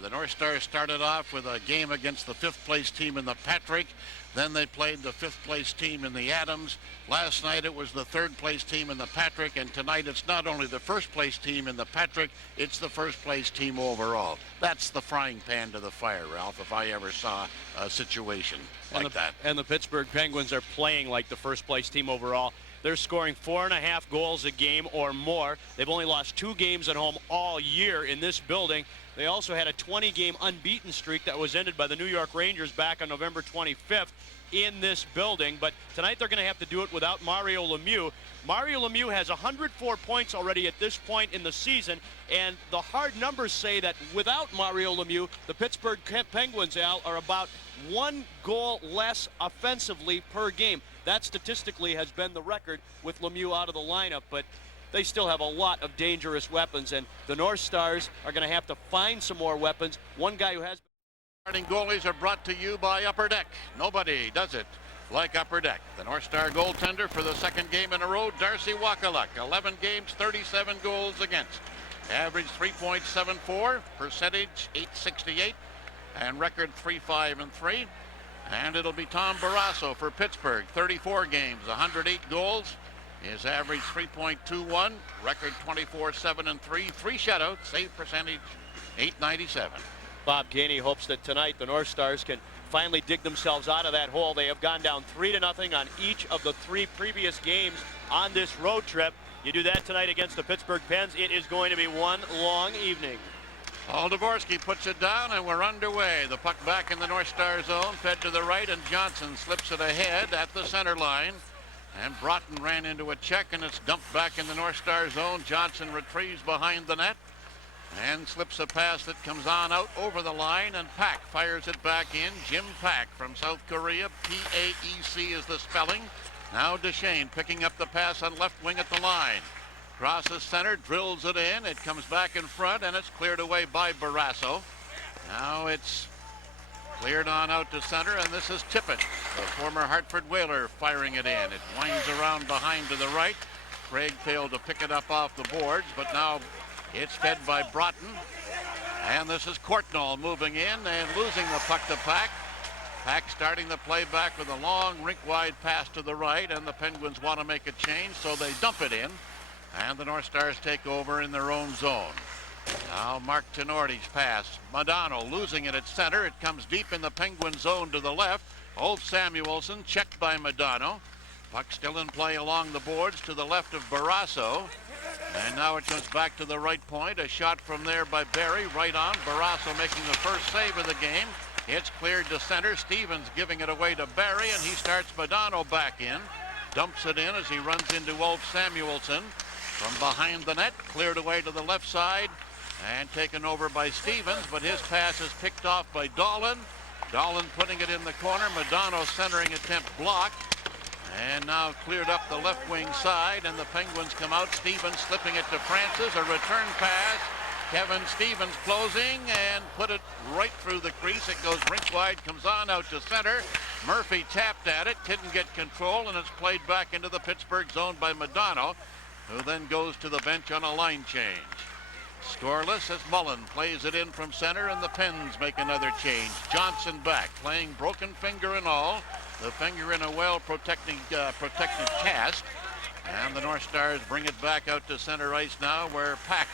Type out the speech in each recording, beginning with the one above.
The North Stars started off with a game against the fifth-place team in the Patrick. Then they played the fifth-place team in the Adams. Last night it was the third-place team in the Patrick, and tonight it's not only the first-place team in the Patrick, it's the first-place team overall. That's the frying pan to the fire, Ralph, if I ever saw a situation like that. And the Pittsburgh Penguins are playing like the first-place team overall. They're scoring 4.5 goals a game or more. They've only lost 2 games at home all year in this building. They also had a 20-game unbeaten streak that was ended by the New York Rangers back on November 25th in this building. But tonight they're going to have to do it without Mario Lemieux. Mario Lemieux has 104 points already at this point in the season, and the hard numbers say that without Mario Lemieux, the Pittsburgh Penguins, Al, are about 1 goal less offensively per game. That statistically has been the record with Lemieux out of the lineup, but they still have a lot of dangerous weapons, and the North Stars are going to have to find some more weapons. One guy who has... Starting goalies are brought to you by Upper Deck. Nobody does it like Upper Deck. The North Star goaltender for the second game in a row, Darcy Wakaluk. 11 games, 37 goals against. Average 3.74, percentage 868, and record 3-5-3. And it'll be Tom Barrasso for Pittsburgh. 34 games, 108 goals. His average 3.21, record 24-7-3, 3 shutouts, save percentage 897. Bob Gainey hopes that tonight the North Stars can finally dig themselves out of that hole. They have gone down 3-0 on each of the 3 previous games on this road trip. You do that tonight against the Pittsburgh Pens, it is going to be one long evening. Paul Dvorsky puts it down, and we're underway. The puck back in the North Star zone, fed to the right, and Johnson slips it ahead at the center line. And Broughton ran into a check, and it's dumped back in the North Star zone. Johnson retrieves behind the net and slips a pass that comes on out over the line, and Pack fires it back in. Jim Pack from South Korea. P-A-E-C is the spelling. Now Duchesne picking up the pass on left wing at the line. Crosses center, drills it in. It comes back in front, and it's cleared away by Barrasso. Now it's cleared on out to center, and this is Tippett, the former Hartford Whaler, firing it in. It winds around behind to the right. Craig failed to pick it up off the boards, but now it's fed by Broughton. And this is Courtnall moving in and losing the puck to Pack. Pack starting the play back with a long rink-wide pass to the right, and the Penguins want to make a change, so they dump it in. And the North Stars take over in their own zone. Now Mark Tenorti's pass. Modano losing it at center. It comes deep in the Penguin zone to the left. Ulf Samuelsson checked by Modano. Puck still in play along the boards to the left of Barrasso. And now it comes back to the right point. A shot from there by Barry. Right on. Barrasso making the first save of the game. It's cleared to center. Stevens giving it away to Barry, and he starts Modano back in. Dumps it in as he runs into Ulf Samuelsson. From behind the net, cleared away to the left side and taken over by Stevens, but his pass is picked off by Dolan. Dolan putting it in the corner. Modano centering attempt blocked. And now cleared up the left wing side, and the Penguins come out. Stevens slipping it to Francis. A return pass. Kevin Stevens closing and put it right through the crease. It goes rink wide, comes on out to center. Murphy tapped at it, didn't get control, and it's played back into the Pittsburgh zone by Modano, who then goes to the bench on a line change. Scoreless as Mullen plays it in from center, and the Pens make another change. Johnson back, playing broken finger and all. The finger in a well-protected cast. And the North Stars bring it back out to center ice now, where Pack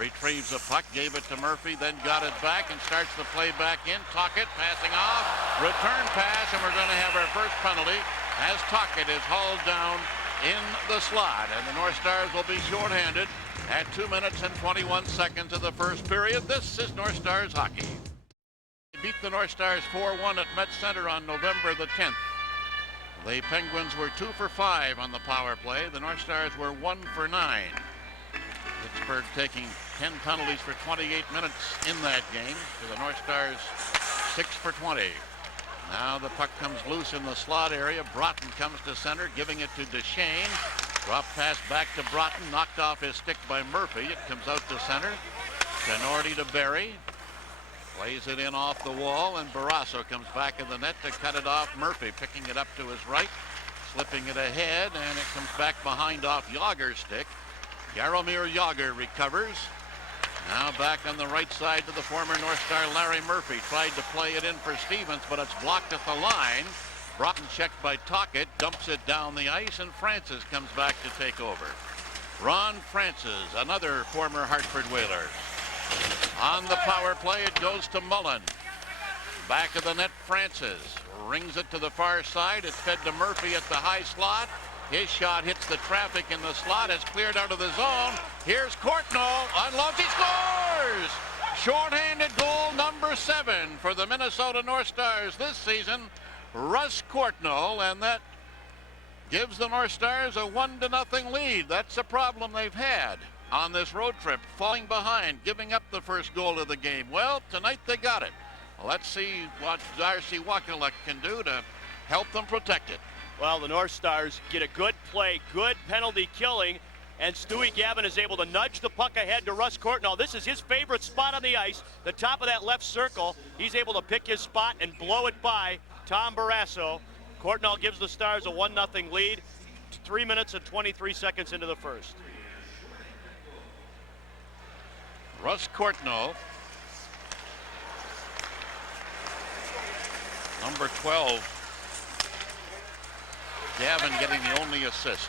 retrieves the puck, gave it to Murphy, then got it back and starts the play back in. Tocchet passing off, return pass, and we're going to have our first penalty as Tocchet is hauled down in the slot, and the North Stars will be shorthanded at 2 minutes and 21 seconds of the first period. This is North Stars hockey. They beat the North Stars 4-1 at Met Center on November the 10th. The Penguins were 2 for 5 on the power play. The North Stars were 1 for 9. Pittsburgh taking 10 penalties for 28 minutes in that game. To the North Stars 6 for 20. Now the puck comes loose in the slot area. Broughton comes to center, giving it to Duchesne. Drop pass back to Broughton, knocked off his stick by Murphy. It comes out to center. Tenorti to Barry. Plays it in off the wall, and Barrasso comes back in the net to cut it off. Murphy picking it up to his right, slipping it ahead, and it comes back behind off Yager's stick. Jaromir Jagr recovers. Now back on the right side to the former North Star Larry Murphy. Tried to play it in for Stevens, but it's blocked at the line. Broughton checked by Tocchet, dumps it down the ice, and Francis comes back to take over. Ron Francis, another former Hartford Whaler. On the power play, it goes to Mullen. Back of the net, Francis rings it to the far side. It's fed to Murphy at the high slot. His shot hits the traffic in the slot. It's cleared out of the zone. Here's Courtnall. Unloads. He scores! Shorthanded goal number 7 for the Minnesota North Stars this season. Russ Courtnall, and that gives the North Stars a 1-0 lead. That's a problem they've had on this road trip, falling behind, giving up the first goal of the game. Well, tonight they got it. Let's see what Darcy Wakaluk can do to help them protect it. Well, the North Stars get a good play, good penalty killing, and Stewie Gavin is able to nudge the puck ahead to Russ Courtnall. This is his favorite spot on the ice, the top of that left circle. He's able to pick his spot and blow it by Tom Barrasso. Courtnall gives the Stars a 1-0 lead, 3 minutes and 23 seconds into the first. Russ Courtnall, number 12. Gavin getting the only assist.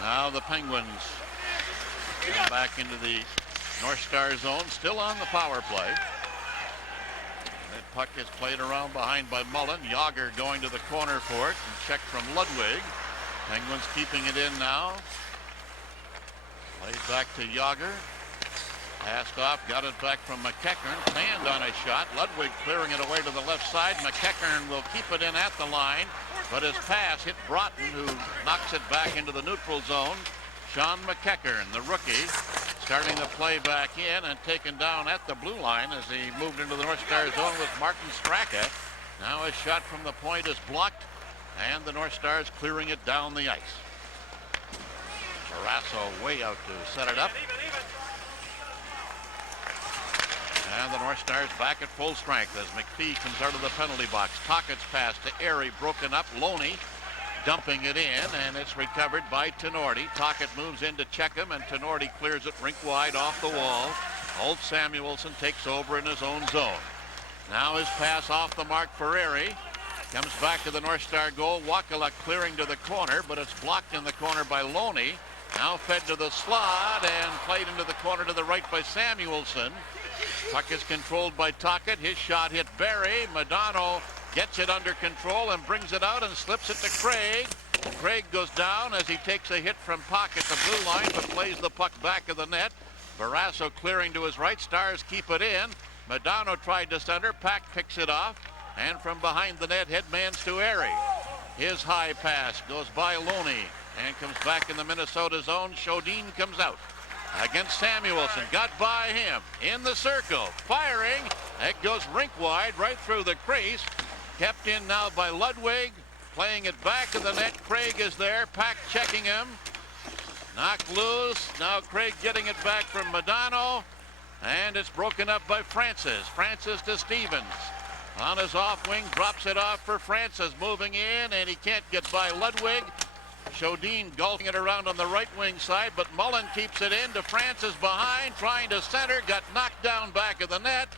Now the Penguins come back into the North Star zone, still on the power play. That puck is played around behind by Mullen. Yager going to the corner for it, and check from Ludwig. Penguins keeping it in now. Played back to Yager. Passed off, got it back from McEachern. Fanned on a shot. Ludwig clearing it away to the left side. McEachern will keep it in at the line, but his pass hit Broughton, who knocks it back into the neutral zone. Sean McEachern, the rookie, starting to play back in and taken down at the blue line as he moved into the North Star zone with Martin Straka. Now his shot from the point is blocked, and the North Stars clearing it down the ice. Barrasso way out to set it up. And the North Stars back at full strength as McPhee comes out of the penalty box. Tocchet's pass to Airy, broken up. Loney dumping it in, and it's recovered by Tenorti. Tocchet moves in to check him, and Tenorti clears it rink wide off the wall. Old Samuelson takes over in his own zone. Now his pass off the mark for Airy. Comes back to the North Star goal. Wakaluk clearing to the corner, but it's blocked in the corner by Loney. Now fed to the slot and played into the corner to the right by Samuelson. Puck is controlled by Tocchet. His shot hit Barry. Madonna gets it under control and brings it out and slips it to Craig. Craig goes down as he takes a hit from Puck at the blue line, but plays the puck back of the net. Barrasso clearing to his right. Stars keep it in. Madonna tried to center. Pack picks it off. And from behind the net, headmans to Airy. His high pass goes by Loney and comes back in the Minnesota zone. Shodin comes out against Samuelson. Got by him in the circle. Firing. It goes rink wide right through the crease. Kept in now by Ludwig. Playing it back to the net. Craig is there. Pack checking him. Knocked loose. Now Craig getting it back from Madonna. And it's broken up by Francis. Francis to Stevens. On his off wing, drops it off for Francis, moving in, and he can't get by Ludwig. Shodin golfing it around on the right wing side, but Mullen keeps it in to Francis behind, trying to center, got knocked down back of the net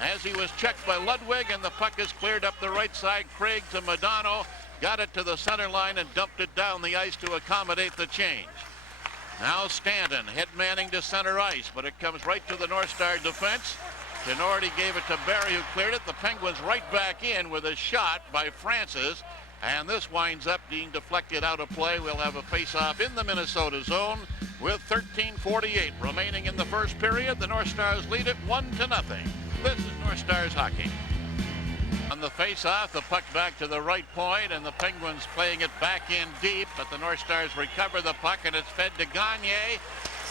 as he was checked by Ludwig, and the puck is cleared up the right side. Craig to Madonna, got it to the center line and dumped it down the ice to accommodate the change. Now Stanton, head manning to center ice, but it comes right to the North Star defense. Tenorti gave it to Barry, who cleared it. The Penguins right back in with a shot by Francis. And this winds up being deflected out of play. We'll have a face-off in the Minnesota zone with 13:48 remaining in the first period. The North Stars lead it 1-0. This is North Stars hockey. On the face-off, the puck back to the right point, and the Penguins playing it back in deep. But the North Stars recover the puck, and it's fed to Gagne.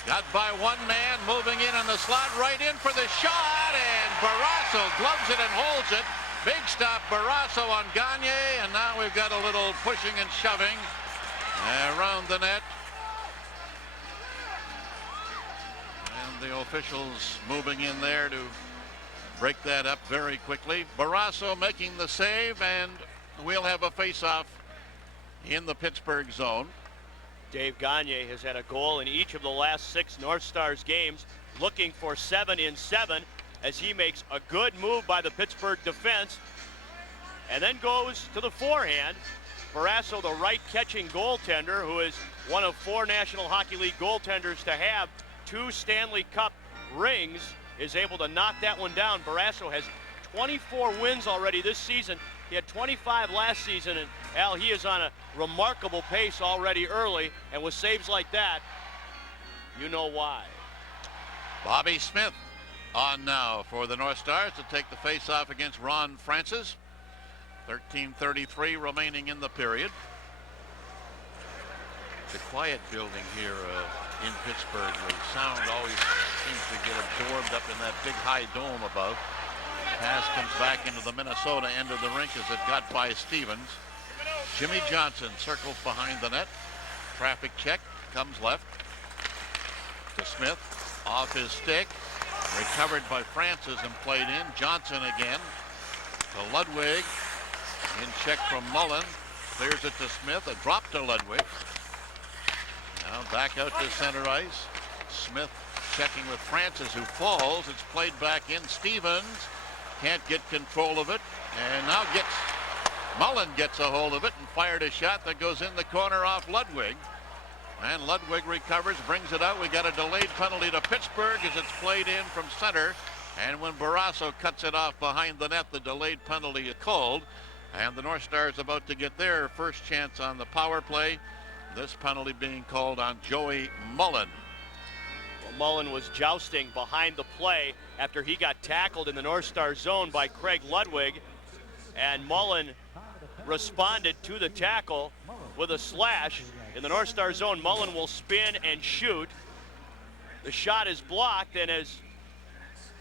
Got by one man, moving in on the slot, right in for the shot, and Barrasso gloves it and holds it. Big stop, Barrasso on Gagne, and now we've got a little pushing and shoving around the net. And the officials moving in there to break that up very quickly. Barrasso making the save, and we'll have a face-off in the Pittsburgh zone. Dave Gagne has had a goal in each of the last 6 North Stars games. looking for 7 in 7 as he makes a good move by the Pittsburgh defense and then goes to the forehand. Barrasso, the right catching goaltender, who is one of 4 National Hockey League goaltenders to have 2 Stanley Cup rings, is able to knock that one down. Barrasso has 24 wins already this season. He had 25 last season, and Al, he is on a remarkable pace already early, and with saves like that, you know why. Bobby Smith on now for the North Stars to take the face-off against Ron Francis. 13:33 remaining in the period. It's a quiet building here in Pittsburgh. The sound always seems to get absorbed up in that big high dome above. Pass comes back into the Minnesota end of the rink as it got by Stevens. Jimmy Johnson circles behind the net. Traffic check, comes left to Smith, off his stick, recovered by Francis and played in. Johnson again to Ludwig, in check from Mullen, clears it to Smith, a drop to Ludwig. Now back out to center ice. Smith checking with Francis, who falls. It's played back in. Stevens can't get control of it, and now Mullen gets a hold of it and fired a shot that goes in the corner off Ludwig. And Ludwig recovers, brings it out. We got a delayed penalty to Pittsburgh as it's played in from center. And when Barrasso cuts it off behind the net, the delayed penalty is called. And the North Stars about to get their first chance on the power play. This penalty being called on Joey Mullen. Well, Mullen was jousting behind the play after he got tackled in the North Star zone by Craig Ludwig. And Mullen responded to the tackle with a slash. In the North Star zone, Mullen will spin and shoot. The shot is blocked, and as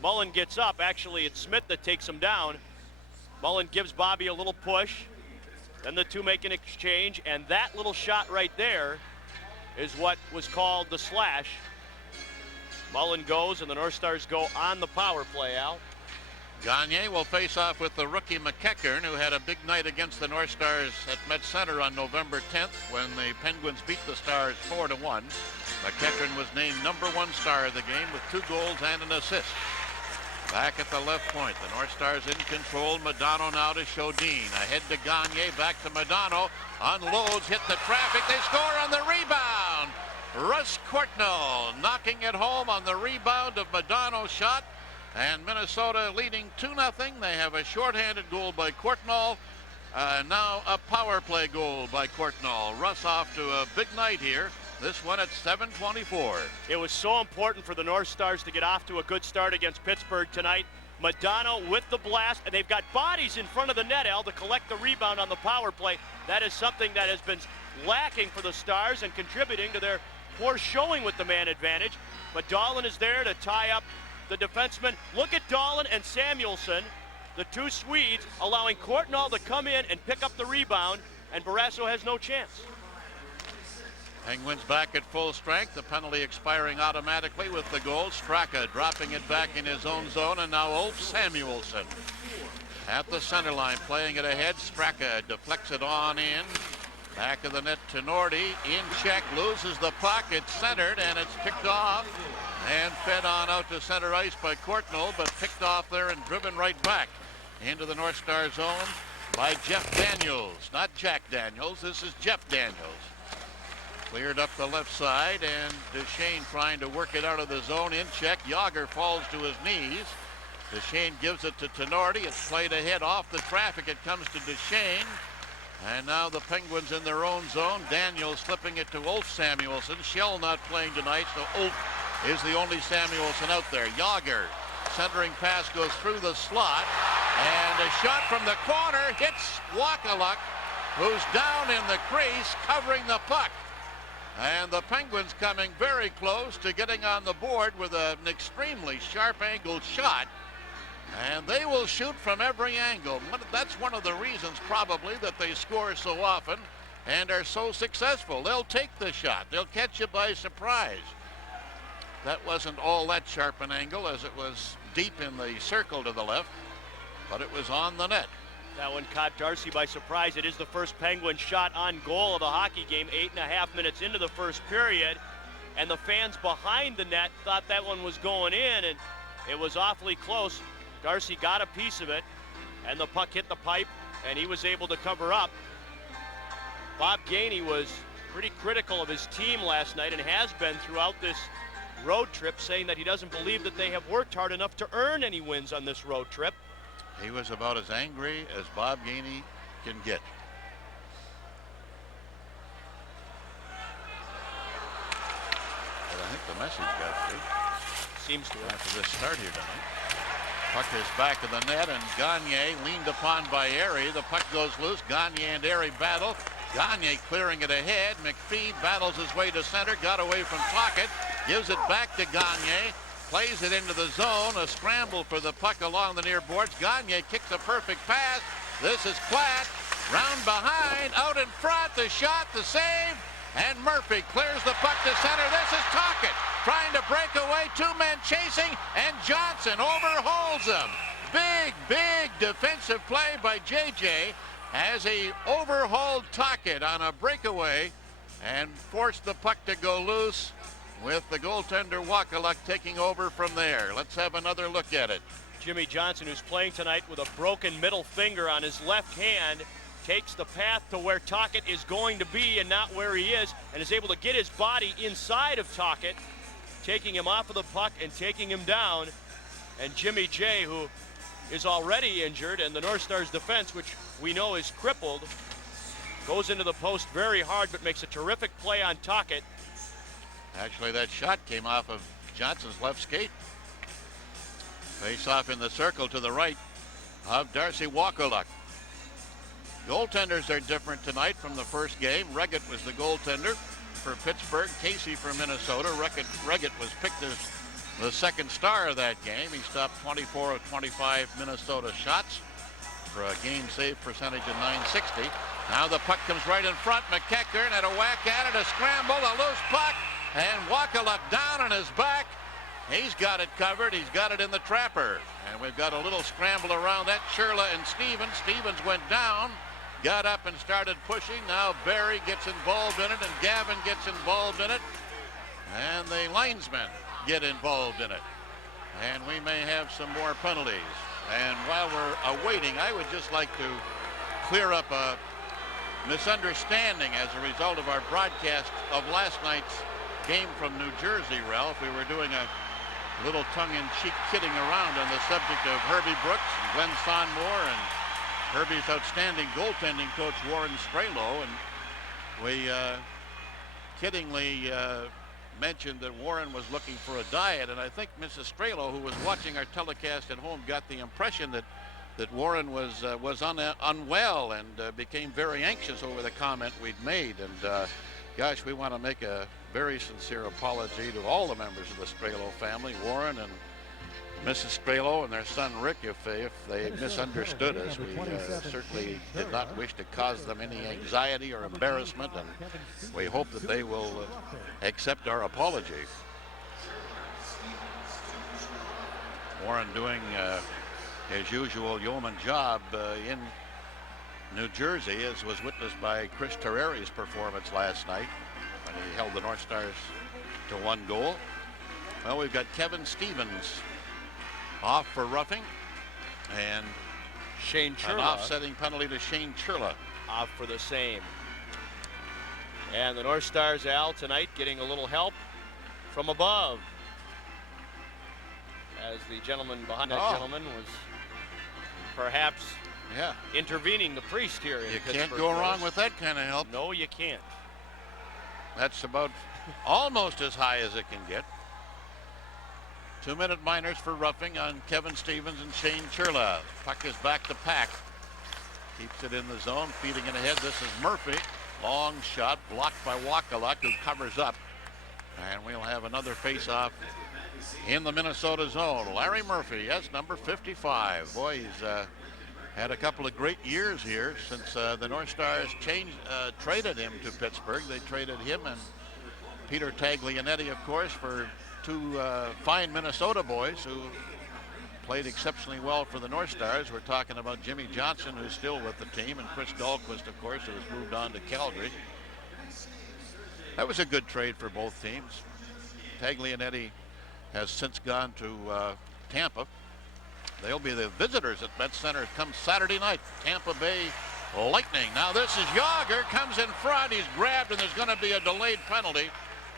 Mullen gets up, actually it's Smith that takes him down. Mullen gives Bobby a little push. Then the two make an exchange, and that little shot right there is what was called the slash. Mullen goes, and the North Stars go on the power play, Al. Gagne will face off with the rookie McEachern, who had a big night against the North Stars at Met Center on November 10th when the Penguins beat the Stars 4-1. McEachern was named #1 star of the game with 2 goals and an assist. Back at the left point, the North Stars in control. Modano now to Chaudin. Ahead to Gagne, back to Modano. Unloads, hit the traffic. They score on the rebound. Russ Courtnall knocking it home on the rebound of Modano's shot. And Minnesota leading 2-0. They have a shorthanded goal by Courtnall. Now a power play goal by Courtnall. Russ off to a big night here. This one at 7:24. It was so important for the North Stars to get off to a good start against Pittsburgh tonight. Modano with the blast, and they've got bodies in front of the net, Al, to collect the rebound on the power play. That is something that has been lacking for the Stars and contributing to their poor showing with the man advantage. But Dahlin is there to tie up the defenseman. Look at Dahlin and Samuelsson, the 2 Swedes, allowing Courtnall to come in and pick up the rebound, and Barrasso has no chance. Penguins back at full strength. The penalty expiring automatically with the goal. Straka dropping it back in his own zone, and now Ulf Samuelsson at the center line playing it ahead. Straka deflects it on in. Back of the net to Nordy. In check, loses the puck. It's centered, and it's picked off and fed on out to center ice by Courtnall, but picked off there and driven right back into the North Star zone by Jeff Daniels. Not Jack Daniels. This is Jeff Daniels. Cleared up the left side, and Duchesne trying to work it out of the zone. In check, Yager falls to his knees. Duchesne gives it to Tenorti. It's played ahead off the traffic. It comes to Duchesne. And now the Penguins in their own zone. Daniels slipping it to Ulf Samuelsson. Shell not playing tonight, so Ulf is the only Samuelsson out there. Yager, centering pass goes through the slot. And a shot from the corner hits Wakaluk, who's down in the crease covering the puck. And the Penguins coming very close to getting on the board with an extremely sharp-angled shot. And they will shoot from every angle. That's one of the reasons probably that they score so often and are so successful. They'll take the shot. They'll catch you by surprise. That wasn't all that sharp an angle as it was deep in the circle to the left, but it was on the net. That one caught Darcy by surprise. It is the first Penguin shot on goal of the hockey game, 8.5 minutes into the first period. and the fans behind the net thought that one was going in, and it was awfully close. Darcy got a piece of it, and the puck hit the pipe, and he was able to cover up. Bob Gainey was pretty critical of his team last night and has been throughout this road trip, saying that he doesn't believe that they have worked hard enough to earn any wins on this road trip. He was about as angry as Bob Gainey can get. But I think the message got through. Seems to after this start here tonight. Puck is back of the net, and Gagne leaned upon by Airy. The puck goes loose. Gagne and Airy battle. Gagne clearing it ahead. McPhee battles his way to center. Got away from Tocchet. Gives it back to Gagne. Plays it into the zone. A scramble for the puck along the near boards. Gagne kicks a perfect pass. This is Platt. Round behind. Out in front. The shot. The save. And Murphy clears the puck to center. This is Tocchet trying to break away. Two men chasing. And Johnson overhauls him. Big defensive play by JJ as he overhauled Tocchet on a breakaway and forced the puck to go loose, with the goaltender Wakaluk taking over from there. Let's have another look at it. Jimmy Johnson, who's playing tonight with a broken middle finger on his left hand, takes the path to where Tocchet is going to be and not where he is, and is able to get his body inside of Tocchet, taking him off of the puck and taking him down. And Jimmy J, who is already injured, and the North Stars defense, which we know is crippled, goes into the post very hard but makes a terrific play on Tocchet. Actually, that shot came off of Johnson's left skate. Face off in the circle to the right of Darcy Wakaluk. Goaltenders are different tonight from the first game. Reggett was the goaltender for Pittsburgh. Casey from Minnesota. Reggett was picked as the second star of that game. He stopped 24 of 25 Minnesota shots for a game save percentage of .960. Now the puck comes right in front. McEachern had a whack at it, a scramble, a loose puck, and Wakaluk down on his back. He's got it covered. He's got it in the trapper. And we've got a little scramble around that. Shirla and Stevens. Stevens went down, got up and started pushing. Now Barry gets involved in it, and Gavin gets involved in it. And the linesmen get involved in it. And we may have some more penalties. And while we're awaiting, I would just like to clear up a misunderstanding as a result of our broadcast of last night's game from New Jersey, Ralph. We were doing a little tongue-in-cheek kidding around on the subject of Herbie Brooks and Glenn Sonmore and Herbie's outstanding goaltending coach Warren Strelo, and we kiddingly mentioned that Warren was looking for a diet, and I think Mrs. Strelo, who was watching our telecast at home, got the impression that Warren was unwell and became very anxious over the comment we'd made. And gosh, we want to make a very sincere apology to all the members of the Strelo family, Warren and Mrs. Strelo and their son Rick, if they misunderstood us. We certainly did not wish to cause them any anxiety or embarrassment, and we hope that they will accept our apology. Warren doing his usual yeoman job in New Jersey, as was witnessed by Chris Terreri's performance last night when he held the North Stars to 1 goal. Well, we've got Kevin Stevens off for roughing, and Shane Churla, an offsetting penalty to Shane Churla, off for the same. And the North Stars, Al, tonight getting a little help from above, as the gentleman behind that gentleman was perhaps intervening, the priest here in Pittsburgh. You can't go wrong with that kind of help. No, you can't. That's about almost as high as it can get. 2-minute minors for roughing on Kevin Stevens and Shane Churla. Puck is back to Pack. Keeps it in the zone, feeding it ahead. This is Murphy. Long shot blocked by Wakaluk, who covers up. And we'll have another face-off in the Minnesota zone. Larry Murphy, yes, number 55. Boy, he's had a couple of great years here since the North Stars traded him to Pittsburgh. They traded him and Peter Taglianetti, of course, for two fine Minnesota boys who played exceptionally well for the North Stars. We're talking about Jimmy Johnson, who's still with the team, and Chris Dahlquist, of course, who has moved on to Calgary. That was a good trade for both teams. Taglianetti has since gone to Tampa. They'll be the visitors at Met Center come Saturday night. Tampa Bay Lightning. Now this is Yager, comes in front. He's grabbed, and there's going to be a delayed penalty.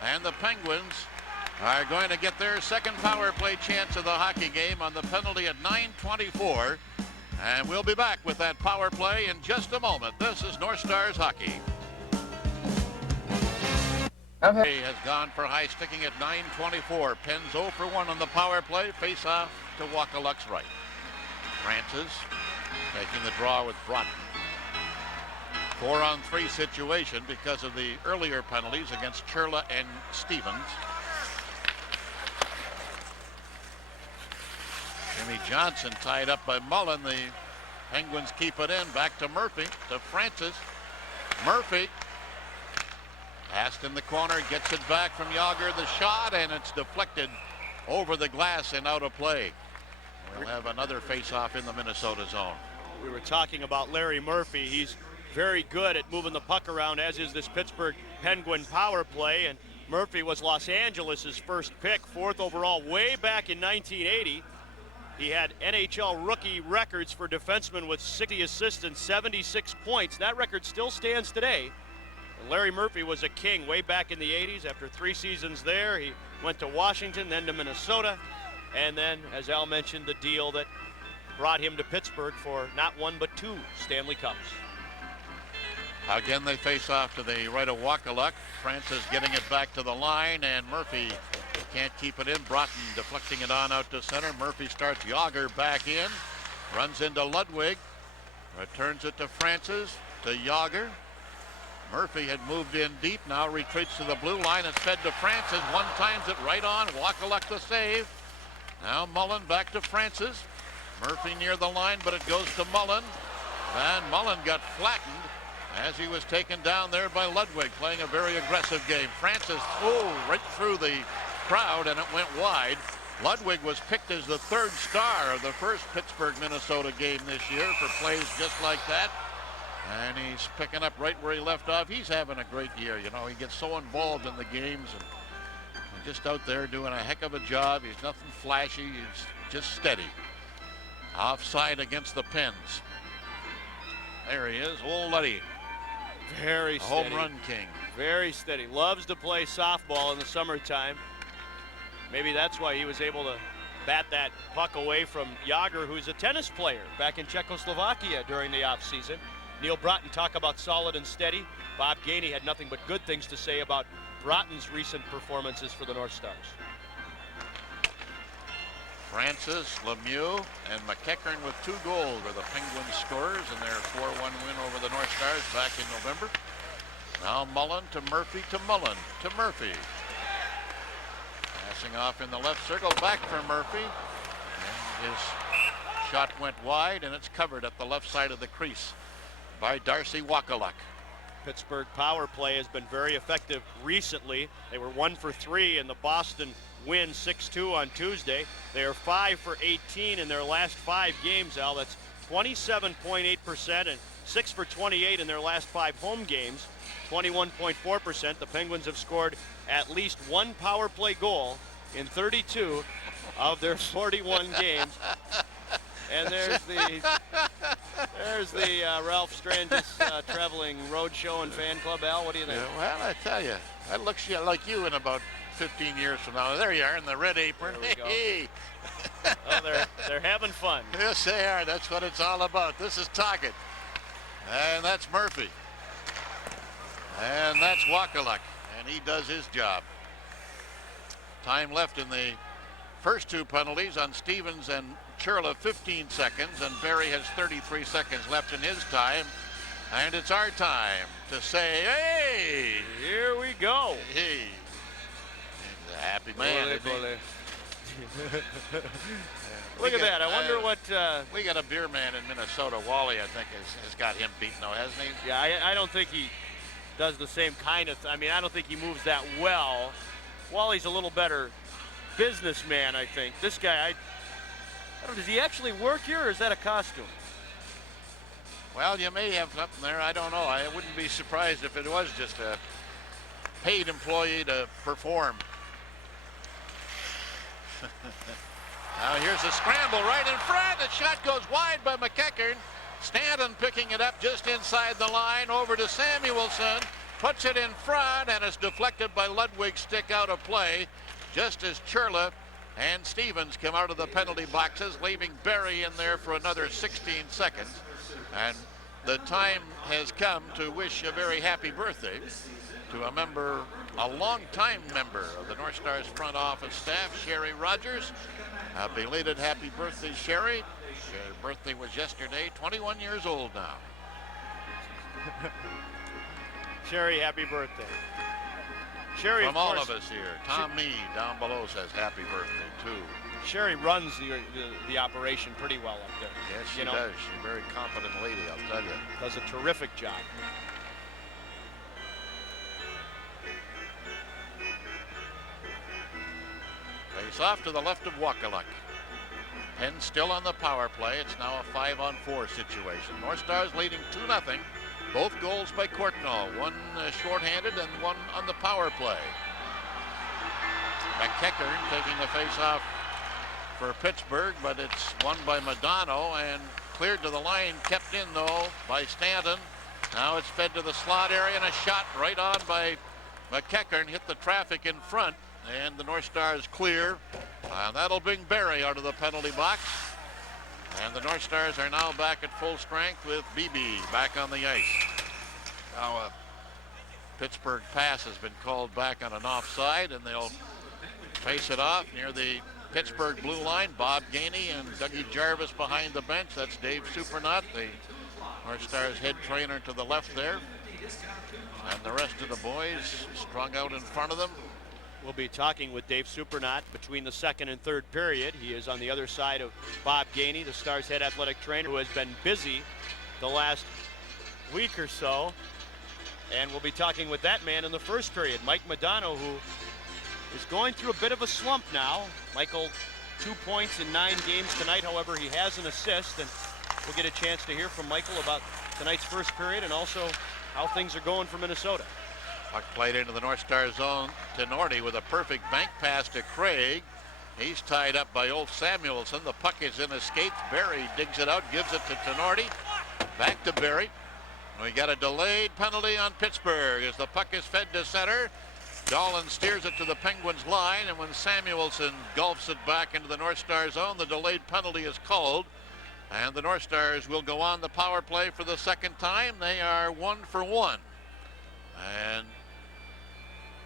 And the Penguins are going to get their second power play chance of the hockey game on the penalty at 9:24. And we'll be back with that power play in just a moment. This is North Stars Hockey. He has gone for high sticking at 9:24. Penn's 0 for 1 on the power play. Face off to Wakaluk's right. Francis taking the draw with Broughton. 4-on-3 situation because of the earlier penalties against Churla and Stevens. Jimmy Johnson tied up by Mullen. The Penguins keep it in. Back to Murphy, to Francis. Murphy passed in the corner, gets it back from Yager. The shot, and it's deflected over the glass and out of play. We'll have another face-off in the Minnesota zone. We were talking about Larry Murphy. He's very good at moving the puck around, as is this Pittsburgh Penguin power play. And Murphy was Los Angeles' first pick, 4th overall, way back in 1980. He had NHL rookie records for defensemen with 60 assists and 76 points. That record still stands today. And Larry Murphy was a king way back in the 80s. After 3 seasons there, he went to Washington, then to Minnesota. And then, as Al mentioned, the deal that brought him to Pittsburgh for not 1 but 2 Stanley Cups. Again, they face off to the right of Wakaluk. Francis getting it back to the line, and Murphy can't keep it in. Broughton deflecting it on out to center. Murphy starts Yager back in. Runs into Ludwig. Returns it to Francis, to Yager. Murphy had moved in deep, now retreats to the blue line. It's fed to Francis. One times it right on. Wakaluk the save. Now Mullen back to Francis. Murphy near the line, but it goes to Mullen. And Mullen got flattened as he was taken down there by Ludwig, playing a very aggressive game. Francis flew right through the crowd, and it went wide. Ludwig was picked as the 3rd star of the first Pittsburgh-Minnesota game this year for plays just like that. And he's picking up right where he left off. He's having a great year. You know, he gets so involved in the games and just out there doing a heck of a job. He's nothing flashy. He's just steady. Offside against the Pens. There he is, old Luddy. Very steady. Home run king. Very steady. Loves to play softball in the summertime. Maybe that's why he was able to bat that puck away from Yager, who's a tennis player back in Czechoslovakia during the offseason. Neil Broughton talk about solid and steady. Bob Gainey had nothing but good things to say about Broughton's recent performances for the North Stars. Francis, Lemieux, and McEachern with 2 goals are the Penguins scorers in their 4-1 win over the North Stars back in November. Now Mullen to Murphy to Mullen to Murphy. Passing off in the left circle, back for Murphy. And his shot went wide, and it's covered at the left side of the crease by Darcy Wakaluk. Pittsburgh power play has been very effective recently. They were 1 for 3 in the Boston win 6-2 on Tuesday. They are 5 for 18 in their last 5 games, Al. That's 27.8% and 6 for 28 in their last 5 home games, 21.4%. The Penguins have scored at least 1 power play goal in 32 of their 41 games. And there's the Ralph Strangis traveling road show and fan club. Al, what do you think? Yeah, well, I tell you, that looks like you in about 15 years from now. There you are in the red apron. There we go. Hey. Oh, they're having fun. Yes, they are. That's what it's all about. This is Tocchet. And that's Murphy. And that's Wakaluk. And he does his job. Time left in the first 2 penalties on Stevens and Churla, 15 seconds, and Barry has 33 seconds left in his time. And it's our time to say, hey! Here we go. Hey. He's a happy man. Look at that. I wonder what... we got a beer man in Minnesota. Wally, I think, has got him beaten, though, hasn't he? Yeah, I don't think he does the same kind of... I mean, I don't think he moves that well. Wally's a little better businessman, I think. This guy, I don't know, does he actually work here, or is that a costume? Well, you may have something there. I don't know. I wouldn't be surprised if it was just a paid employee to perform. Now here's a scramble right in front. The shot goes wide by McEachern. Stanton picking it up just inside the line over to Samuelson. Puts it in front, and it's deflected by Ludwig's stick out of play just as Churla and Stevens come out of the penalty boxes, leaving Barry in there for another 16 seconds. And the time has come to wish a very happy birthday to a long-time member of the North Stars front office staff, Sherry Rogers. A belated happy birthday, Sherry. Her birthday was yesterday, 21 years old now. Sherry, happy birthday. Sherry, from all of us here. Tom Meade down below says happy birthday too. Sherry runs the operation pretty well up there. Yes, she does. She's a very competent lady, I'll tell you. Does a terrific job. Face off to the left of Wakaluk. Penn still on the power play. It's now a 5-on-4 situation. North Stars leading 2-0. Both goals by Courtnall. One shorthanded and one on the power play. McEachern taking the face-off for Pittsburgh, but it's won by Madonna and cleared to the line, kept in though by Stanton. Now it's fed to the slot area, and a shot right on by McEachern hit the traffic in front, and the North Stars clear. That'll bring Barry out of the penalty box. And the North Stars are now back at full strength with BB back on the ice. Now a Pittsburgh pass has been called back on an offside, and they'll face it off near the Pittsburgh blue line. Bob Gainey and Dougie Jarvis behind the bench. That's Dave Supernaut, the North Stars head trainer, to the left there. And the rest of the boys strung out in front of them. We'll be talking with Dave Supernaut between the second and third period. He is on the other side of Bob Gainey, the Stars head athletic trainer, who has been busy the last week or so. And we'll be talking with that man in the first period, Mike Madonna, who is going through a bit of a slump now. Michael, 2 points in 9 games tonight. However, he has an assist, and we'll get a chance to hear from Michael about tonight's first period and also how things are going for Minnesota. Puck played into the North Star zone. Tenorti with a perfect bank pass to Craig. He's tied up by Ulf Samuelson. The puck is in his skates. Barry digs it out, gives it to Tenorti. Back to Barry. We got a delayed penalty on Pittsburgh as the puck is fed to center. Dolan steers it to the Penguins line, and when Samuelson gulps it back into the North Star zone, the delayed penalty is called. And the North Stars will go on the power play for the second time. They are 1 for 1. And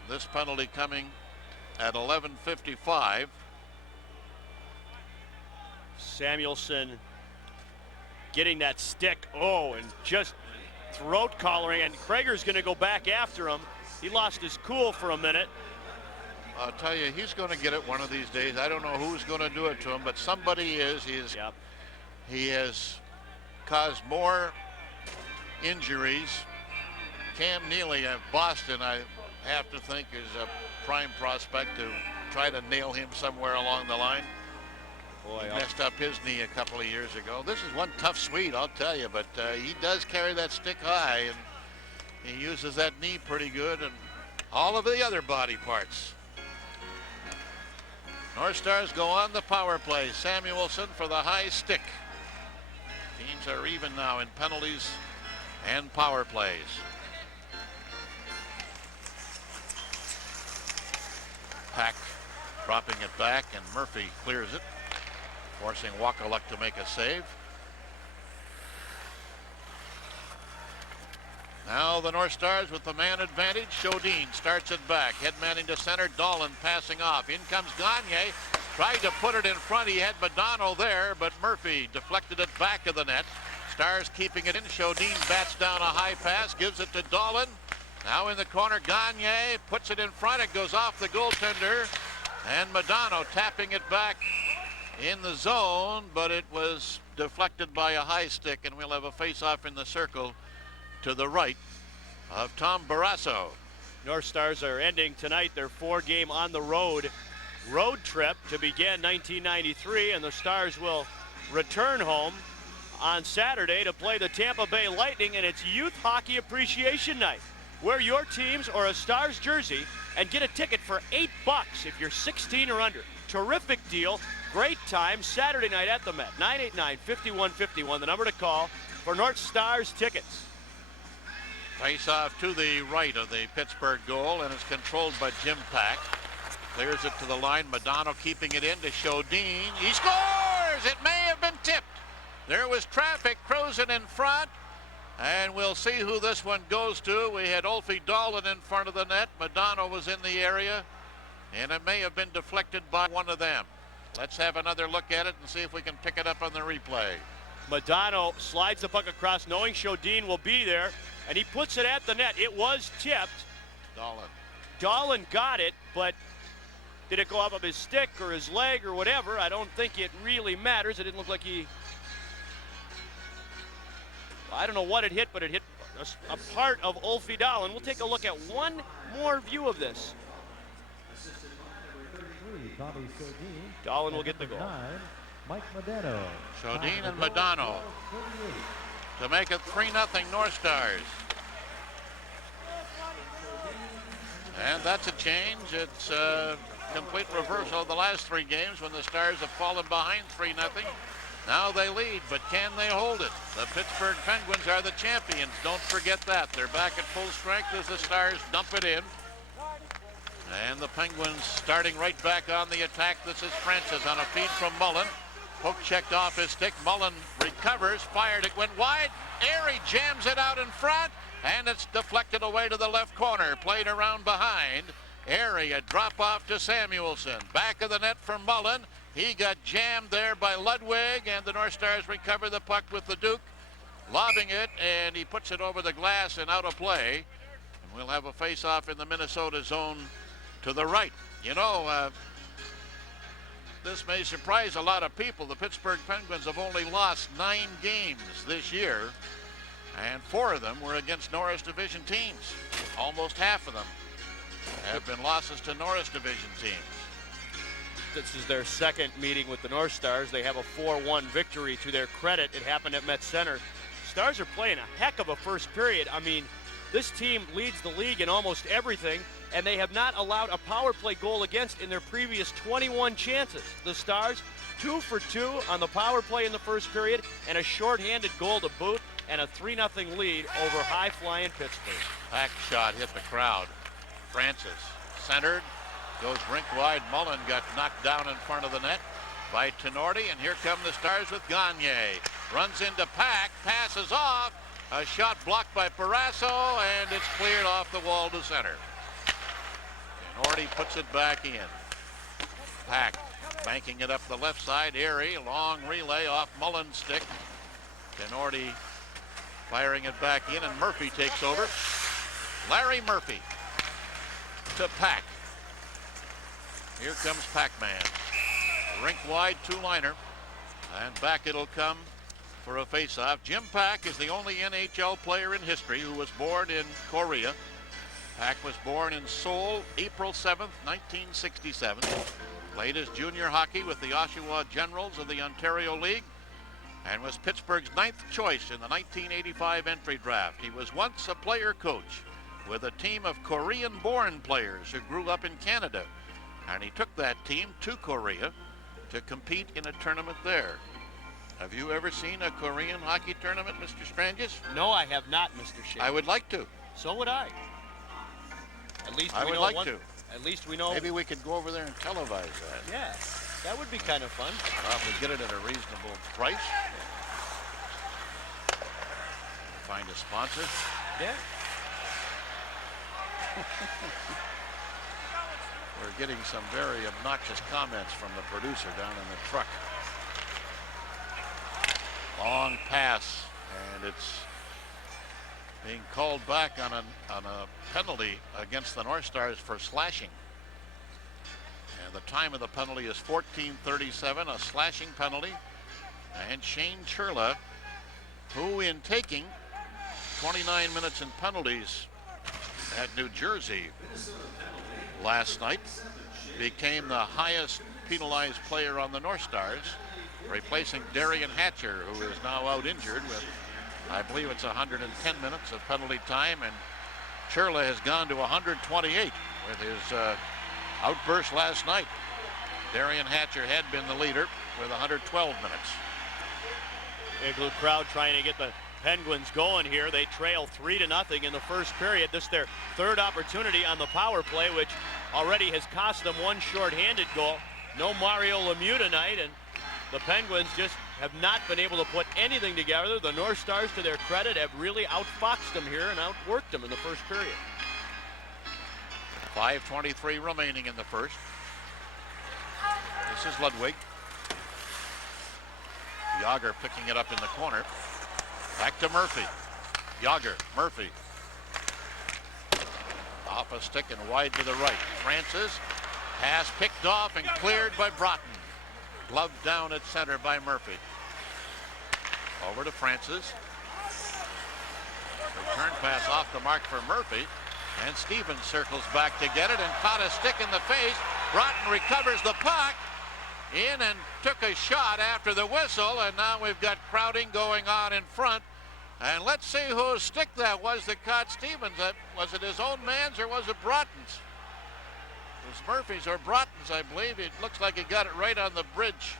this penalty coming at 11:55. Samuelson getting that stick. Oh, and just throat collaring, and Krager's going to go back after him. He lost his cool for a minute. I'll tell you, he's going to get it one of these days. I don't know who's going to do it to him, but somebody is. He has caused more injuries. Cam Neely of Boston, I have to think, is a prime prospect to try to nail him somewhere along the line. Boy, he messed up his knee a couple of years ago. This is one tough Swede, I'll tell you, but he does carry that stick high, and he uses that knee pretty good and all of the other body parts. North Stars go on the power play. Samuelson for the high stick. Teams are even now in penalties and power plays. Pack dropping it back, and Murphy clears it, forcing Wakaluk to make a save. Now the North Stars with the man advantage. Chodin starts it back. Head manning to center. Dolan passing off. In comes Gagne. Tried to put it in front. He had Madonna there, but Murphy deflected it back of the net. Stars keeping it in. Chodin bats down a high pass. Gives it to Dolan. Now in the corner, Gagne puts it in front. It goes off the goaltender. And Madonna tapping it back in the zone, but it was deflected by a high stick, and we'll have a face-off in the circle to the right of Tom Barrasso. North Stars are ending tonight their 4-game on the road trip to begin 1993, and the Stars will return home on Saturday to play the Tampa Bay Lightning, and it's Youth Hockey Appreciation Night. Wear your teams or a Stars jersey and get a ticket for $8 if you're 16 or under. terrific deal. Great time Saturday night at the Met. 989-5151, the number to call for North Stars tickets. Face off to the right of the Pittsburgh goal, and it's controlled by Jim Pack. Clears it to the line. Madonna keeping it in to Chodin. He scores! It may have been tipped. There was traffic cruising in front, and we'll see who this one goes to. We had Ulfie Dahlin in front of the net. Madonna was in the area, and it may have been deflected by one of them. Let's have another look at it and see if we can pick it up on the replay. Madonna slides the puck across, knowing Chodin will be there, and he puts it at the net. It was tipped. Dahlin got it, but did it go off of his stick or his leg or whatever? I don't think it really matters. It didn't look like he... I don't know what it hit, but it hit a part of Ulfie Dahlin. We'll take a look at one more view of this. Dahlin will get the goal. Chodin and Madonna to make it 3-0 North Stars. And that's a change. It's a complete reversal of the last 3 games when the Stars have fallen behind 3-0. Now they lead, but can they hold it? The Pittsburgh Penguins are the champions. Don't forget that. They're back at full strength as the Stars dump it in. And the Penguins starting right back on the attack. This is Francis on a feed from Mullen. Poke checked off his stick. Mullen recovers, fired, it went wide. Airy jams it out in front, and it's deflected away to the left corner. Played around behind. Airy, a drop off to Samuelson. Back of the net for Mullen. He got jammed there by Ludwig, and the North Stars recover the puck with the Duke, lobbing it, and he puts it over the glass and out of play. And we'll have a face-off in the Minnesota zone to the right. You know, this may surprise a lot of people. The Pittsburgh Penguins have only lost 9 games this year, and 4 of them were against Norris Division teams. Almost half of them have been losses to Norris Division teams. This is their second meeting with the North Stars. They have a 4-1 victory to their credit. It happened at Met Center. Stars are playing a heck of a first period. I mean, this team leads the league in almost everything, and they have not allowed a power play goal against in their previous 21 chances. The Stars, 2 for 2 on the power play in the first period, and a shorthanded goal to boot, and a 3-0 lead over high-flying Pittsburgh. Back shot hit the crowd. Francis centered, goes rink wide. Mullen got knocked down in front of the net by Tenorti, and here come the Stars with Gagne. Runs into Pack, passes off. A shot blocked by Parasso, and it's cleared off the wall to center. Tenorti puts it back in. Pack banking it up the left side. Airy, long relay off Mullen's stick. Tenorti firing it back in, and Murphy takes over. Larry Murphy to Pack. Here comes Pac-Man. Rink wide 2-liner, and back it'll come for a face-off. Jim Pack is the only NHL player in history who was born in Korea. Pack was born in Seoul, April 7th, 1967. Played his junior hockey with the Oshawa Generals of the Ontario League, and was Pittsburgh's 9th choice in the 1985 entry draft. He was once a player coach with a team of Korean-born players who grew up in Canada, and he took that team to Korea to compete in a tournament there. Have you ever seen a Korean hockey tournament, Mr. Stranges? No, I have not, Mr. Shea. I would like to. So would I. At least I would like to. At least we know. Maybe we could go over there and televise that. Yeah, that would be kind of fun. Well, if we get it at a reasonable price. Find a sponsor. Yeah. We're getting some very obnoxious comments from the producer down in the truck. Long pass, and it's being called back on a penalty against the North Stars for slashing. And the time of the penalty is 14:37, a slashing penalty. And Shane Churla, who in taking 29 minutes in penalties at New Jersey last night, became the highest penalized player on the North Stars, replacing Darian Hatcher, who is now out injured with, I believe it's 110 minutes of penalty time, and Churla has gone to 128 with his outburst last night. Darian Hatcher had been the leader with 112 minutes. Igloo crowd trying to get the Penguins going here. They trail 3-0 in the first period. This is their third opportunity on the power play, which already has cost them one shorthanded goal. No Mario Lemieux tonight, and the Penguins just have not been able to put anything together. The North Stars, to their credit, have really outfoxed them here and outworked them in the first period. 5:23 remaining in the first. This is Ludwig. Yager picking it up in the corner. Back to Murphy. Yager, Murphy. Off a stick and wide to the right. Francis. Pass picked off and cleared by Broughton. Gloved down at center by Murphy. Over to Francis. Return pass off the mark for Murphy. And Stevens circles back to get it and caught a stick in the face. Broughton recovers the puck. In and took a shot after the whistle, and now we've got crowding going on in front. And let's see whose stick that was that caught Stevens. Was it his own man's or was it Broughton's? It was Murphy's or Broughton's, I believe. It looks like he got it right on the bridge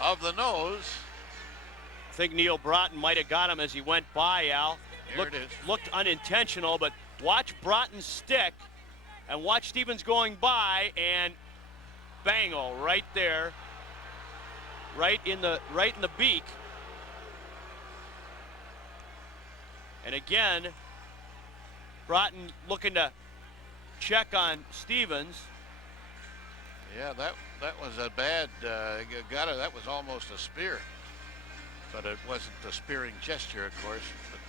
of the nose. I think Neil Broughton might have got him as he went by, Al. Here it is. Looked unintentional, but watch Broughton's stick and watch Stevens going by, and bango right there. Right in the beak. And again, Broughton looking to check on Stevens. Yeah, that was a bad got it. That was almost a spear, but it wasn't a spearing gesture, of course. But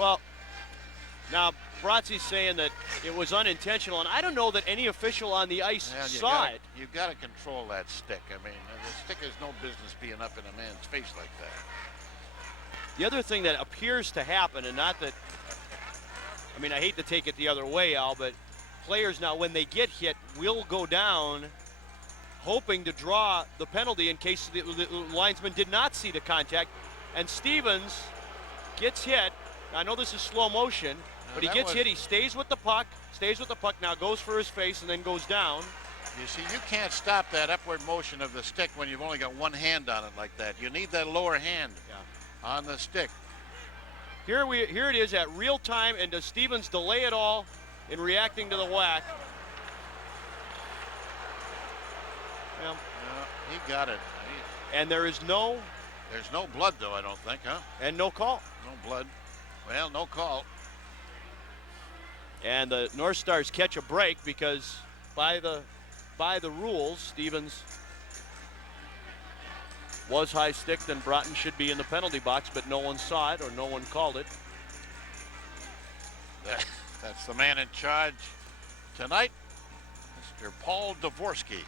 well, now Bratzi's saying that it was unintentional, and I don't know that any official on the ice saw it. You've got to control that stick. I mean, the stick has no business being up in a man's face like that. The other thing that appears to happen, and not that, I mean, I hate to take it the other way, Al, but players now, when they get hit, will go down hoping to draw the penalty in case the linesman did not see the contact. And Stevens gets hit. I know this is slow motion, but he gets hit. He stays with the puck, now goes for his face, and then goes down. You see, you can't stop that upward motion of the stick when you've only got one hand on it like that. You need that lower hand on the stick. Here it is at real time, and does Stevens delay it all in reacting to the whack? Well, he got it. And there's no blood, though, I don't think, huh? And no call. No blood. Well, no call. And the North Stars catch a break because by the rules, Stevens was high sticked and Broughton should be in the penalty box, but no one saw it or no one called it. That's the man in charge tonight, Mr. Paul Dvorsky.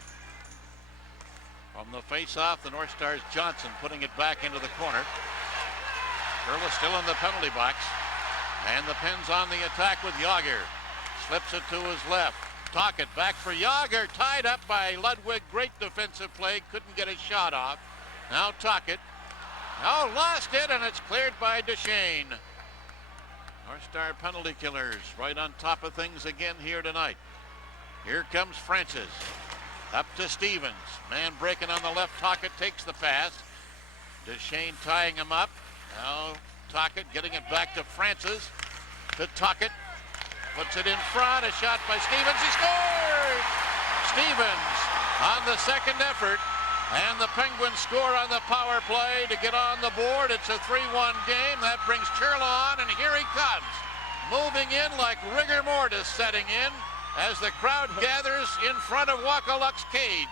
From the face-off, the North Stars Johnson putting it back into the corner. Curla still in the penalty box. And the Pens on the attack with Yager. Slips it to his left. Tocchet back for Yager. Tied up by Ludwig. Great defensive play. Couldn't get a shot off. Now Tocchet. Oh, lost it, and it's cleared by Duchesne. North Star penalty killers right on top of things again here tonight. Here comes Francis. Up to Stevens. Man breaking on the left. Tocchet takes the pass. Duchesne tying him up. Now Tocchet getting it back to Francis. To Tocchet. Puts it in front. A shot by Stevens. He scores! Stevens on the second effort. And the Penguins score on the power play to get on the board. It's a 3-1 game. That brings Churla on, and here he comes. Moving in like rigor mortis setting in as the crowd gathers in front of Wakaluk's cage.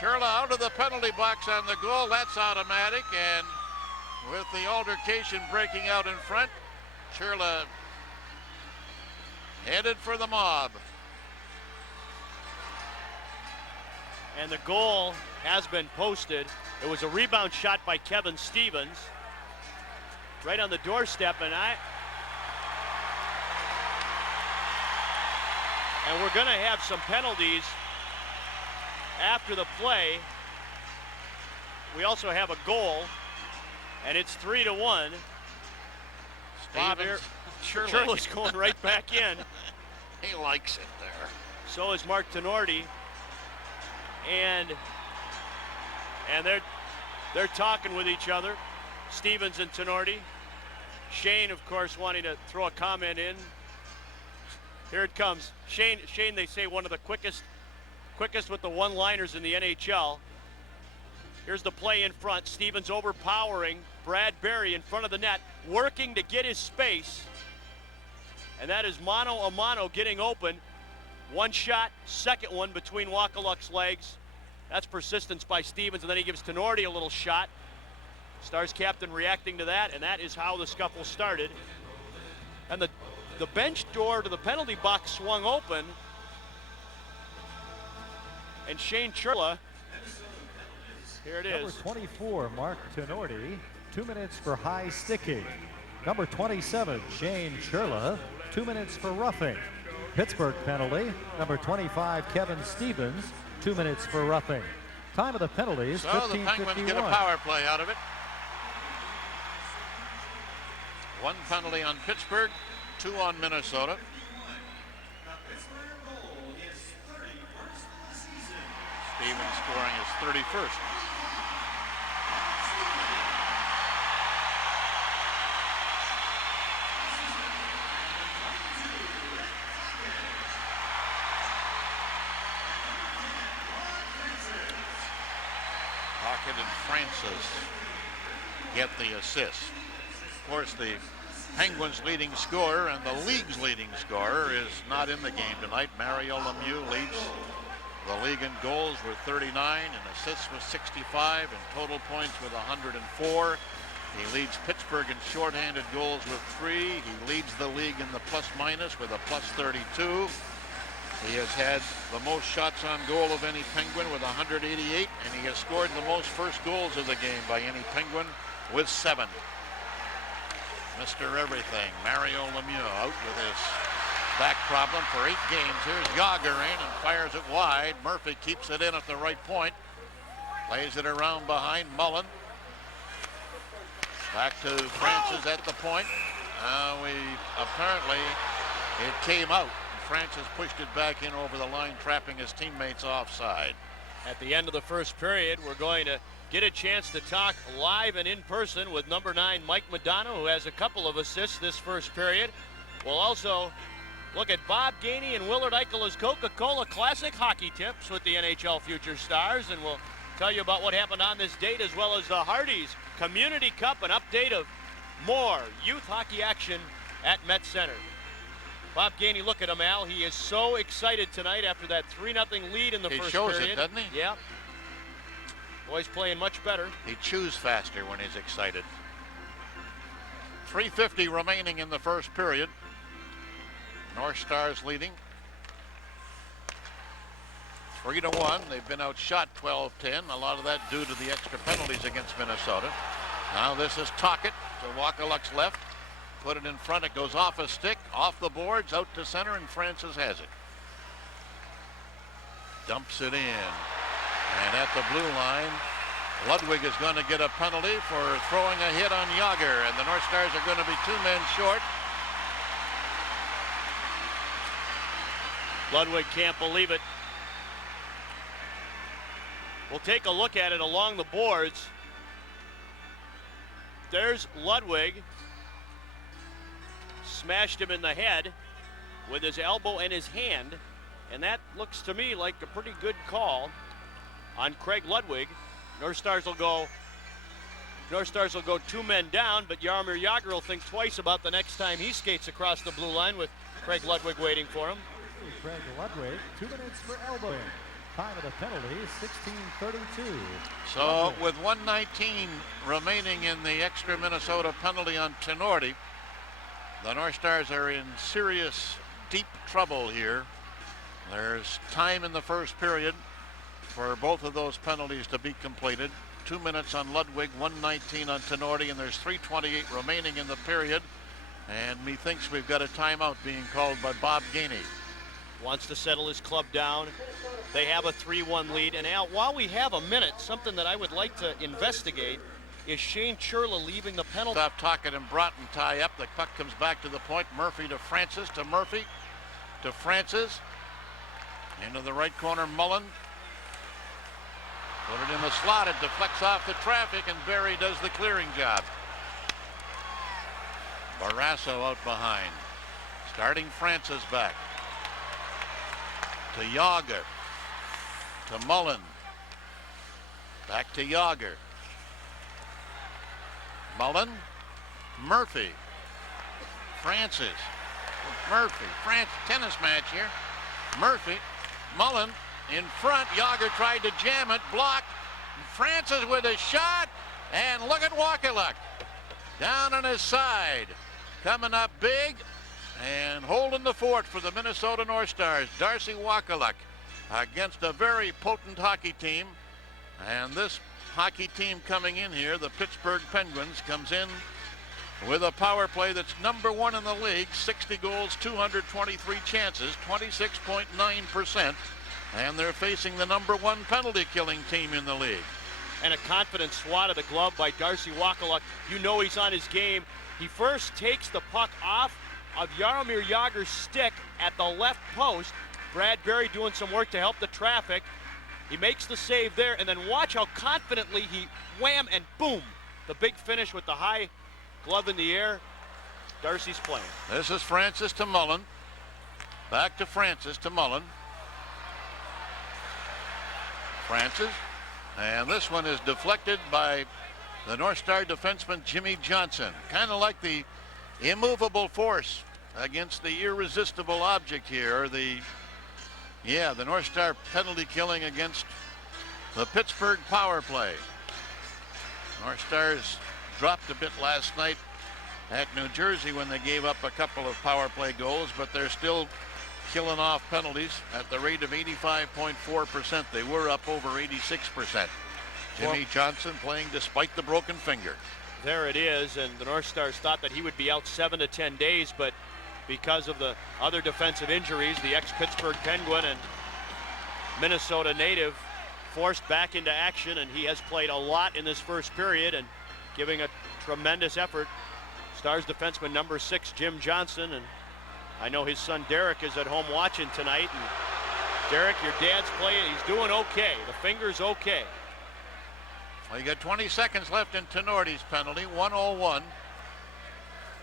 Churla out of the penalty box on the goal. That's automatic. And with the altercation breaking out in front, Churla headed for the mob. And the goal has been posted. It was a rebound shot by Kevin Stevens. Right on the doorstep, and we're gonna have some penalties after the play. We also have a goal, and it's 3-1. Churla's going right back in. He likes it there. So is Mark Tenorti. and they're talking with each other, Stevens and Tenorti. Shane, of course, wanting to throw a comment in. Here it comes. Shane, they say one of the quickest with the one-liners in the NHL. Here's the play in front. Stevens overpowering Brad Berry in front of the net, working to get his space. And that is mano a mano getting open. One shot, second one between Wakaluk's legs. That's persistence by Stevens, and then he gives Tenorti a little shot. Stars captain reacting to that, and that is how the scuffle started. And the bench door to the penalty box swung open. And Shane Churla, here it is. Number 24, Mark Tenorti, 2 minutes for high sticking. Number 27, Shane Churla, 2 minutes for roughing. Pittsburgh penalty. Number 25, Kevin Stevens, 2 minutes for roughing. Time of the penalties, so 15:51. the Penguins get a power play out of it. One penalty on Pittsburgh, 2 on Minnesota. Stevens scoring his 31st. Pocket and Francis get the assist. Of course, the Penguins' leading scorer and the league's leading scorer is not in the game tonight. Mario Lemieux leads the league in goals with 39 and assists with 65 and total points with 104. He leads Pittsburgh in shorthanded goals with 3. He leads the league in the plus-minus with a plus 32. He has had the most shots on goal of any Penguin with 188, and he has scored the most first goals of the game by any Penguin with 7. Mr. Everything, Mario Lemieux, out with his back problem for 8 games. Here's Yager in and fires it wide. Murphy keeps it in at the right point. Plays it around behind Mullen. Back to Francis at the point. Apparently it came out. Francis pushed it back in over the line, trapping his teammates offside. At the end of the first period, we're going to get a chance to talk live and in person with number 9, Mike Madonna, who has a couple of assists this first period. We'll also look at Bob Gainey and Willard Eichela's Coca-Cola Classic Hockey Tips with the NHL Future Stars, and we'll tell you about what happened on this date, as well as the Hardee's Community Cup, an update of more youth hockey action at Met Center. Bob Gainey, look at him, Al. He is so excited tonight after that 3-0 lead in the first period. He shows it, doesn't he? Yeah. Boy's playing much better. He chews faster when he's excited. 3:50 remaining in the first period. North Stars leading 3-1. They've been outshot 12-10. A lot of that due to the extra penalties against Minnesota. Now this is Tocchet to Wakaluk's left. Put it in front. It goes off a stick, off the boards, out to center, and Francis has it. Dumps it in. And at the blue line, Ludwig is going to get a penalty for throwing a hit on Yager, and the North Stars are going to be 2 men short. Ludwig can't believe it. We'll take a look at it along the boards. There's Ludwig. Smashed him in the head with his elbow and his hand, and that looks to me like a pretty good call on Craig Ludwig. North Stars will go 2 men down, but Jaromir Jagr will think twice about the next time he skates across the blue line with Craig Ludwig waiting for him. Craig Ludwig, 2 minutes for elbowing. Time of the penalty, 16:32. So Ludwig. with 1:19 remaining in the extra Minnesota penalty on Tenorti, the North Stars are in serious, deep trouble here. There's time in the first period for both of those penalties to be completed. 2 minutes on Ludwig, 1:19 on Tenorti, and there's 3:28 remaining in the period. And methinks we've got a timeout being called by Bob Gainey. Wants to settle his club down. They have a 3-1 lead. And Al, while we have a minute, something that I would like to investigate is Shane Churla leaving the penalty. Stop Tocchet and Broughton tie up. The puck comes back to the point. Murphy to Francis, to Murphy, to Francis. Into the right corner, Mullen. Put it in the slot. It deflects off the traffic, and Barry does the clearing job. Barrasso out behind. Starting Francis back. To Yager. To Mullen. Back to Yager. Mullen. Murphy. Francis. Murphy. Tennis match here. Murphy. Mullen in front. Yager tried to jam it. Blocked. Francis with a shot. And look at Wakaluk. Down on his side. Coming up big. And holding the fort for the Minnesota North Stars. Darcy Wakaluk against a very potent hockey team. And this hockey team coming in here, the Pittsburgh Penguins, comes in with a power play that's number 1 in the league. 60 goals, 223 chances, 26.9%. And they're facing the number 1 penalty killing team in the league. And a confident swat of the glove by Darcy Wakaluk. You know he's on his game. He first takes the puck off of Jaromir Jagr's stick at the left post. Brad Berry doing some work to help the traffic. He makes the save there, and then watch how confidently he wham and boom. The big finish with the high glove in the air. Darcy's playing. This is Francis to Mullen. Back to Francis to Mullen. Francis. And this one is deflected by the North Star defenseman Jimmy Johnson. Kind of like the immovable force against the irresistible object here. The North Star penalty killing against the Pittsburgh power play. North Stars dropped a bit last night at New Jersey when they gave up a couple of power play goals, but they're still killing off penalties at the rate of 85.4%. They were up over 86%. Jimmy Johnson playing despite the broken finger. There it is, and the North Stars thought that he would be out 7 to 10 days, but because of the other defensive injuries, the ex-Pittsburgh Penguin and Minnesota native forced back into action, and he has played a lot in this first period and giving a tremendous effort. Stars defenseman number 6, Jim Johnson, and I know his son Derek is at home watching tonight. And Derek, your dad's playing, he's doing okay. The finger's okay. Well, you got 20 seconds left in Tenorti's penalty, 101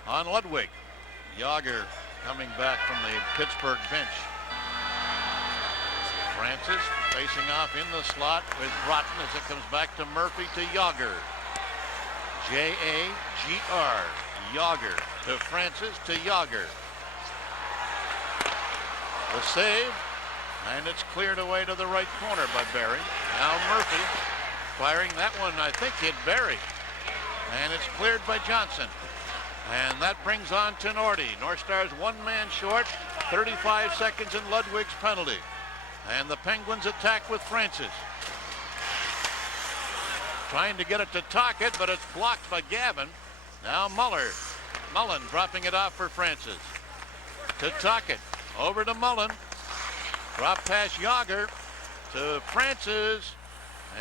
on Ludwig. Yager coming back from the Pittsburgh bench. Francis facing off in the slot with Broughton as it comes back to Murphy to Yager. J-A-G-R. Yager to Francis to Yager. The save, and it's cleared away to the right corner by Barry. Now Murphy firing that one, I think, hit Barry. And it's cleared by Johnson. And that brings on Tenorti. North Stars 1 man short, 35 seconds in Ludwig's penalty. And the Penguins attack with Francis. Trying to get it to Tocchet, but it's blocked by Gavin. Now Mullen dropping it off for Francis. To Tocchet. Over to Mullen. Drop past Yager to Francis.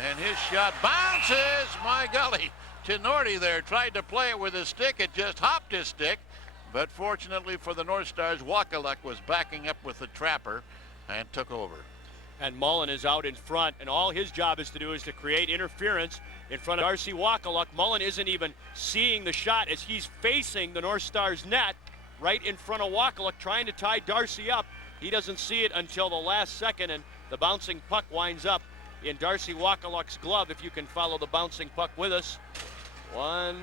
And his shot bounces. My golly. Tenorti there tried to play it with his stick. It just hopped his stick. But fortunately for the North Stars, Wakaluk was backing up with the trapper and took over. And Mullen is out in front, and all his job is to do is to create interference in front of Darcy Wakaluk. Mullen isn't even seeing the shot as he's facing the North Stars net right in front of Wakaluk, trying to tie Darcy up. He doesn't see it until the last second, and the bouncing puck winds up in Darcy Wakaluk's glove, if you can follow the bouncing puck with us. 1,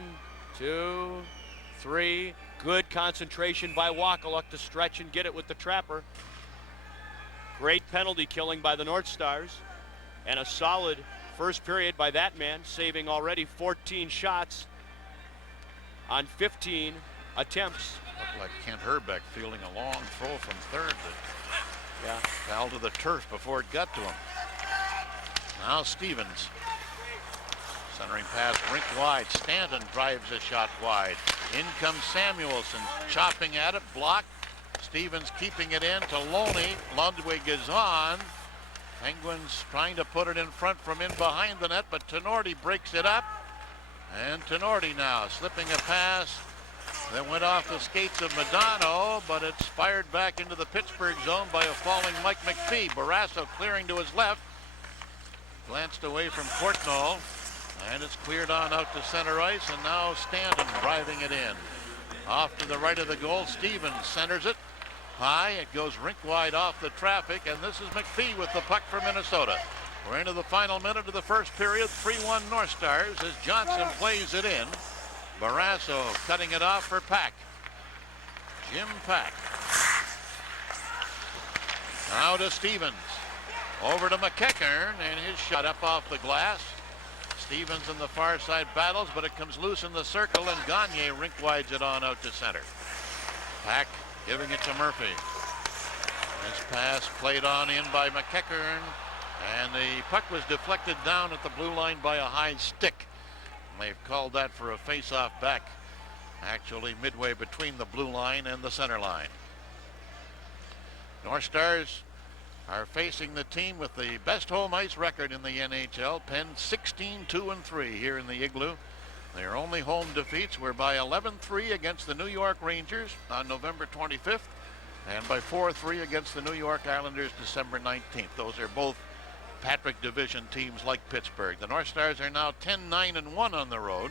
2, 3. Good concentration by Wakaluk to stretch and get it with the trapper. Great penalty killing by the North Stars, and a solid first period by that man, saving already 14 shots on 15 attempts. Looked like Kent Herbeck fielding a long throw from third that fell to the turf before it got to him. Now Stevens. Centering pass rink wide. Stanton drives a shot wide. In comes Samuelson, chopping at it, blocked. Stevens keeping it in to Loney. Ludwig is on. Penguins trying to put it in front from in behind the net, but Tenorti breaks it up. And Tenorti now slipping a pass that went off the skates of Madonna, but it's fired back into the Pittsburgh zone by a falling Mike McPhee. Barrasso clearing to his left. glanced away from Courtnall, and it's cleared on out to center ice, and now Standen driving it in. Off to the right of the goal, Stevens centers it high. It goes rink wide off the traffic, and this is McPhee with the puck for Minnesota. We're into the final minute of the first period. 3-1 North Stars as Johnson plays it in. Barrasso cutting it off for Pack. Jim Pack. Now to Stevens. Over to McEachern, and his shot up off the glass. Stevens in the far side battles, but it comes loose in the circle, and Gagne rink wides it on out to center. Pack giving it to Murphy. This pass played on in by McEachern, and the puck was deflected down at the blue line by a high stick. They've called that for a face-off back, actually midway between the blue line and the center line. North Stars are facing the team with the best home ice record in the NHL. Penn 16-2-3 here in the Igloo. Their only home defeats were by 11-3 against the New York Rangers on November 25th and by 4-3 against the New York Islanders December 19th. Those are both Patrick Division teams like Pittsburgh. The North Stars are now 10-9-1 on the road.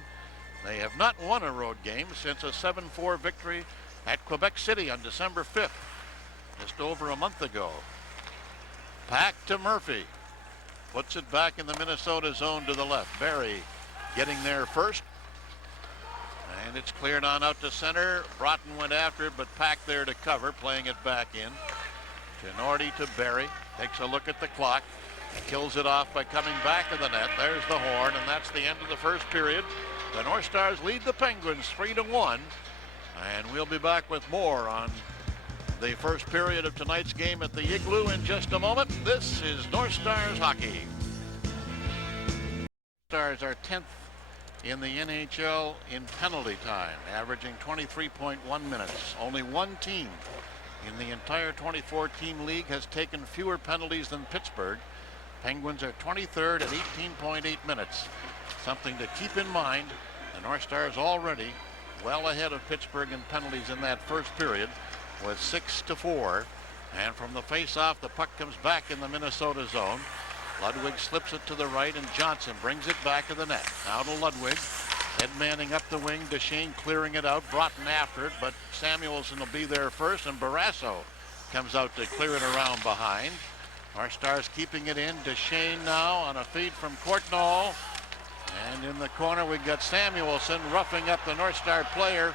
They have not won a road game since a 7-4 victory at Quebec City on December 5th, just over a month ago. Pack to Murphy. Puts it back in the Minnesota zone to the left. Barry getting there first. And it's cleared on out to center. Broughton went after it, but Pack there to cover, playing it back in. Tenorti to Barry. Takes a look at the clock. Kills it off by coming back of the net. There's the horn, and that's the end of the first period. The North Stars lead the Penguins 3-1. And we'll be back with more on the first period of tonight's game at the Igloo in just a moment. This is North Stars hockey. Stars are 10th in the NHL in penalty time, averaging 23.1 minutes. Only one team in the entire 24-team league has taken fewer penalties than Pittsburgh. Penguins are 23rd at 18.8 minutes. Something to keep in mind. The North Stars already well ahead of Pittsburgh in penalties in that first period with 6-4. And from the face-off, the puck comes back in the Minnesota zone. Ludwig slips it to the right, and Johnson brings it back to the net. Now to Ludwig. Head manning up the wing. Duchesne clearing it out. Broughton after it, but Samuelson will be there first, and Barrasso comes out to clear it around behind. Our Stars keeping it in. Duchesne now on a feed from Courtnall. And in the corner, we've got Samuelson roughing up the North Star player.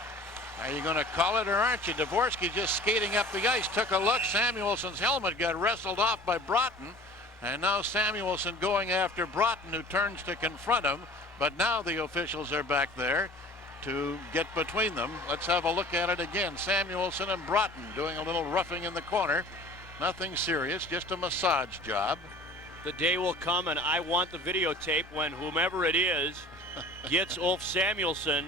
Are you going to call it or aren't you? Dvorsky just skating up the ice. Took a look. Samuelson's helmet got wrestled off by Broughton. And now Samuelson going after Broughton, who turns to confront him. But now the officials are back there to get between them. Let's have a look at it again. Samuelson and Broughton doing a little roughing in the corner. Nothing serious, just a massage job. The day will come, and I want the videotape when whomever it is gets Ulf Samuelsson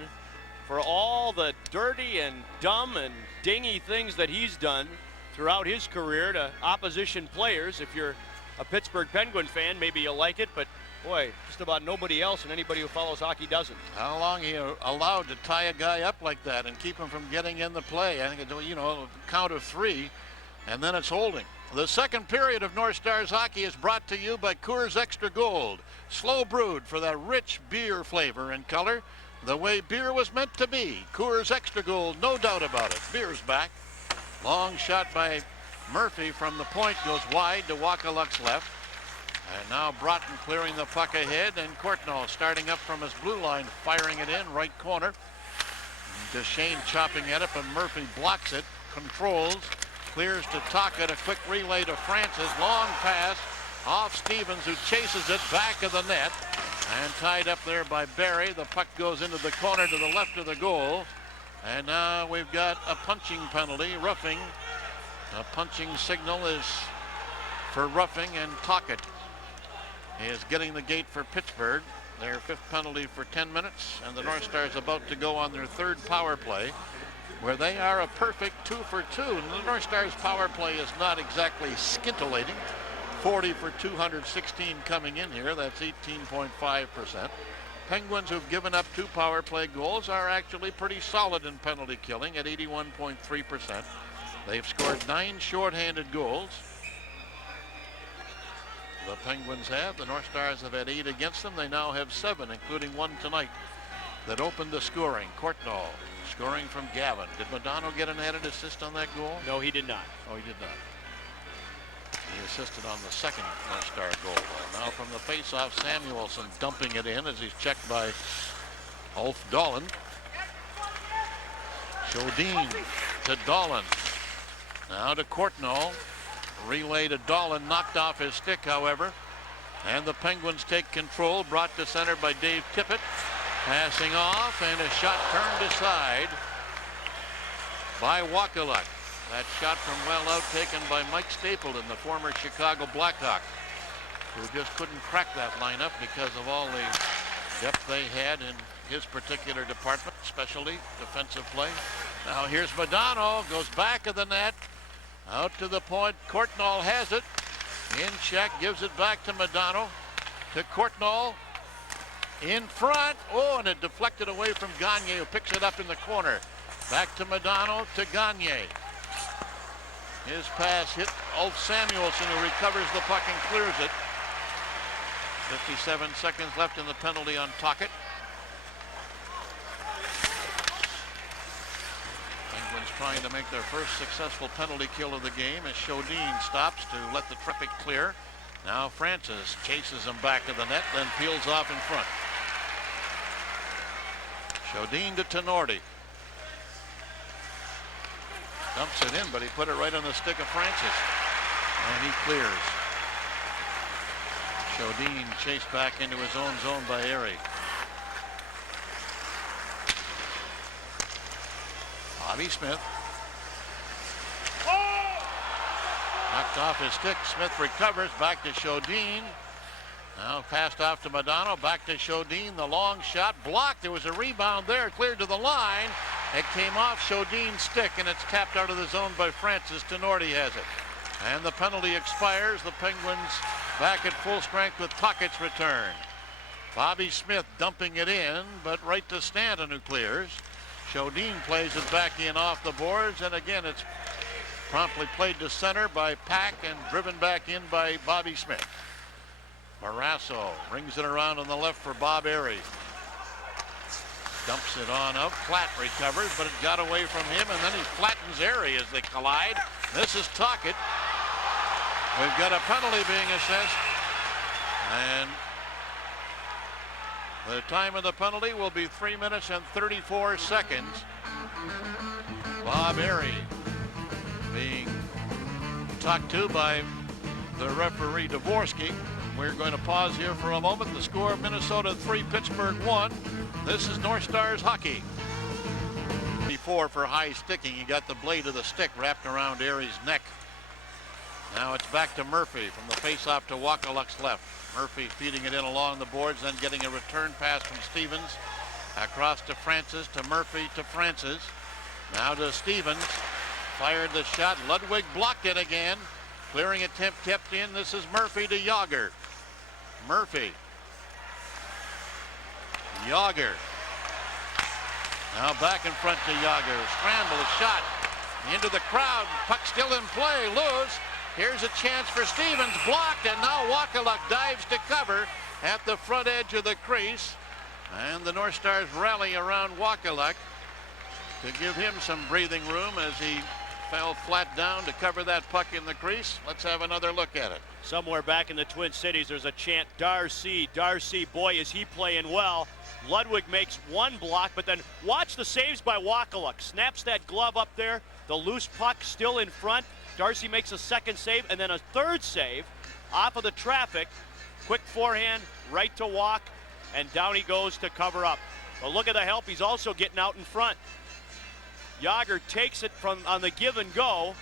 for all the dirty and dumb and dingy things that he's done throughout his career to opposition players. If you're a Pittsburgh Penguin fan, maybe you'll like it, but boy, just about nobody else and anybody who follows hockey doesn't. How long are you allowed to tie a guy up like that and keep him from getting in the play? I think it's, a count of 3, and then it's holding. The second period of North Stars hockey is brought to you by Coors Extra Gold. Slow brewed for that rich beer flavor and color, the way beer was meant to be. Coors Extra Gold, no doubt about it. Beer's back. Long shot by Murphy from the point goes wide to Wakaluk's left. And now Broughton clearing the puck ahead, and Courtnall starting up from his blue line, firing it in, right corner. Duchesne chopping at it, but Murphy blocks it, controls, clears to Taka, a quick relay to Francis, long pass off Stevens, who chases it back of the net, and tied up there by Barry. The puck goes into the corner to the left of the goal, and now we've got a punching penalty, roughing. A punching signal is for roughing, and Tocchet is getting the gate for Pittsburgh. Their 5th penalty for 10 minutes, and the North Stars about to go on their 3rd power play, where they are a perfect 2 for 2. And the North Stars power play is not exactly scintillating. 40 for 216 coming in here. That's 18.5%. Penguins, who've given up 2 power play goals, are actually pretty solid in penalty killing at 81.3%. They've scored 9 shorthanded goals. The Penguins have. The North Stars have had 8 against them. They now have 7, including one tonight that opened the scoring. Courtnall scoring from Gavin. Did Modano get an added assist on that goal? No, he did not. Oh, he did not. He assisted on the second North Star goal. Now from the faceoff, Samuelson dumping it in as he's checked by Ulf Dolan. Chodin to Dolan. Now to Courtnall. Relay to Dolan, knocked off his stick, however. And the Penguins take control, brought to center by Dave Tippett. Passing off, and a shot turned aside by Wakaluk. That shot from well out taken by Mike Stapleton, the former Chicago Blackhawk, who just couldn't crack that lineup because of all the depth they had in his particular department, especially defensive play. Now here's Modano, goes back of the net, out to the point. Courtnall has it. In check, gives it back to Modano. To Courtnall. In front. Oh, and it deflected away from Gagne, who picks it up in the corner. Back to Modano, to Gagne. His pass hit Ulf Samuelson, who recovers the puck and clears it. 57 seconds left in the penalty on Tocchet. Penguins trying to make their first successful penalty kill of the game as Chodin stops to let the traffic clear. Now Francis chases him back to the net, then peels off in front. Chodin to Tenorti. Dumps it in, but he put it right on the stick of Francis. And he clears. Chodin chased back into his own zone by Erie. Bobby Smith. Knocked off his stick. Smith recovers. Back to Chodin. Now passed off to Modano. Back to Chodin. The long shot blocked. There was a rebound there. Cleared to the line. It came off Chodin's stick, and it's tapped out of the zone by Francis. Tenorti has it. And the penalty expires. The Penguins back at full strength with Tocchet's return. Bobby Smith dumping it in, but right to Stanton, who clears. Chodin plays it back in off the boards, and again it's promptly played to center by Pack and driven back in by Bobby Smith. Barrasso brings it around on the left for Bob Erie. Dumps it on out. Platt recovers, but it got away from him, and then he flattens Erie as they collide. This is Tocchet. We've got a penalty being assessed, and the time of the penalty will be 3 minutes and 34 seconds. Bob Erie being talked to by the referee Dvorsky. We're going to pause here for a moment. The score of Minnesota 3, Pittsburgh 1. This is North Stars hockey. Before for high sticking, he got the blade of the stick wrapped around Erie's neck. Now it's back to Murphy from the faceoff to Wakaluk's left. Murphy feeding it in along the boards, then getting a return pass from Stevens. Across to Francis, to Murphy, to Francis. Now to Stevens. Fired the shot. Ludwig blocked it again. Clearing attempt kept in. This is Murphy to Yager. Murphy. Yager. Now back in front to Yager. Scramble, a shot into the crowd. Puck still in play. Loose. Here's a chance for Stevens. Blocked, and now Wakaluk dives to cover at the front edge of the crease. And the North Stars rally around Wakaluk to give him some breathing room as he fell flat down to cover that puck in the crease. Let's have another look at it. Somewhere back in the Twin Cities, there's a chant, Darcy, Darcy, boy, is he playing well. Ludwig makes one block, but then watch the saves by Wakaluk. Snaps that glove up there. The loose puck still in front. Darcy makes a second save, and then a third save off of the traffic. Quick forehand, right to Walk, and down he goes to cover up. But look at the help. He's also getting out in front. Yager takes it from on the give and go,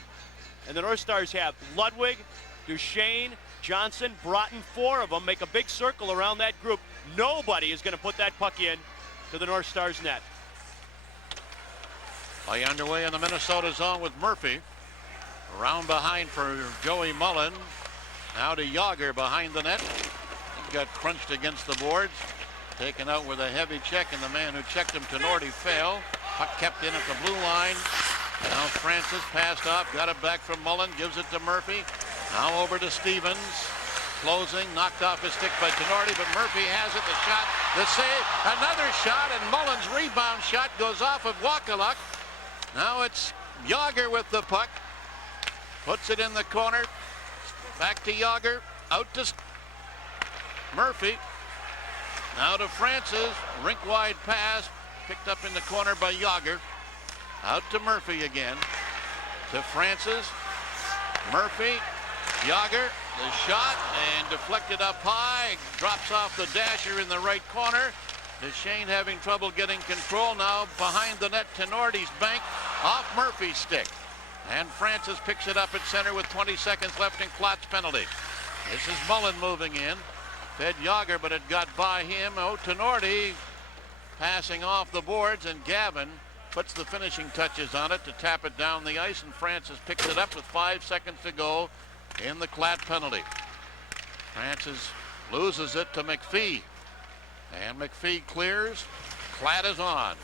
and the North Stars have Ludwig, Duchesne, Johnson, Broughton, 4 of them make a big circle around that group. Nobody is going to put that puck in to the North Stars net. Play underway in the Minnesota zone with Murphy. Around behind for Joey Mullen. Now to Yager behind the net. He got crunched against the boards. Taken out with a heavy check, and the man who checked him, Tenorti, fell. Puck kept in at the blue line. Now Francis passed off, got it back from Mullen, gives it to Murphy. Now over to Stevens. closing, knocked off his stick by Tenorti, but Murphy has it. The shot, the save, another shot, and Mullins' rebound shot goes off of Wakaluk. Now it's Yager with the puck. Puts it in the corner. Back to Yager. Out to Murphy. Now to Francis. Rink-wide pass. Picked up in the corner by Yager. Out to Murphy again. To Francis. Murphy. Yager. The shot and deflected up high. Drops off the dasher in the right corner. Duchesne having trouble getting control now behind the net. Tenorti's bank off Murphy's stick. And Francis picks it up at center with 20 seconds left in Klott's penalty. This is Mullen moving in. Fed Yager, but it got by him. Oh, Tenorti passing off the boards, and Gavin puts the finishing touches on it to tap it down the ice, and Francis picks it up with 5 seconds to go in the Klatt penalty. Francis loses it to McPhee. And McPhee clears. Klatt is on.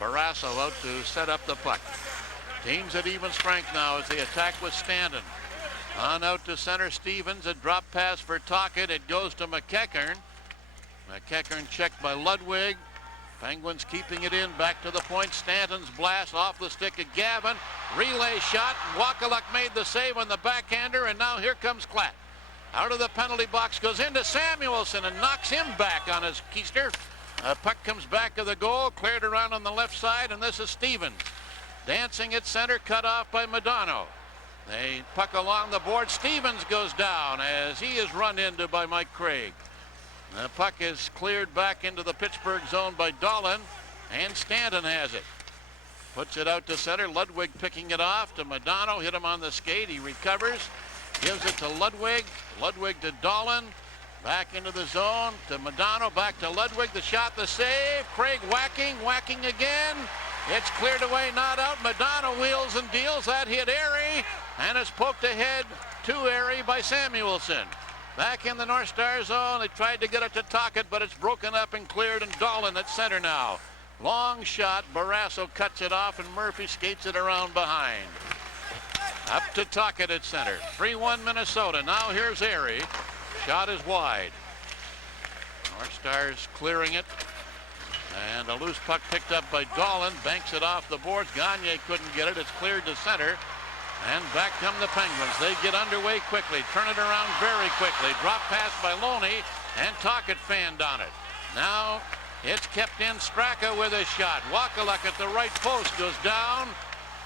Barrasso out to set up the puck. Teams at even strength now as they attack with Stanton. On out to center, Stevens. A drop pass for Tocchet. It goes to McEachern. McEachern checked by Ludwig. Penguins keeping it in. Back to the point. Stanton's blast off the stick of Gavin. Relay shot. Wakaluk made the save on the backhander, and now here comes Klatt. Out of the penalty box, goes into Samuelson and knocks him back on his keister. Puck comes back of the goal, cleared around on the left side, and this is Stevens. Dancing at center, cut off by Modano. They puck along the board. Stevens goes down as he is run into by Mike Craig. The puck is cleared back into the Pittsburgh zone by Dahlin, and Stanton has it. Puts it out to center. Ludwig picking it off to Modano. Hit him on the skate. He recovers. Gives it to Ludwig. Ludwig to Dahlin. Back into the zone to Modano. Back to Ludwig. The shot, the save. Craig whacking again. It's cleared away, not out. Modano wheels and deals. That hit Airy, and it's poked ahead to Airy by Samuelson. Back in the North Star zone. They tried to get it to Tocchet, but it's broken up and cleared, and Dahlin at center now. Long shot. Barrasso cuts it off, and Murphy skates it around behind. Up to Tocchet at center. 3-1 Minnesota. Now here's Airy. Shot is wide. North Stars clearing it. And a loose puck picked up by Dahlin. Banks it off the boards. Gagne couldn't get it. It's cleared to center. And back come the Penguins. They get underway quickly. Turn it around very quickly. Drop pass by Loney. And Tocchet fanned on it. Now it's kept in. Straka with a shot. Wakaluk at the right post goes down.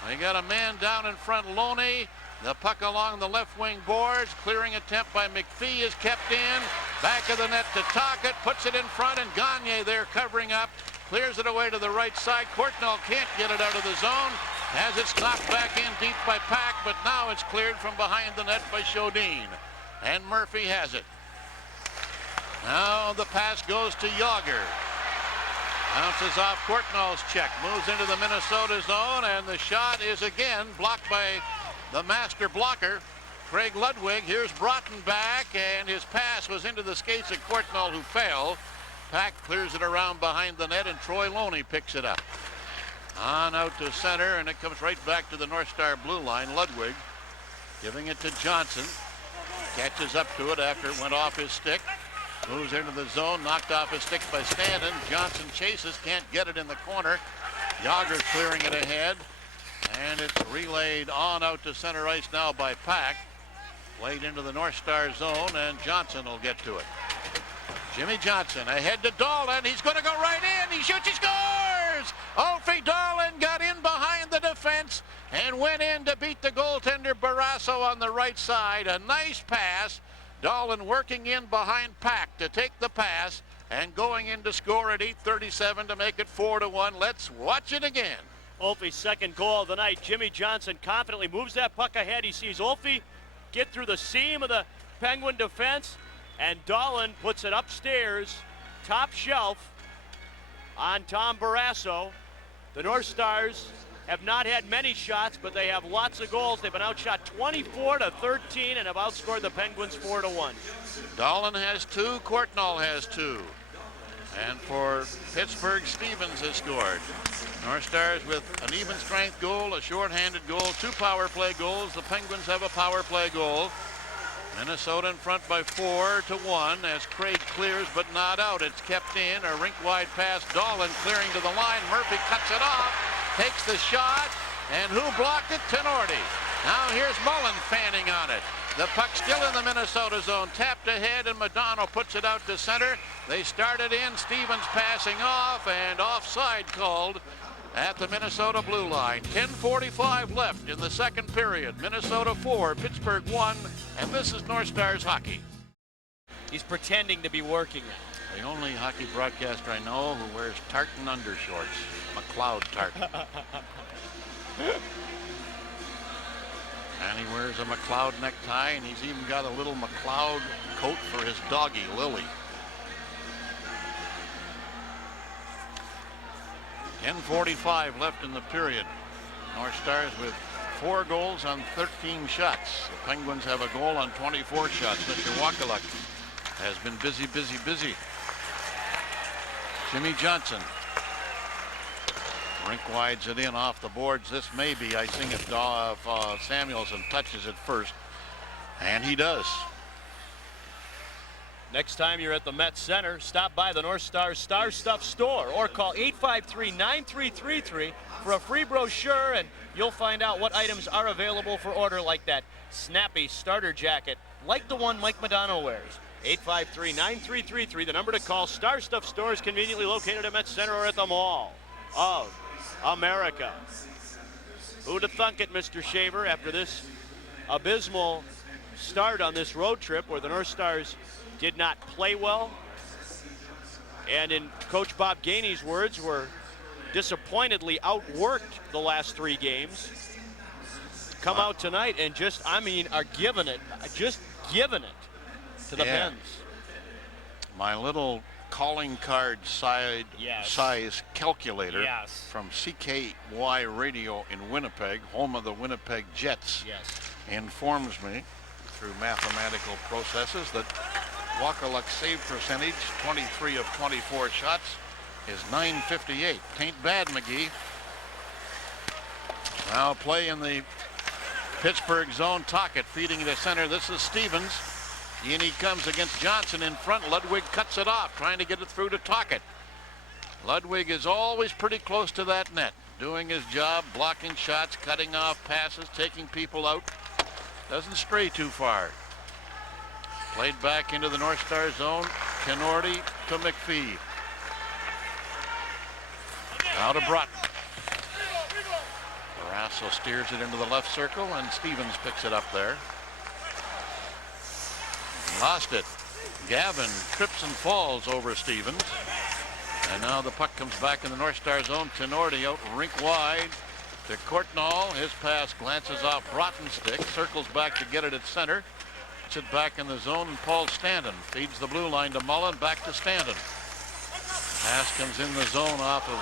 They got a man down in front, Loney. The puck along the left wing boards. Clearing attempt by McPhee is kept in. Back of the net to Tocchet. Puts it in front, and Gagne there covering up. Clears it away to the right side. Courtnall can't get it out of the zone as it's knocked back in deep by Pack, but now it's cleared from behind the net by Chodin. And Murphy has it. Now the pass goes to Yager. Bounces off Courtnall's check. Moves into the Minnesota zone, and the shot is again blocked by the master blocker, Craig Ludwig. Here's Broughton back, and his pass was into the skates of Courtnall, who fell. Pack clears it around behind the net, and Troy Loney picks it up. On out to center, and it comes right back to the North Star blue line. Ludwig giving it to Johnson. Catches up to it after it went off his stick. Moves into the zone, knocked off his stick by Stanton. Johnson chases, can't get it in the corner. Yager's clearing it ahead. And it's relayed on out to center ice now by Pack. Played into the North Star zone, and Johnson will get to it. Jimmy Johnson ahead to Dahlin. He's going to go right in. He shoots, he scores! Ophi Dahlin got in behind the defense and went in to beat the goaltender Barrasso on the right side. A nice pass. Dahlin working in behind Pack to take the pass and going in to score at 8:37 to make it 4-1. Let's watch it again. Olfe's second goal of the night. Jimmy Johnson confidently moves that puck ahead. He sees Olfe get through the seam of the Penguin defense, and Dahlin puts it upstairs, top shelf, on Tom Barrasso. The North Stars have not had many shots, but they have lots of goals. They've been outshot 24-13 and have outscored the Penguins 4-1. Dahlin has 2, Courtnall has 2. And for Pittsburgh, Stevens has scored. North Stars with an even strength goal, a shorthanded goal, 2 power play goals. The Penguins have a power play goal. Minnesota in front by 4-1 as Craig clears but not out. It's kept in. A rink-wide pass. Dolan clearing to the line. Murphy cuts it off. Takes the shot. And who blocked it? Tenorti. Now here's Mullen fanning on it. The puck still in the Minnesota zone. Tapped ahead and Madonna puts it out to center. They started in. Stevens passing off and offside called at the Minnesota blue line. 10:45 left in the second period. Minnesota 4, Pittsburgh 1, and this is North Stars hockey. He's pretending to be working it. The only hockey broadcaster I know who wears tartan undershorts, McLeod tartan. And he wears a McLeod necktie, and he's even got a little McLeod coat for his doggie, Lily. 10:45 left in the period. North Stars with 4 goals on 13 shots. The Penguins have a goal on 24 shots. Mr. Wakaluk has been busy. Jimmy Johnson. Rink wides it in off the boards. This may be icing if Samuelson touches it first. And he does. Next time you're at the Met Center, stop by the North Stars Star Stuff store or call 853-9333 for a free brochure, and you'll find out what items are available for order, like that snappy starter jacket, like the one Mike Madonna wears. 853-9333, the number to call. Star Stuff store is conveniently located at Met Center or at the Mall of America. Who'd have thunk it, Mr. Shaver, after this abysmal start on this road trip where the North Stars did not play well, and in Coach Bob Gainey's words, were disappointedly outworked the last 3 games. Come out tonight and are giving it to the Pens. My little calling card size calculator from CKY Radio in Winnipeg, home of the Winnipeg Jets, informs me through mathematical processes that Wakaluk's save percentage, 23 of 24 shots, is .958. Tain't bad, McGee. Now play in the Pittsburgh zone. Tocchet feeding to center. This is Stevens. In he comes against Johnson in front. Ludwig cuts it off, trying to get it through to Tocchet. Ludwig is always pretty close to that net, doing his job, blocking shots, cutting off passes, taking people out. Doesn't stray too far. Played back into the North Star zone. Tenorti to McPhee. Now to Broughton. Barrasso steers it into the left circle, and Stevens picks it up there. Lost it. Gavin trips and falls over Stevens. And now the puck comes back in the North Star zone. Tenorti out rink wide to Courtnall. His pass glances off Broughton's stick. Circles back to get it at center. Puts it back in the zone, and Paul Standen feeds the blue line to Mullen. Back to Standen. Pass comes in the zone off of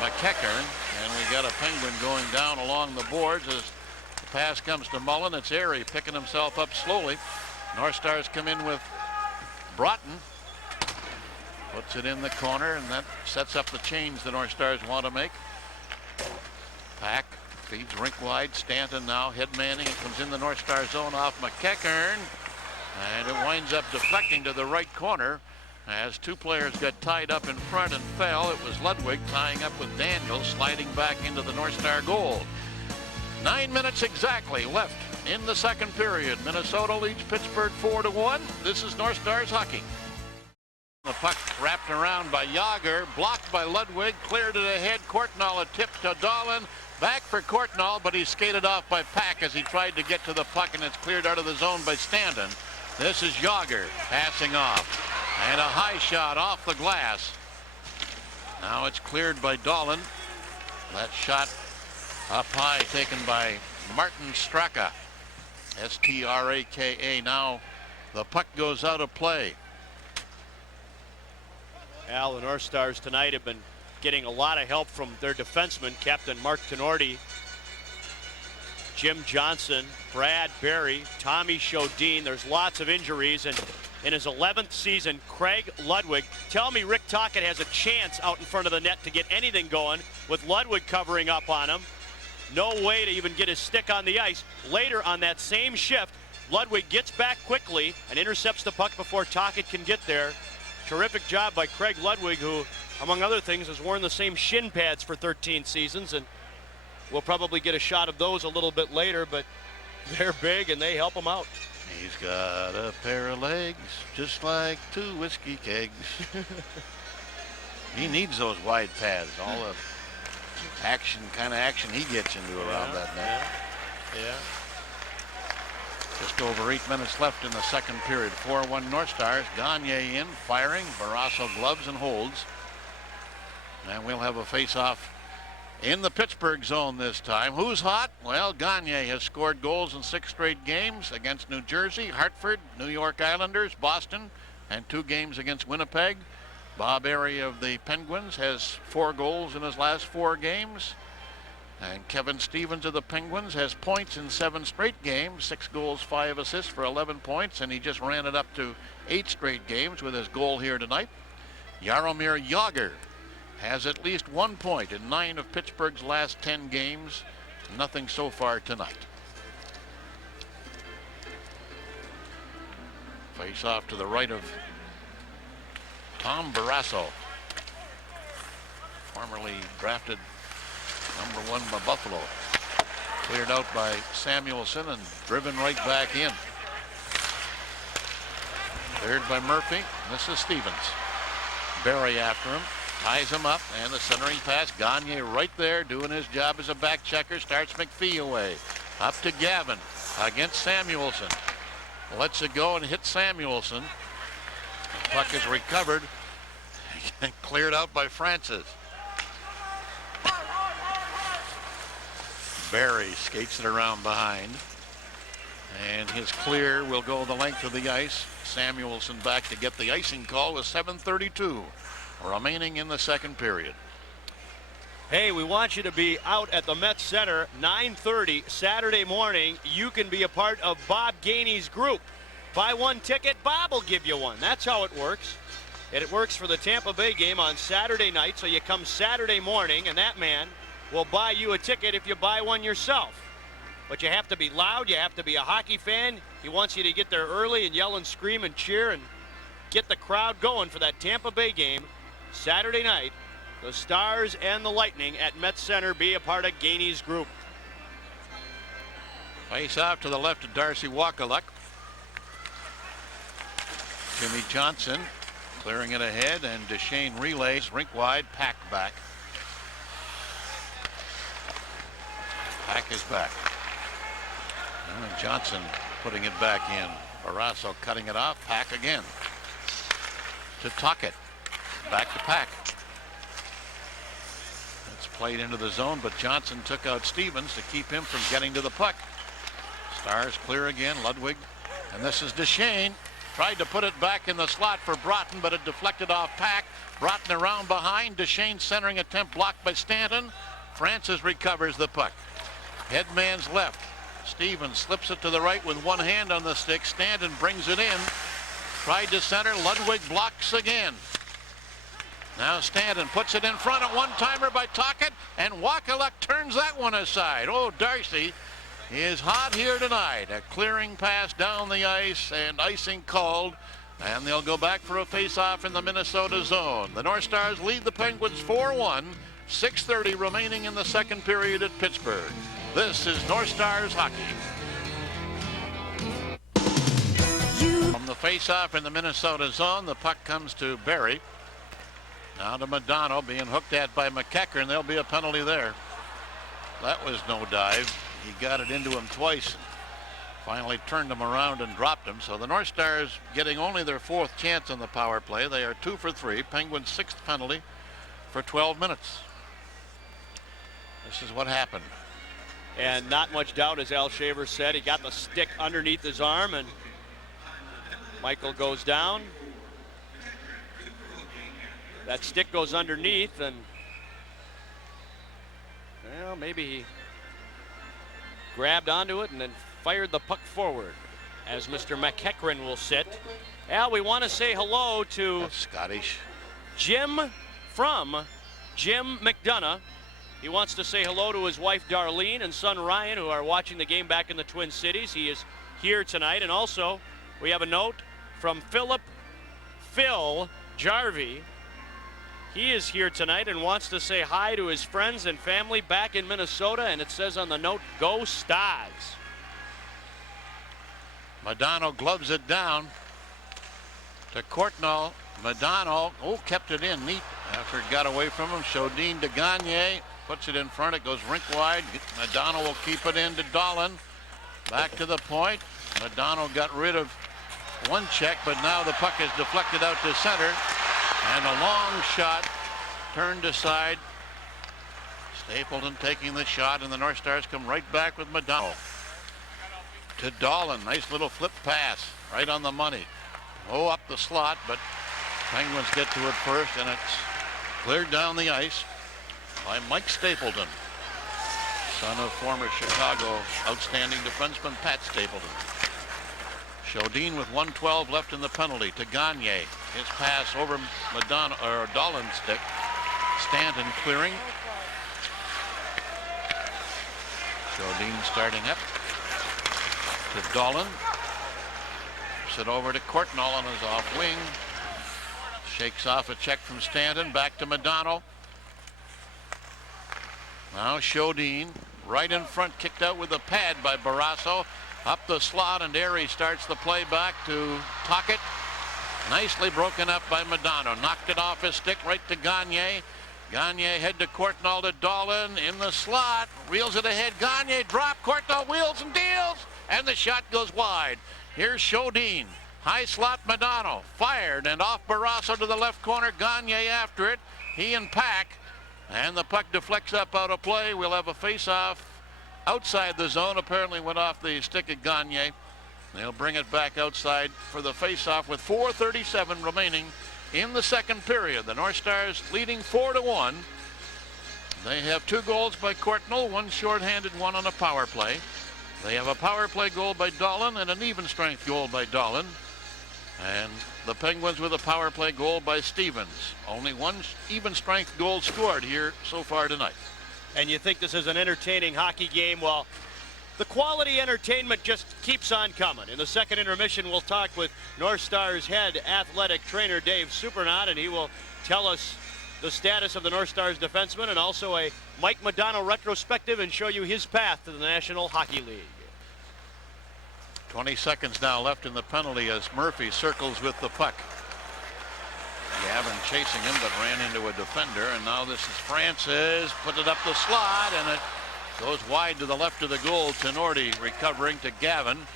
McEachern, and we got a Penguin going down along the boards as the pass comes to Mullen. It's Airy picking himself up slowly. North Stars come in with Broughton. Puts it in the corner, and that sets up the change the North Stars want to make. Pack feeds rink wide. Stanton now head manning. It comes in the North Star zone off McEachern, and it winds up deflecting to the right corner as 2 players got tied up in front and fell. It was Ludwig tying up with Daniels, sliding back into the North Star goal. 9 minutes exactly left in the second period. Minnesota leads Pittsburgh 4-1. This is North Stars hockey. The puck wrapped around by Yager, blocked by Ludwig, cleared it ahead. Courtnall a tip to Dolan. Back for Courtnall, but he's skated off by Pack as he tried to get to the puck, and it's cleared out of the zone by Standen. This is Yager passing off, and a high shot off the glass. Now it's cleared by Dolan. That shot up high taken by Martin Straka. S-T-R-A-K-A. Now the puck goes out of play. Al, the North Stars tonight have been getting a lot of help from their defensemen, Captain Mark Tenorti, Jim Johnson, Brad Berry, Tommy Shodin. There's lots of injuries, and in his 11th season, Craig Ludwig. Tell me Rick Tocchet has a chance out in front of the net to get anything going with Ludwig covering up on him. No way to even get his stick on the ice. Later on that same shift, Ludwig gets back quickly and intercepts the puck before Tocchet can get there. Terrific job by Craig Ludwig, who, among other things, has worn the same shin pads for 13 seasons, and we'll probably get a shot of those a little bit later, but they're big and they help him out. He's got a pair of legs just like 2 whiskey kegs. He needs those wide pads, all the kind of action he gets into around that net. Yeah. Just over 8 minutes left in the second period. 4-1 North Stars. Gagne in, firing. Barrasso gloves and holds. And we'll have a face-off in the Pittsburgh zone this time. Who's hot? Well, Gagne has scored goals in 6 straight games against New Jersey, Hartford, New York Islanders, Boston, and 2 games against Winnipeg. Bob Airy of the Penguins has 4 goals in his last 4 games. And Kevin Stevens of the Penguins has points in 7 straight games, 6 goals, 5 assists for 11 points, and he just ran it up to 8 straight games with his goal here tonight. Jaromir Jagr has at least 1 point in 9 of Pittsburgh's last 10 games. Nothing so far tonight. Face off to the right of Tom Barrasso, formerly drafted number 1 by Buffalo. Cleared out by Samuelson and driven right back in. Cleared by Murphy. This is Stevens. Barry after him. Ties him up, and the centering pass. Gagne right there doing his job as a back checker. Starts McPhee away. Up to Gavin against Samuelson. Lets it go and hits Samuelson. The puck is recovered and cleared out by Francis. Barry skates it around behind, and his clear will go the length of the ice. Samuelson back to get the icing call with 7:32 remaining in the second period. Hey, we want you to be out at the Met Center 9:30 Saturday morning. You can be a part of Bob Gainey's group. Buy 1 ticket, Bob will give you 1. That's how it works. And it works for the Tampa Bay game on Saturday night, so you come Saturday morning, and that man will buy you a ticket if you buy one yourself. But you have to be loud. You have to be a hockey fan. He wants you to get there early and yell and scream and cheer and get the crowd going for that Tampa Bay game Saturday night. The Stars and the Lightning at Met Center. Be a part of Gainey's group. Face off to the left of Darcy Wakaluk. Jimmy Johnson clearing it ahead, and Duchesne relays rink wide. Pack back. Pack is back. And Johnson putting it back in. Barrasso cutting it off. Pack again. To Tocchet. Back to Pack. It's played into the zone, but Johnson took out Stevens to keep him from getting to the puck. Stars clear again. Ludwig. And this is Duchesne. Tried to put it back in the slot for Broughton, but it deflected off Pack. Broughton around behind. Duchesne centering attempt blocked by Stanton. Francis recovers the puck. Headman's left. Stevens slips it to the right with one hand on the stick. Stanton brings it in. Tried to center. Ludwig blocks again. Now Stanton puts it in front. A one-timer by Tocchet, and Wakaluk turns that one aside. Oh, Darcy is hot here tonight. A clearing pass down the ice and icing called, and they'll go back for a face-off in the Minnesota zone. The North Stars lead the Penguins 4-1. 6:30 remaining in the second period at Pittsburgh. This is North Stars hockey. From the face-off in the Minnesota zone, the puck comes to Barry. Now to Madonna, being hooked at by McEachern. There'll be a penalty there. That was no dive. He got it into him twice. Finally turned him around and dropped him. So the North Stars getting only their 4th chance on the power play. They are 2 for 3. Penguins' 6th penalty for 12 minutes. This is what happened. And not much doubt, as Al Shaver said. He got the stick underneath his arm, and Michael goes down. That stick goes underneath, and well, maybe he grabbed onto it and then fired the puck forward, as Mr. McEachern will sit. Al, we want to say hello to That's Scottish. Jim McDonough. He wants to say hello to his wife Darlene and son Ryan, who are watching the game back in the Twin Cities. He is here tonight. And also, we have a note from Phil Jarvie. He is here tonight and wants to say hi to his friends and family back in Minnesota, and it says on the note, "Go Stars." Madano gloves it down to Courtnall. Madano, kept it in neat after it got away from him. Chaudin to Gagne, puts it in front. It goes rink wide. Madano will keep it in to Dolan. Back to the point. Madano got rid of one check, but now the puck is deflected out to center. And a long shot turned aside. Stapleton taking the shot, and the North Stars come right back with Madano. To Dolan, nice little flip pass, right on the money. Up the slot, but Penguins get to it first, and it's cleared down the ice by Mike Stapleton, son of former Chicago outstanding defenseman Pat Stapleton. Chaudin with 1:12 left in the penalty to Gagne. His pass over Dolan's stick. Stanton clearing. Chaudin starting up to Dolan. It over to Courtnall on his off wing. Shakes off a check from Stanton. Back to Madano. Now Chaudin right in front, kicked out with a pad by Barrasso. Up the slot, and Airy starts the play back to Tocchet. Nicely broken up by Madano. Knocked it off his stick right to Gagne. Gagne head to Courtnall to Dolan in the slot. Reels it ahead. Gagne drop. Courtnall wheels and deals. And the shot goes wide. Here's Chaudin. High slot Madano. Fired and off Barrasso to the left corner. Gagne after it. He and Pack. And the puck deflects up out of play. We'll have a face-off outside the zone. Apparently went off the stick of Gagne. They'll bring it back outside for the face-off with 4:37 remaining in the second period. The North Stars leading 4-1. They have 2 goals by Courtnall, 1 shorthanded, 1 on a power play. They have a power play goal by Dolan and an even strength goal by Dolan. And the Penguins with a power play goal by Stevens. Only 1 even strength goal scored here so far tonight. And you think this is an entertaining hockey game? Well, the quality entertainment just keeps on coming. In the second intermission, we'll talk with North Stars head athletic trainer Dave Supernaut, and he will tell us the status of the North Stars defenseman and also a Mike Madano retrospective and show you his path to the National Hockey League. 20 seconds now left in the penalty as Murphy circles with the puck. Gavin chasing him, but ran into a defender, and now this is Francis. Put it up the slot, and it goes wide to the left of the goal. Tenorti recovering to Gavin.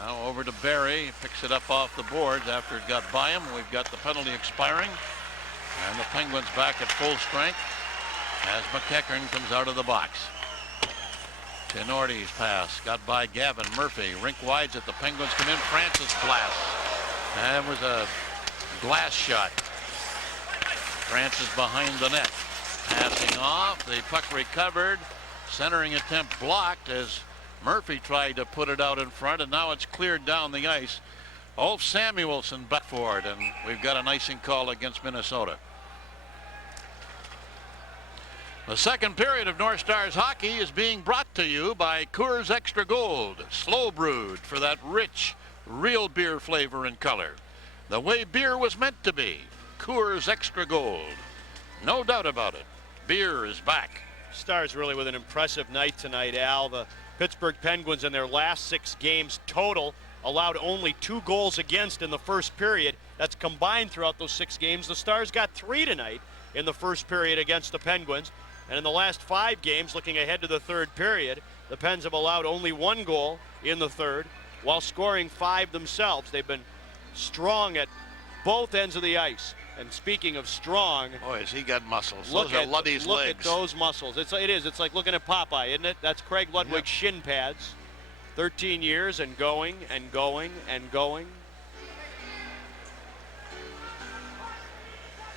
Now over to Barry. Picks it up off the boards after it got by him. We've got the penalty expiring, and the Penguins back at full strength as McEachern comes out of the box. Tenorti's pass got by Gavin. Murphy rink wides it. The Penguins come in. Francis blast. That was a glass shot. Francis behind the net. Passing off. The puck recovered. Centering attempt blocked as Murphy tried to put it out in front, and now it's cleared down the ice. Ulf Samuelsson back for it, and we've got an icing call against Minnesota. The second period of North Stars hockey is being brought to you by Coors Extra Gold, slow brewed for that rich, real beer flavor and color. The way beer was meant to be. Coors Extra Gold. No doubt about it. Beer is back. Stars really with an impressive night tonight, Al. The Pittsburgh Penguins in their last 6 games total allowed only 2 goals against in the first period. That's combined throughout those 6 games. The Stars got 3 tonight in the first period against the Penguins. And in the last 5 games, looking ahead to the third period, the Pens have allowed only 1 goal in the third while scoring 5 themselves. They've been strong at both ends of the ice. And speaking of strong, boy, has he got muscles. Those are Luddy's legs. Look at those muscles. It's like looking at Popeye, isn't it? That's Craig Ludwig's shin pads. 13 years and going and going and going.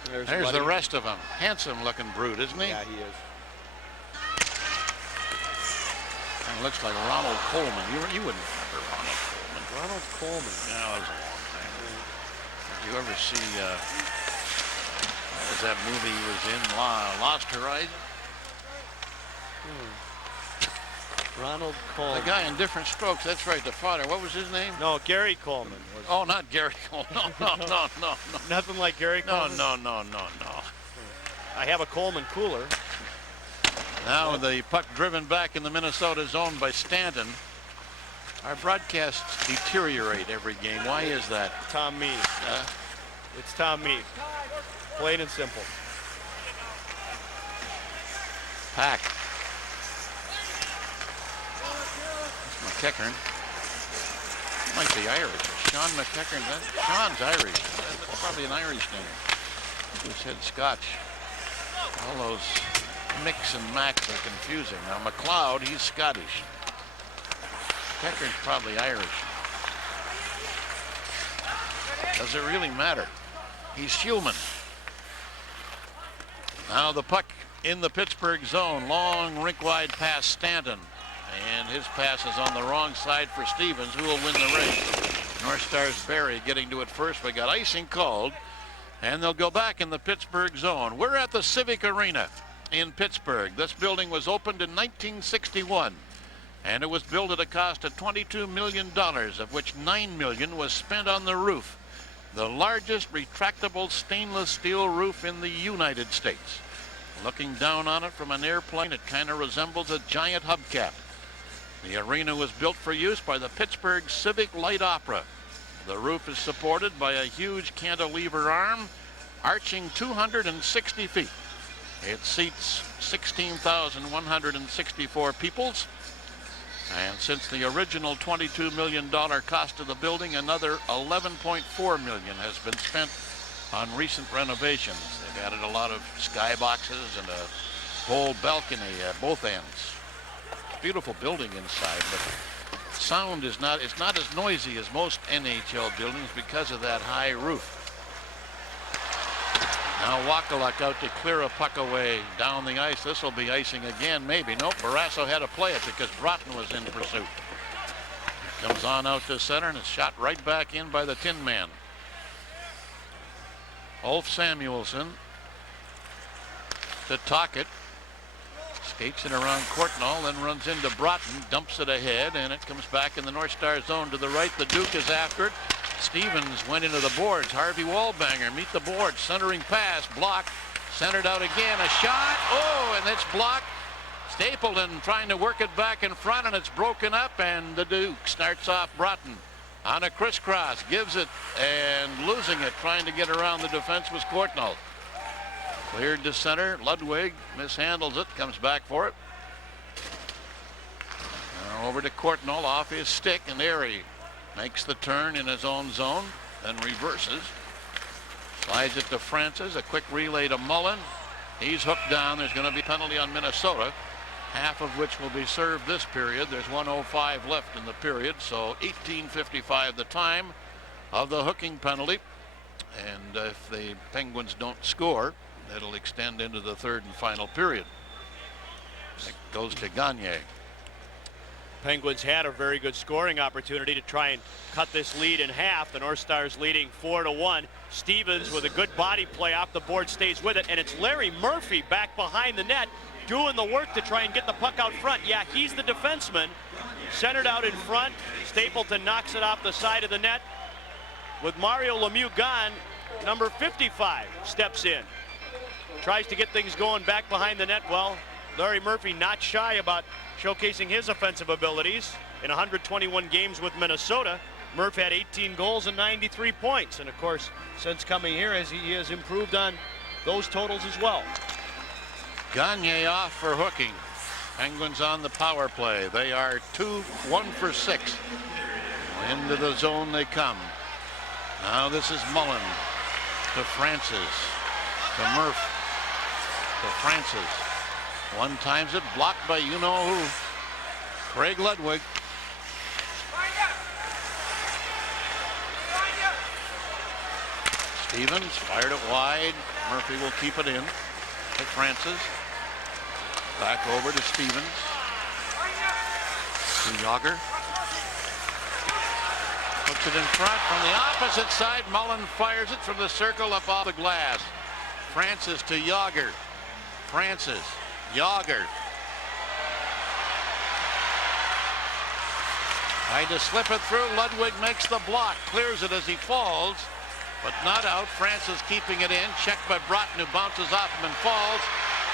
There's the rest of them. Handsome looking brute, isn't he? Yeah, he is. And looks like Ronald Coleman. You wouldn't remember Ronald Coleman. Ronald Coleman. Yeah, that was a long time ago. Did you ever see what was that movie he was in, Lost Horizon? Ronald Coleman. The guy in different strokes. That's right. The father. What was his name? No, Gary Coleman. Oh, not Gary Coleman. No. Nothing like Gary Coleman? No. I have a Coleman cooler. Now the puck driven back in the Minnesota zone by Stanton. Our broadcasts deteriorate every game. Why is that? Tom Meade. It's Tom Meade. Plain and simple. Pack. McEachern. Might be Irish. Sean McEachern. Sean's Irish. That's probably an Irish name. Who said Scotch? All those mix and max are confusing. Now McLeod, he's Scottish. McEachern's probably Irish. Does it really matter? He's human. Now the puck in the Pittsburgh zone. Long rink-wide pass Stanton. And his pass is on the wrong side for Stevens, who will win the race. North Stars Barry getting to it first. We got icing called. And they'll go back in the Pittsburgh zone. We're at the Civic Arena in Pittsburgh. This building was opened in 1961. And it was built at a cost of $22 million, of which $9 million was spent on the roof. The largest retractable stainless steel roof in the United States. Looking down on it from an airplane, it kind of resembles a giant hubcap. The arena was built for use by the Pittsburgh Civic Light Opera. The roof is supported by a huge cantilever arm arching 260 feet. It seats 16,164 peoples. And since the original $22 million cost of the building, another $11.4 million has been spent on recent renovations. They've added a lot of skyboxes and a whole balcony at both ends. Beautiful building inside, but sound is not, it's not as noisy as most NHL buildings because of that high roof. Now Wakaluk out to clear a puck away down the ice. This will be icing again, maybe. Nope, Barrasso had to play it because Broughton was in pursuit. Comes on out to center and it's shot right back in by the Tin Man. Ulf Samuelsson to Tocchet. Skates it around Courtnall, then runs into Broughton, dumps it ahead, and it comes back in the North Star zone to the right. The Duke is after it. Stevens went into the boards. Harvey Wallbanger meet the boards. Centering pass, blocked, centered out again. A shot. Oh, and it's blocked. Stapleton trying to work it back in front, and it's broken up, and the Duke starts off Broughton on a crisscross, gives it, and losing it, trying to get around the defense was Courtnall. Cleared to center. Ludwig mishandles it, comes back for it. Now over to Courtnall off his stick, and there he makes the turn in his own zone, then reverses. Slides it to Francis, a quick relay to Mullen. He's hooked down. There's going to be a penalty on Minnesota, half of which will be served this period. There's 1:05 left in the period, so 18:55 the time of the hooking penalty. And if the Penguins don't score, it'll extend into the third and final period. It goes to Gagne. Penguins had a very good scoring opportunity to try and cut this lead in half. The North Stars leading 4-1. Stevens with a good body play off the board stays with it, and it's Larry Murphy back behind the net doing the work to try and get the puck out front. Yeah, he's the defenseman. Centered out in front. Stapleton knocks it off the side of the net. With Mario Lemieux gone, number 55 steps in. Tries to get things going back behind the net. Well, Larry Murphy not shy about showcasing his offensive abilities. In 121 games with Minnesota, Murph had 18 goals and 93 points. And of course, since coming here, he has improved on those totals as well. Gagne off for hooking. Penguins on the power play. They are 1 for 6. Into the zone they come. Now this is Mullen to Francis, to Murph, to Francis. One times it, blocked by you-know-who. Craig Ludwig. Stevens fired it wide. Murphy will keep it in to Francis. Back over to Stevens. To Yager. Puts it in front from the opposite side. Mullen fires it from the circle up off the glass. Francis to Yager. Francis. Yager. Tried to slip it through. Ludwig makes the block. Clears it as he falls, but not out. Francis keeping it in. Checked by Broughton, who bounces off him and falls.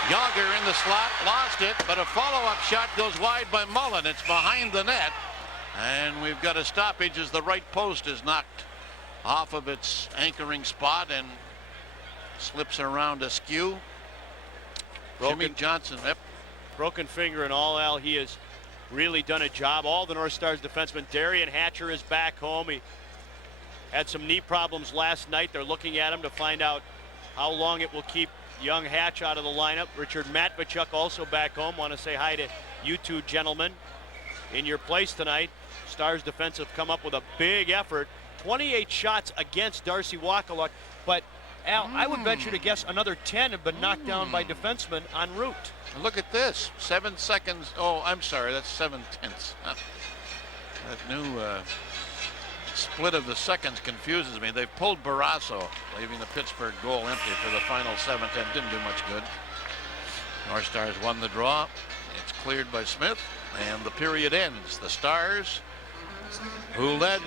Yager in the slot. Lost it, but a follow-up shot goes wide by Mullen. It's behind the net. And we've got a stoppage as the right post is knocked off of its anchoring spot and slips around askew. Jimmy Johnson. Yep. Broken finger and all, Al. He has really done a job. All the North Stars defensemen. Darian Hatcher is back home. He had some knee problems last night. They're looking at him to find out how long it will keep young Hatch out of the lineup. Richard Matvechuk also back home. Want to say hi to you two gentlemen in your place tonight. Stars defense have come up with a big effort. 28 shots against Darcy Wakaluk, but Al, I would venture to guess another 10 have been knocked down by defensemen en route. And look at this, 7 seconds. Oh, I'm sorry, that's 7/10. That new split of the seconds confuses me. They've pulled Barrasso, leaving the Pittsburgh goal empty for the final 7/10. Didn't do much good. North Stars won the draw. It's cleared by Smith, and the period ends. The Stars, who led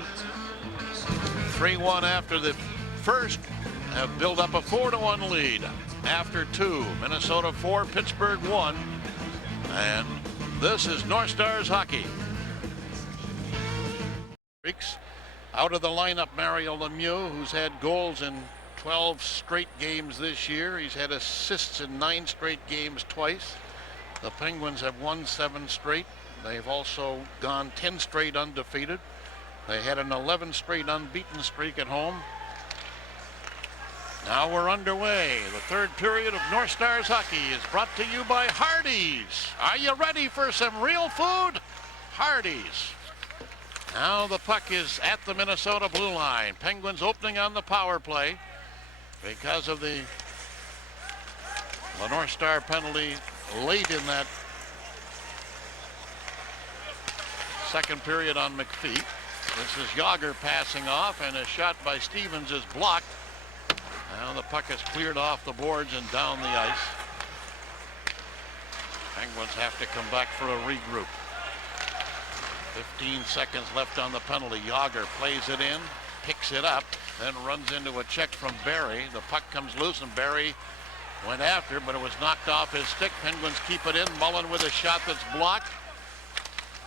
3-1 after the first, have built up a 4-1 lead after 2. Minnesota 4, Pittsburgh 1. And this is North Stars hockey. Out of the lineup, Mario Lemieux, who's had goals in 12 straight games this year. He's had assists in 9 straight games twice. The Penguins have won 7 straight. They've also gone 10 straight undefeated. They had an 11 straight unbeaten streak at home. Now we're underway. The third period of North Stars hockey is brought to you by Hardee's. Are you ready for some real food? Hardee's. Now the puck is at the Minnesota blue line. Penguins opening on the power play because of the North Star penalty late in that second period on McPhee. This is Yager passing off, and a shot by Stevens is blocked. Now the puck is cleared off the boards and down the ice. Penguins have to come back for a regroup. 15 seconds left on the penalty. Yager plays it in, picks it up, then runs into a check from Barry. The puck comes loose, and Barry went after, but it was knocked off his stick. Penguins keep it in. Mullen with a shot that's blocked.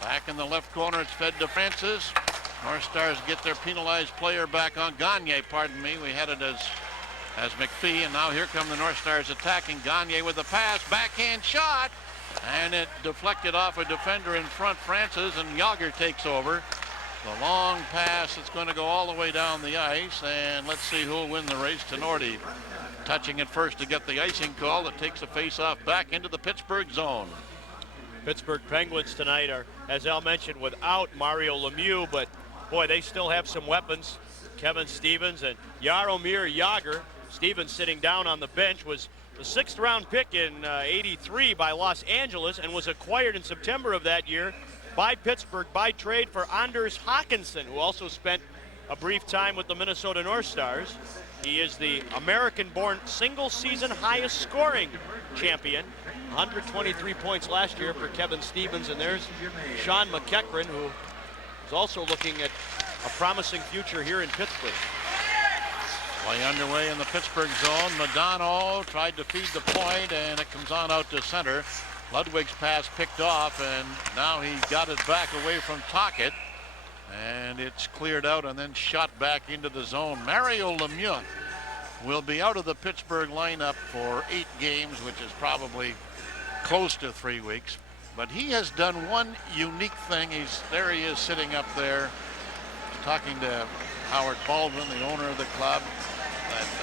Back in the left corner, it's fed to Francis. North Stars get their penalized player back on. Gagne, pardon me. We had it as McPhee, and now here come the North Stars attacking. Gagne with a pass, backhand shot, and it deflected off a defender in front, Francis, and Yager takes over. The long pass, it's going to go all the way down the ice, and let's see who will win the race. Tenorti touching it first to get the icing call. That takes a face-off back into the Pittsburgh zone. Pittsburgh Penguins tonight are, as Al mentioned, without Mario Lemieux, but boy, they still have some weapons. Kevin Stevens and Jaromir Yager. Stevens sitting down on the bench, was the 6th round pick in '83 by Los Angeles and was acquired in September of that year by Pittsburgh by trade for Anders Håkansson, who also spent a brief time with the Minnesota North Stars. He is the American-born single-season highest scoring champion. 123 points last year for Kevin Stevens, and there's Sean McEachran, who is also looking at a promising future here in Pittsburgh. Play underway in the Pittsburgh zone. Madonna tried to feed the point, and it comes on out to center. Ludwig's pass picked off, and now he got it back away from Tocchet, and it's cleared out and then shot back into the zone. Mario Lemieux will be out of the Pittsburgh lineup for 8 games, which is probably close to 3 weeks. But he has done one unique thing. There he is sitting up there talking to Howard Baldwin, the owner of the club.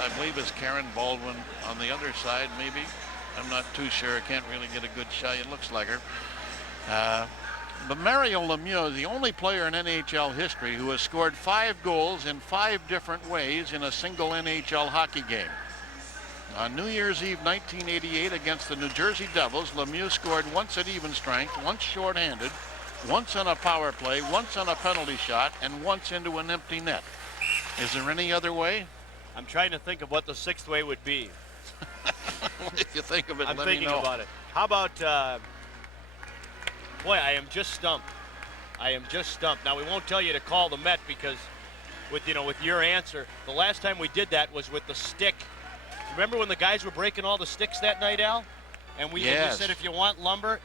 I believe it's Karen Baldwin on the other side, maybe. I'm not too sure. I can't really get a good shot. It looks like her. But Mario Lemieux is the only player in NHL history who has scored 5 goals in 5 different ways in a single NHL hockey game. On New Year's Eve 1988 against the New Jersey Devils, Lemieux scored once at even strength, once shorthanded, once on a power play, once on a penalty shot, and once into an empty net. Is there any other way? I'm trying to think of what the 6th way would be. If you think of it, I'm let me thinking know. about it. How about, boy, I am just stumped. I am just stumped. Now, we won't tell you to call the Met because with your answer, the last time we did that was with the stick. Remember when the guys were breaking all the sticks that night, Al? And we said, if you want lumber,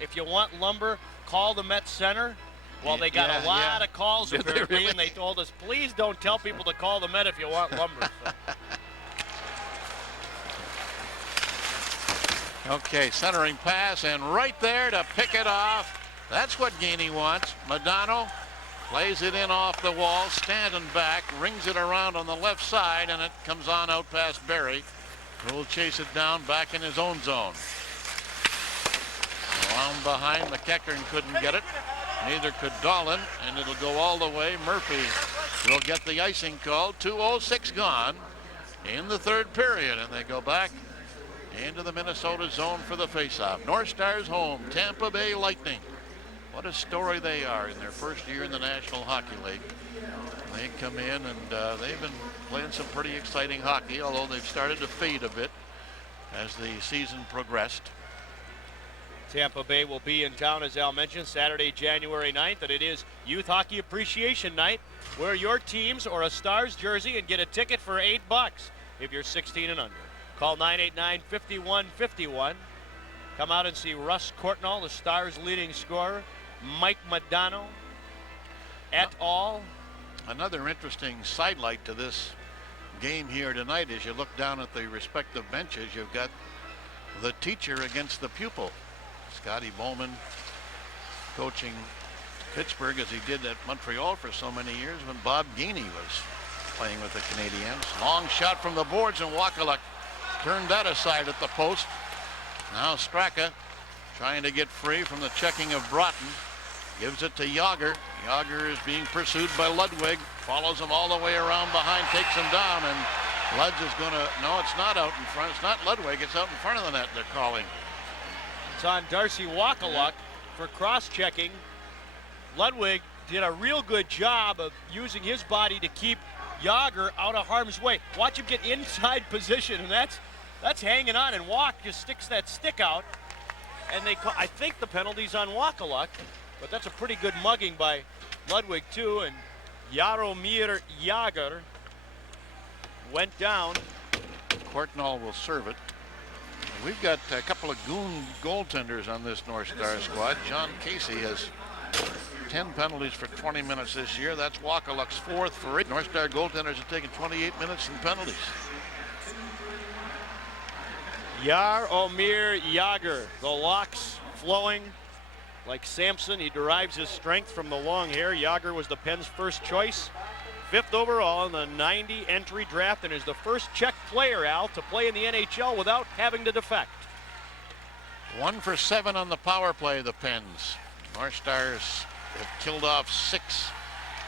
call the Met Center. Well, they got a lot of calls apparently, really? And they told us, please don't tell people to call the Met if you want lumber. So. Okay, centering pass, and right there to pick it off. That's what Gainey wants. Madonna plays it in off the wall, standing back, rings it around on the left side, and it comes on out past Barry, who will chase it down back in his own zone. Around behind, McEachern couldn't get it. Neither could Dolan, and it'll go all the way. Murphy will get the icing call. 2:06 gone in the third period, and they go back into the Minnesota zone for the faceoff. North Stars home, Tampa Bay Lightning. What a story they are in their first year in the National Hockey League. They come in and they've been playing some pretty exciting hockey, although they've started to fade a bit as the season progressed. Tampa Bay will be in town, as Al mentioned, Saturday, January 9th, and it is Youth Hockey Appreciation Night. Wear your teams or a Stars jersey and get a ticket for $8 if you're 16 and under. Call 989-5151. Come out and see Russ Courtnall, the Stars' leading scorer, Mike Modano, et al. Another interesting sidelight to this game here tonight, as you look down at the respective benches, you've got the teacher against the pupil. Scotty Bowman coaching Pittsburgh as he did at Montreal for so many years when Bob Gainey was playing with the Canadiens. Long shot from the boards, and Wakaluk turned that aside at the post. Now Straka trying to get free from the checking of Broughton. Gives it to Yager. Yager is being pursued by Ludwig. Follows him all the way around behind, takes him down, and Luds is going to, no, it's not out in front. It's not Ludwig. It's out in front of the net, they're calling. It's on Darcy Wakaluk for cross-checking. Ludwig did a real good job of using his body to keep Yager out of harm's way. Watch him get inside position, and that's hanging on, and Walk just sticks that stick out. And I think the penalty's on Wakaluk, but that's a pretty good mugging by Ludwig too, and Jaromir Jagr went down. Courtnall will serve it. We've got a couple of goon goaltenders on this North Star squad. John Casey has 10 penalties for 20 minutes this year. That's Wakaluk's fourth for 8. North Star goaltenders have taken 28 minutes in penalties. Jaromir Jagr, the locks flowing like Samson. He derives his strength from the long hair. Jagr was the Pens' first choice, 5th overall in the 90 entry draft, and is the first Czech player, Al, to play in the NHL without having to defect. 1 for 7 on the power play, the Pens. North Stars have killed off 6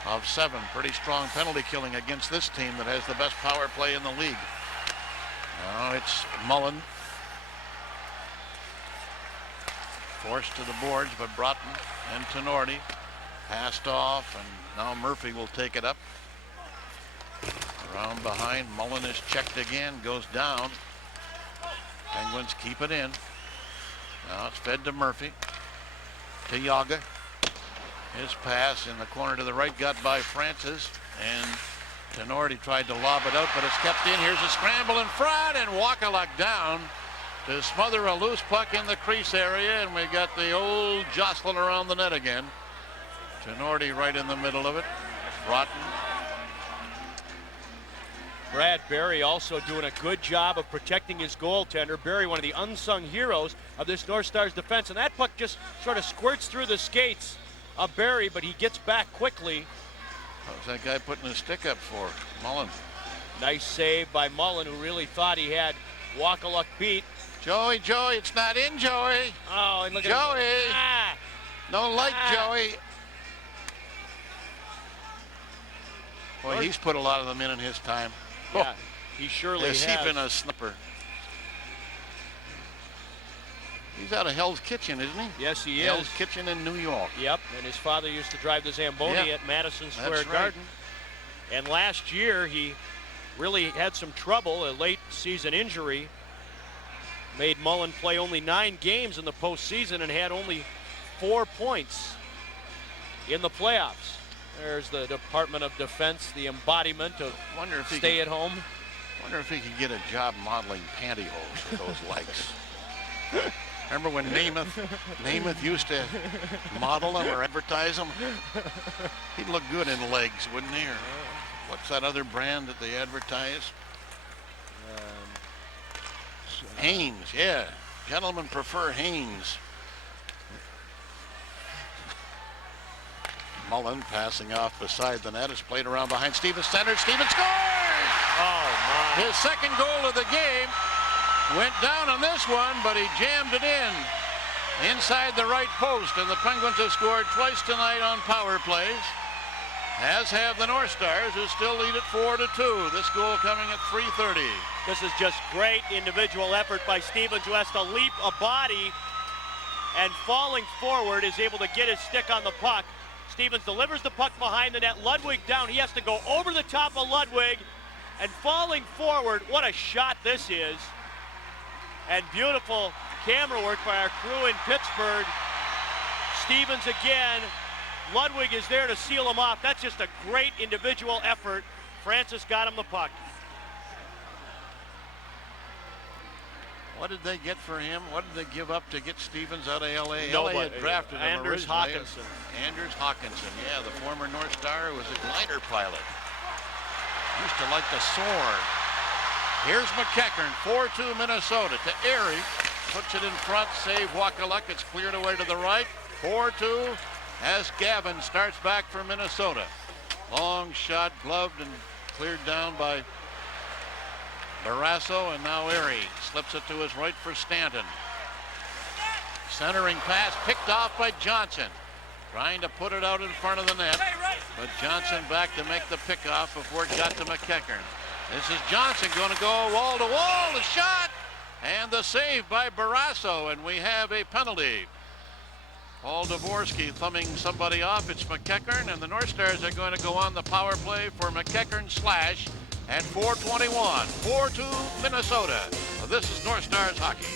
of 7. Pretty strong penalty killing against this team that has the best power play in the league. Now it's Mullen. Forced to the boards by Broughton and Tenorti. Passed off, and now Murphy will take it up. Around behind, Mullen is checked again, goes down. Penguins keep it in. Now it's fed to Murphy. To Yaga. His pass in the corner to the right got by Francis, and Tenorti tried to lob it out, but it's kept in. Here's a scramble in front, and Wakaluk down to smother a loose puck in the crease area, and we got the old jostling around the net again. Tenorti right in the middle of it. Broughton. Brad Barry also doing a good job of protecting his goaltender. Barry, one of the unsung heroes of this North Stars defense, and that puck just sort of squirts through the skates of Barry, but he gets back quickly. What was that guy putting his stick up for? Mullen. Nice save by Mullen, who really thought he had Wakaluk beat. Joey, it's not in, Joey. Oh, and look Joey. at him. Don't like Joey. Boy, he's put a lot of them in his time. Yeah, he surely has. He's been a snipper. He's out of Hell's Kitchen, isn't he? Yes, he is. Hell's Kitchen in New York. Yep, and his father used to drive the Zamboni at Madison Square Garden. And last year, he really had some trouble. A late season injury made Mullen play only 9 games in the postseason and had only 4 points. in the playoffs. There's the Department of Defense, the embodiment of stay at home. Wonder if he could get a job modeling pantyhose with those legs. Remember when Namath used to model them or advertise them? He'd look good in legs, wouldn't he? Or what's that other brand that they advertise? Hanes, yeah. Gentlemen prefer Hanes. Mullen passing off beside the net. It's played around behind Stevens center. Stevens scores! Oh, my. His second goal of the game. Went down on this one, but he jammed it in inside the right post. And the Penguins have scored twice tonight on power plays, as have the North Stars, who still lead it 4-2. This goal coming at 3:30. This is just great individual effort by Stevens, who has to leap a body and falling forward is able to get his stick on the puck. Stevens delivers the puck behind the net. Ludwig down. He has to go over the top of Ludwig and falling forward. What a shot this is. And beautiful camera work by our crew in Pittsburgh. Stevens again. Ludwig is there to seal him off. That's just a great individual effort. Francis got him the puck. What did they get for him? What did they give up to get Stevens out of L.A.? Nobody. L.A. had drafted him Anders originally. Hawkinson. Anders Hawkinson, yeah, the former North Star who was a glider pilot. Used to like to soar. Here's McEachern, 4-2 Minnesota to Erie. Puts it in front, save Wakaluk. It's cleared away to the right. 4-2 as Gavin starts back for Minnesota. Long shot, gloved and cleared down by Barrasso, and now Erie slips it to his right for Stanton. Centering pass picked off by Johnson. Trying to put it out in front of the net. But Johnson back to make the pickoff before it got to McEachern. This is Johnson going to go wall to wall. The shot and the save by Barrasso, and we have a penalty. Paul Dvorsky thumbing somebody off. It's McEachern, and the North Stars are going to go on the power play for McEachern slash at 4:21. 4-2 Minnesota. This is North Stars hockey.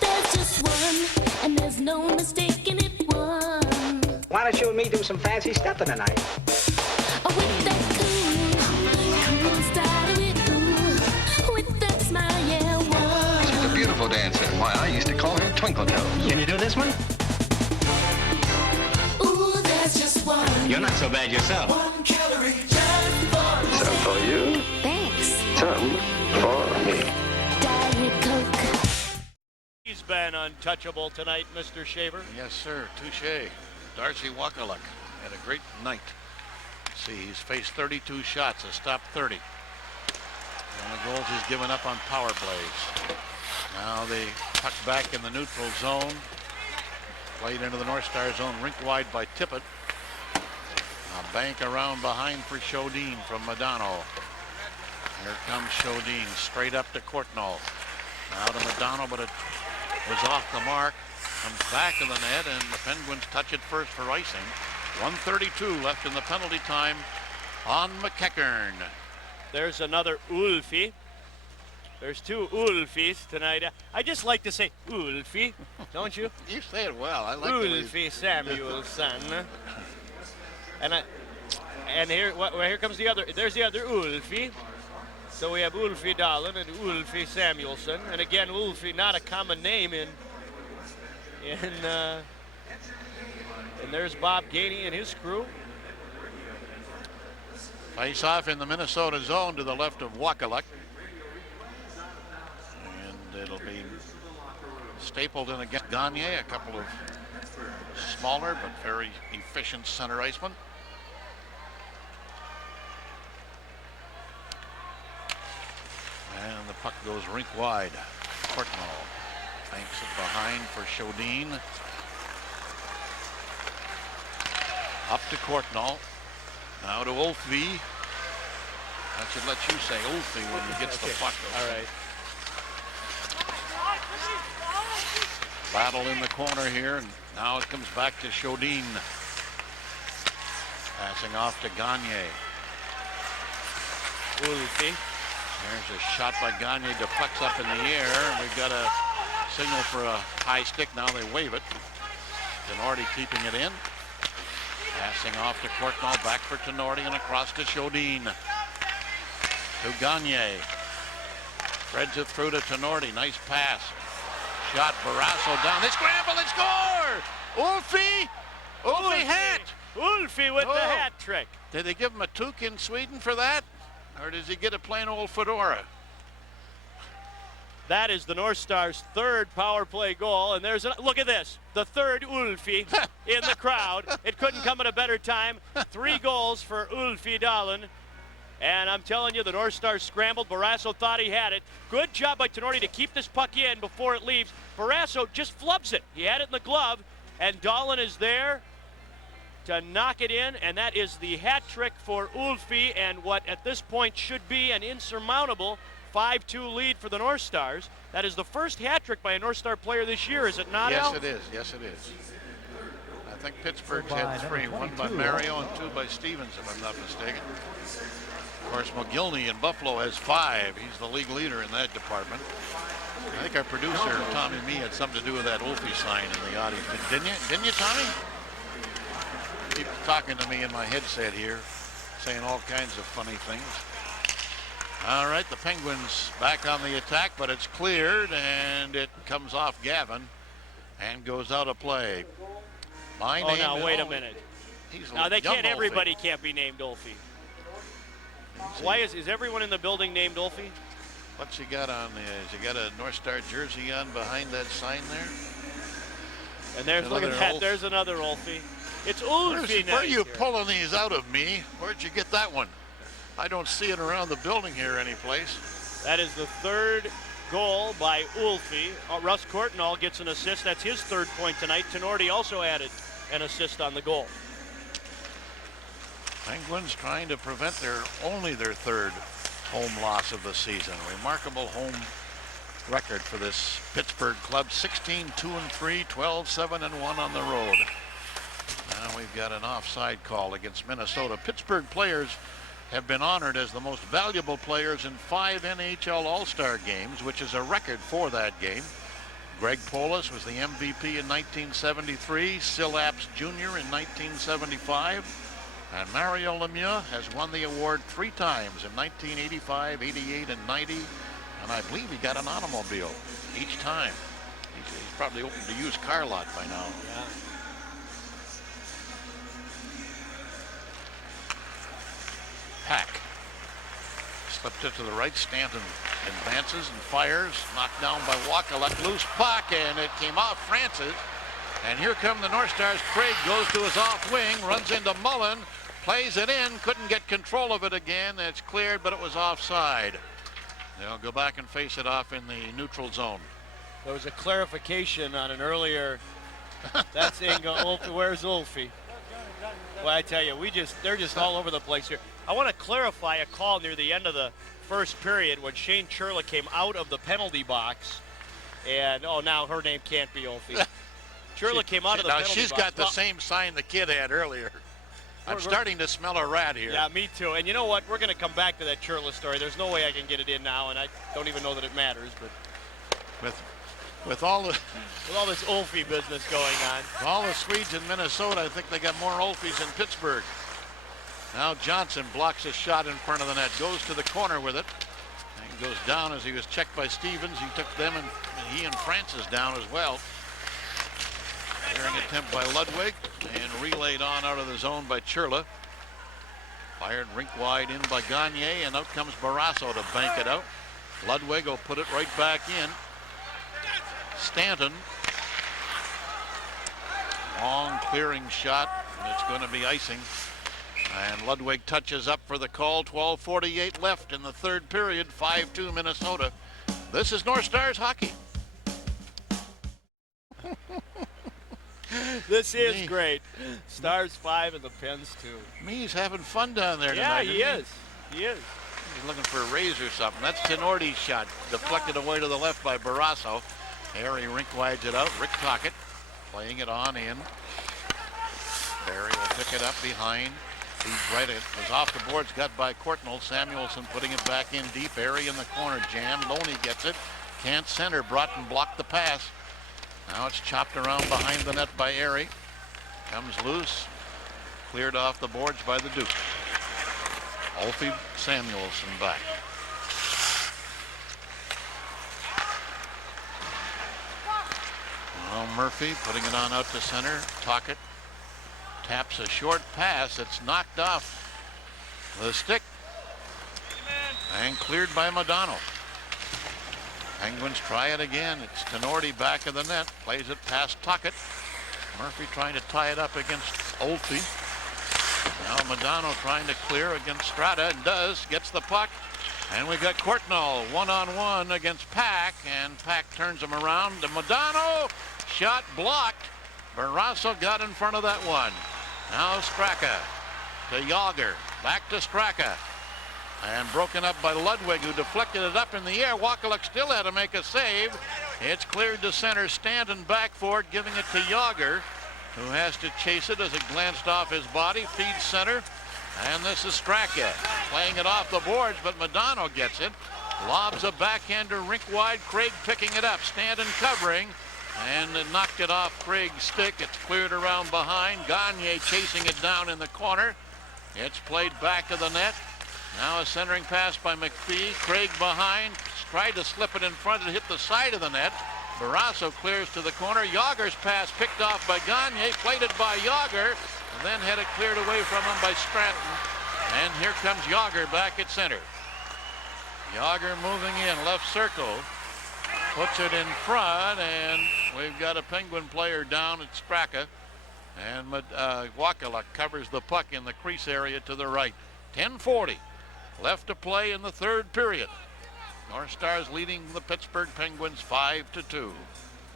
There's just one, and there's no mistaking it one. Why don't you and me do some fancy stepping tonight? With that cool style with ooh, with that smile, yeah, one. She's a beautiful dancer. Why, I used to call her Twinkle Toes. Can you do this one? Ooh, there's just one. You're not so bad yourself. One calorie just for Some for you, Thanks. some for me. Diet Coke. He's been untouchable tonight, Mr. Shaver. Yes, sir. Touche. Darcy Wakaluk had a great night. See, he's faced 32 shots, has stopped 30. And the goals he's given up on power plays. Now they puck back in the neutral zone. Played into the North Star zone, rink wide by Tippett. A bank around behind for Chodin from Madano. Here comes Chodin, straight up to Courtnall. Now to Madano, but it was off the mark. Comes back in the net, and the Penguins touch it first for icing. 1:32 left in the penalty time on McEachern. There's another Ulfi. There's two Ulfis tonight. I just like to say Ulfi, don't you? You say it well. I like the way Ulfi Samuelsson. And here comes the other. There's the other Ulfi. So we have Ulfi Dahlin and Ulfi Samuelsson. And again, Ulfi, not a common name and there's Bob Gainey and his crew. face off in the Minnesota zone to the left of Wakaluk. And it'll be stapled in against Gagne, a couple of smaller but very efficient center icemen. And the puck goes rink wide. Courtnall banks it behind for Chodin. Up to Courtnall. Now to Ulfi. I should let you say Ulfi when he gets the puck. All right. Battle in the corner here, and now it comes back to Chodin. Passing off to Gagne. Ulfi. There's a shot by Gagne, deflects up in the air, and we've got a signal for a high stick. Now they wave it. Tenorti keeping it in. Passing off to Courtnall, back for Tenorti and across to Chaudin. To Gagne. Threads it through to Tenorti. Nice pass. Shot, Barrasso down. They scramble and score! Ulfi! Ulfi hat! Ulfi with the hat trick. Did they give him a toque in Sweden for that? Or does he get a plain old fedora? That is the North Stars' third power play goal. And there's look at this. The third Ulfi in the crowd. It couldn't come at a better time. 3 goals for Ulfi Dahlen. And I'm telling you, the North Stars scrambled. Barrasso thought he had it. Good job by Tenorti to keep this puck in before it leaves. Barrasso just flubs it. He had it in the glove, and Dahlen is there to knock it in, and that is the hat trick for Ulfi, and what at this point should be an insurmountable 5-2 lead for the North Stars. That is the first hat trick by a North Star player this year, is it not, Al? Yes, it is. Yes, it is. I think Pittsburgh's had 3, 1 by Mario and 2 by Stevens, if I'm not mistaken. Of course, McGillney in Buffalo has 5. He's the league leader in that department. I think our producer, Tommy Mee, had something to do with that Ulfi sign in the audience. Didn't you? Didn't you, Tommy? Keep talking to me in my headset here, saying all kinds of funny things. All right, the Penguins back on the attack, but it's cleared, and it comes off Gavin and goes out of play. My name now, wait a minute. Now, they can't, everybody can't be named Ulfi. Why is everyone in the building named Ulfi? What's he got on? Has he got a North Star jersey on behind that sign there? And there's, look at that, there's another Ulfi. It's Ulfi now. Where are you pulling these out of me? Where'd you get that one? I don't see it around the building here anyplace. That is the third goal by Ulfi. Russ Courtnall gets an assist. That's his 3rd point tonight. Tenorti also added an assist on the goal. Penguins trying to prevent only their 3rd home loss of the season. Remarkable home record for this Pittsburgh club. 16-2-3, 12-7-1 on the road. Now we've got an offside call against Minnesota. Pittsburgh players have been honored as the most valuable players in 5 NHL All-Star games, which is a record for that game. Greg Polis was the MVP in 1973, Sil Apps Jr. in 1975. And Mario Lemieux has won the award 3 times in 1985, 88, and 90. And I believe he got an automobile each time. He's probably opened a used car lot by now. Yeah. Pack. Slipped it to the right. Stanton advances and fires. Knocked down by Wakalek. Loose puck, and it came off Francis. And here come the North Stars. Craig goes to his off wing, runs into Mullen. Plays it in, couldn't get control of it again. It's cleared, but it was offside. They'll go back and face it off in the neutral zone. There was a clarification on an earlier. That's Inga. Ulfi. Where's Ulfi? Well, I tell you, they're just all over the place here. I want to clarify a call near the end of the first period when Shane Churla came out of the penalty box. And, now her name can't be Ulfi. Churla came out of the penalty box. Now, she's got the same sign the kid had earlier. I'm starting to smell a rat here. Yeah, me too. And you know what? We're going to come back to that Churla story. There's no way I can get it in now, and I don't even know that it matters. But with all this Ulfi business going on, with all the Swedes in Minnesota, I think they got more Ulfis in Pittsburgh. Now Johnson blocks a shot in front of the net, goes to the corner with it, and goes down as he was checked by Stevens. He took them and he and Francis down as well. Clearing attempt by Ludwig and relayed on out of the zone by Churla. Fired rink wide in by Gagne, and out comes Barrasso to bank it out. Ludwig will put it right back in. Stanton. Long clearing shot, and it's going to be icing. And Ludwig touches up for the call. 12:48 left in the 3rd period. 5-2 Minnesota. This is North Stars hockey. This is great. Stars 5 and the Pens 2. Me's having fun down there tonight. Yeah, he is. He is. He's looking for a raise or something. That's Tenorti's shot. Deflected away to the left by Barrasso. Harry rink wides it out. Rick Tocchet playing it on in. Barry will pick it up behind. He's right. It was off the boards. Got by Courtnall. Samuelson putting it back in deep. Harry in the corner. Jam. Loney gets it. Can't center. Broughton blocked the pass. Now it's chopped around behind the net by Airy. Comes loose. Cleared off the boards by the Duke. Alfie Samuelson back. Well, Murphy putting it on out to center. Tocchet taps a short pass. It's knocked off the stick and cleared by Modano. Penguins try it again. It's Tenorti back of the net. Plays it past Tocchet. Murphy trying to tie it up against Olfe. Now Modano trying to clear against Strata, and does. Gets the puck. And we got Courtnall one-on-one against Pack, and Pack turns him around to Modano. Shot blocked. Barrasso got in front of that one. Now Straka to Yager. Back to Straka. And broken up by Ludwig, who deflected it up in the air. Wakaluk still had to make a save. It's cleared to center. Stanton back for it, giving it to Yager, who has to chase it as it glanced off his body. Feeds center. And this is Straka playing it off the boards, but Modano gets it. Lobs a backhander rink wide. Craig picking it up. Stanton covering. And knocked it off Craig's stick. It's cleared around behind. Gagne chasing it down in the corner. It's played back of the net. Now a centering pass by McPhee. Craig behind. Tried to slip it in front and hit the side of the net. Barrasso clears to the corner. Yager's pass picked off by Gagne. Played it by Yager. And then had it cleared away from him by Stratton. And here comes Yager back at center. Yager moving in. Left circle. Puts it in front. And we've got a Penguin player down at Straka. And Wakaluk covers the puck in the crease area to the right. 10:40 left to play in the third period. North Stars leading the Pittsburgh Penguins 5-2.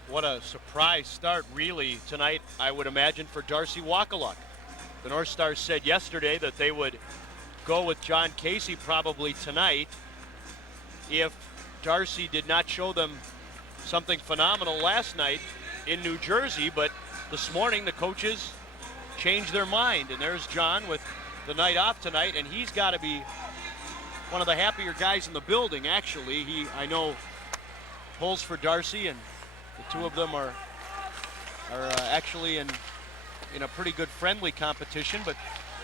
What a surprise start, really, tonight, I would imagine, for Darcy Wakaluk. The North Stars said yesterday that they would go with John Casey probably tonight if Darcy did not show them something phenomenal last night in New Jersey, but this morning the coaches changed their mind, and there's John with the night off tonight, and he's got to be one of the happier guys in the building, actually. He, I know, pulls for Darcy, and the two of them are actually in a pretty good friendly competition, but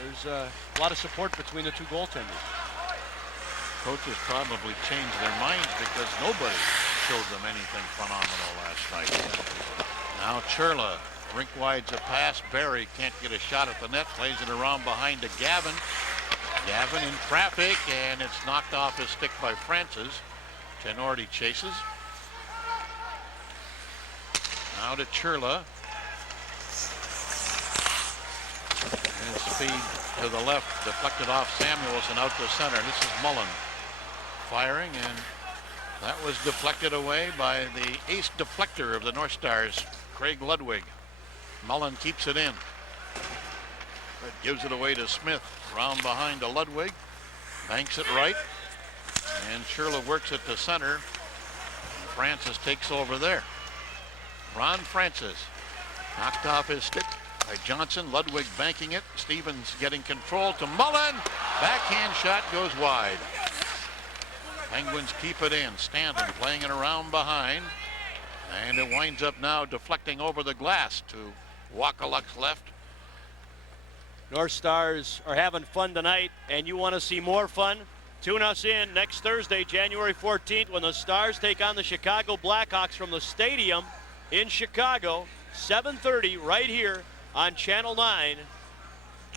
there's a lot of support between the two goaltenders. Coaches probably changed their minds because nobody showed them anything phenomenal last night. Now Churla, rink wide's a pass. Barry can't get a shot at the net. Plays it around behind to Gavin. Gavin in traffic, and it's knocked off his stick by Francis. Tenorti chases. Now to Churla. And speed to the left, deflected off Samuelson out to center. This is Mullen firing, and that was deflected away by the ace deflector of the North Stars, Craig Ludwig. Mullen keeps it in. But gives it away to Smith. Round behind to Ludwig. Banks it right. And Churla works it to center. Francis takes over there. Ron Francis knocked off his stick by Johnson. Ludwig banking it. Stevens getting control to Mullen. Backhand shot goes wide. Penguins keep it in. Stanton playing it around behind. And it winds up now deflecting over the glass to Wakaluk's left. North Stars are having fun tonight, and you want to see more fun? Tune us in next Thursday, January 14th, when the Stars take on the Chicago Blackhawks from the stadium in Chicago, 7:30 right here on Channel 9.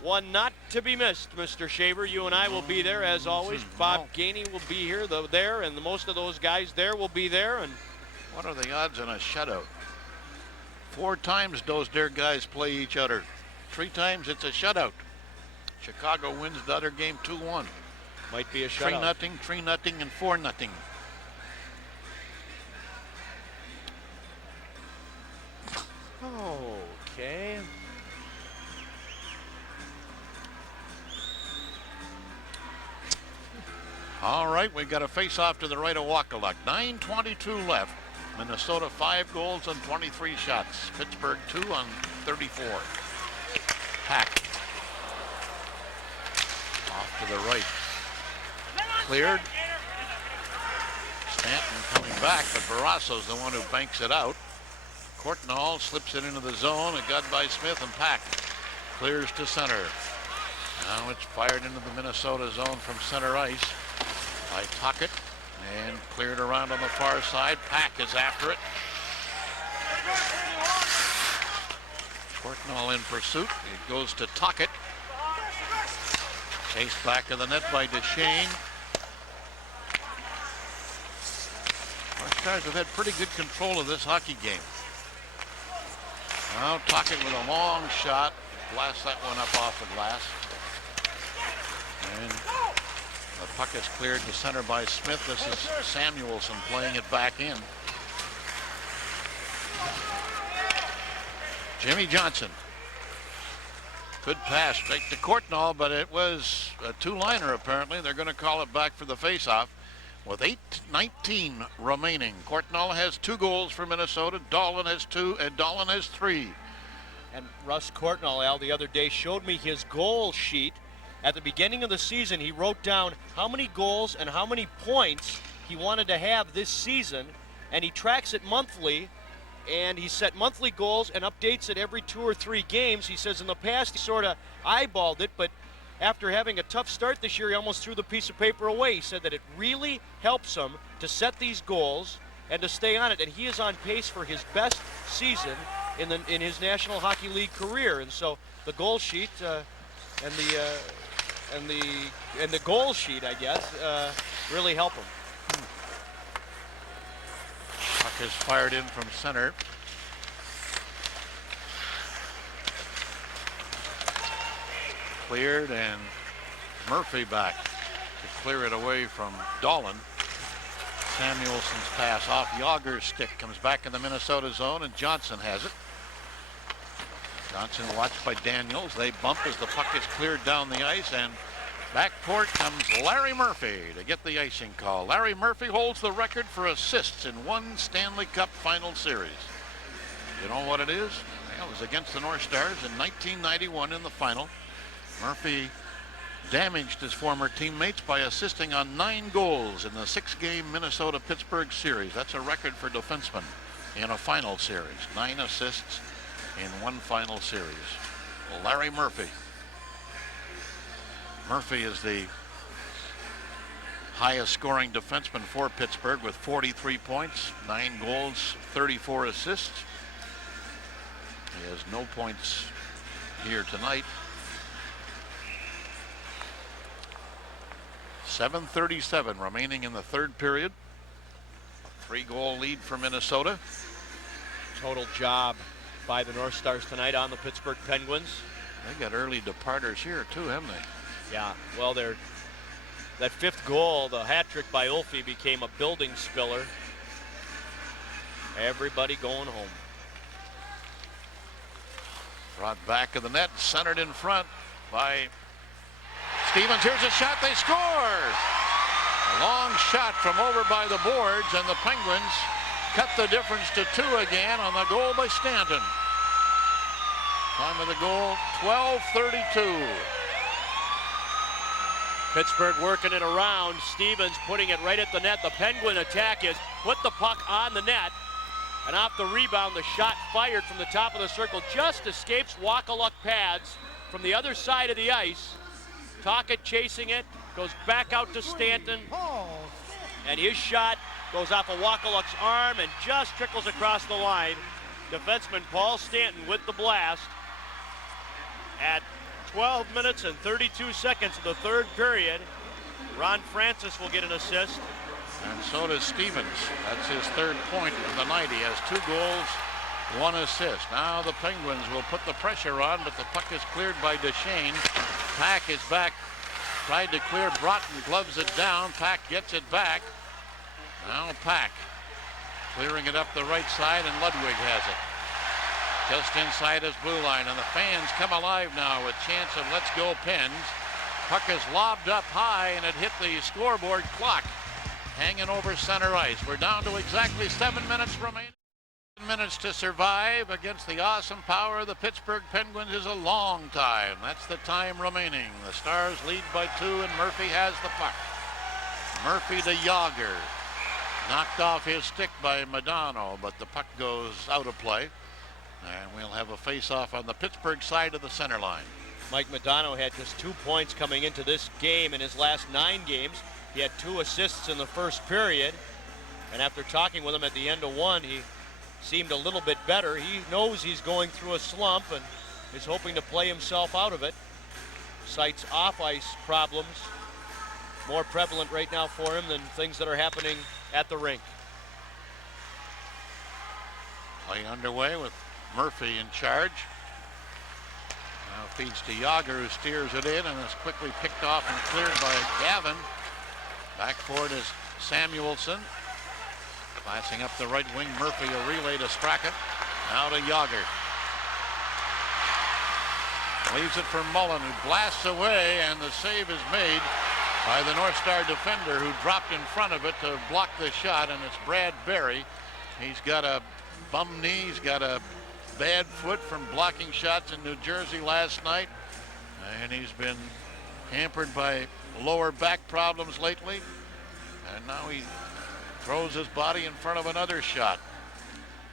One not to be missed, Mr. Shaver. You and I will be there as always. Bob Gainey will be here, there, and most of those guys there will be there. And what are the odds on a shutout? 4 times those dear guys play each other. 3 times it's a shutout. Chicago wins the other game 2-1. Might be a shutout. 3-0, 3-0, and 4-0. Okay. All right, we've got a face-off to the right of Wakaluk. 9:22 left. Minnesota 5 goals on 23 shots. Pittsburgh 2 on 34. Pack. Off to the right. Cleared. Stanton coming back, but Barrasso's the one who banks it out. Courtnall slips it into the zone. It got by Smith, and Pack clears to center. Now it's fired into the Minnesota zone from center ice by Tocchet and cleared around on the far side. Pack is after it. Courtnall in pursuit. It goes to Tocchet. Chased back of the net by Duchesne. Our Stars have had pretty good control of this hockey game. Now Tocchet with a long shot. Blast that one up off the glass. And the puck is cleared to center by Smith. This is Samuelson playing it back in. Jimmy Johnson. Good pass straight to Courtnall, but it was a two-liner apparently. They're going to call it back for the face-off with 8:19 remaining. Courtnall has 2 goals for Minnesota. Dahlin has 2, and Dahlin has 3. And Russ Courtnall, Al, the other day showed me his goal sheet. At the beginning of the season, he wrote down how many goals and how many points he wanted to have this season, and he tracks it monthly, and he set monthly goals and updates it every 2 or 3 games. He says in the past he sort of eyeballed it, but after having a tough start this year, he almost threw the piece of paper away. He said that it really helps him to set these goals and to stay on it, and he is on pace for his best season in his National Hockey League career. And so the goal sheet and the goal sheet, I guess, really help him. Puck is fired in from center. Cleared, and Murphy back to clear it away from Dahlin. Samuelson's pass off Yager's stick comes back in the Minnesota zone, and Johnson has it. Johnson watched by Daniels. They bump as the puck is cleared down the ice, and backcourt comes Larry Murphy to get the icing call. Larry Murphy holds the record for assists in one Stanley Cup final series. You know what it is? Well, it was against the North Stars in 1991 in the final. Murphy damaged his former teammates by assisting on 9 goals in the 6-game Minnesota-Pittsburgh series. That's a record for defensemen in a final series. 9 assists in one final series. Larry Murphy. Murphy is the highest scoring defenseman for Pittsburgh with 43 points, 9 goals, 34 assists. He has no points here tonight. 7:37 remaining in the third period. 3-goal lead for Minnesota. Total job by the North Stars tonight on the Pittsburgh Penguins. They got early departers here too, haven't they? Yeah, well, that 5th goal, the hat trick by Ulfi, became a building spiller. Everybody going home. Brought back of the net, centered in front by Stevens. Here's a shot, they score! A long shot from over by the boards, and the Penguins cut the difference to 2 again on the goal by Stanton. Time of the goal, 12:32. Pittsburgh working it around. Stevens putting it right at the net. The Penguin attack is put the puck on the net, and off the rebound, the shot fired from the top of the circle just escapes Wakaluk pads from the other side of the ice. Tocchet chasing it, goes back out to Stanton, and his shot goes off of Wakaluk's arm and just trickles across the line. Defenseman Paul Stanton with the blast at 12 minutes and 32 seconds of the third period. Ron Francis will get an assist. And so does Stevens. That's his 3rd point of the night. He has 2 goals, 1 assist. Now the Penguins will put the pressure on, but the puck is cleared by Duchesne. Pack is back. Tried to clear. Broughton gloves it down. Pack gets it back. Now Pack clearing it up the right side, and Ludwig has it. Just inside his blue line, and the fans come alive now with chants of "Let's go Pens." Puck is lobbed up high, and it hit the scoreboard clock hanging over center ice. We're down to exactly 7 minutes remaining. 7 minutes to survive against the awesome power of the Pittsburgh Penguins is a long time. That's the time remaining. The Stars lead by 2, and Murphy has the puck. Murphy to Yager. Knocked off his stick by Madano, but the puck goes out of play. And we'll have a face-off on the Pittsburgh side of the center line. Mike Madano had just 2 points coming into this game in his last 9 games. He had 2 assists in the first period. And after talking with him at the end of one, he seemed a little bit better. He knows he's going through a slump and is hoping to play himself out of it. Cites off-ice problems more prevalent right now for him than things that are happening at the rink. Play underway with Murphy in charge. Now feeds to Yager, who steers it in and is quickly picked off and cleared by Gavin. Back for it is Samuelson. Passing up the right wing, Murphy a relay to Straka. Now to Yager. Leaves it for Mullen, who blasts away, and the save is made by the North Star defender, who dropped in front of it to block the shot, and it's Brad Berry. He's got a bum knee, he's got a bad foot from blocking shots in New Jersey last night, and he's been hampered by lower back problems lately, and now he throws his body in front of another shot.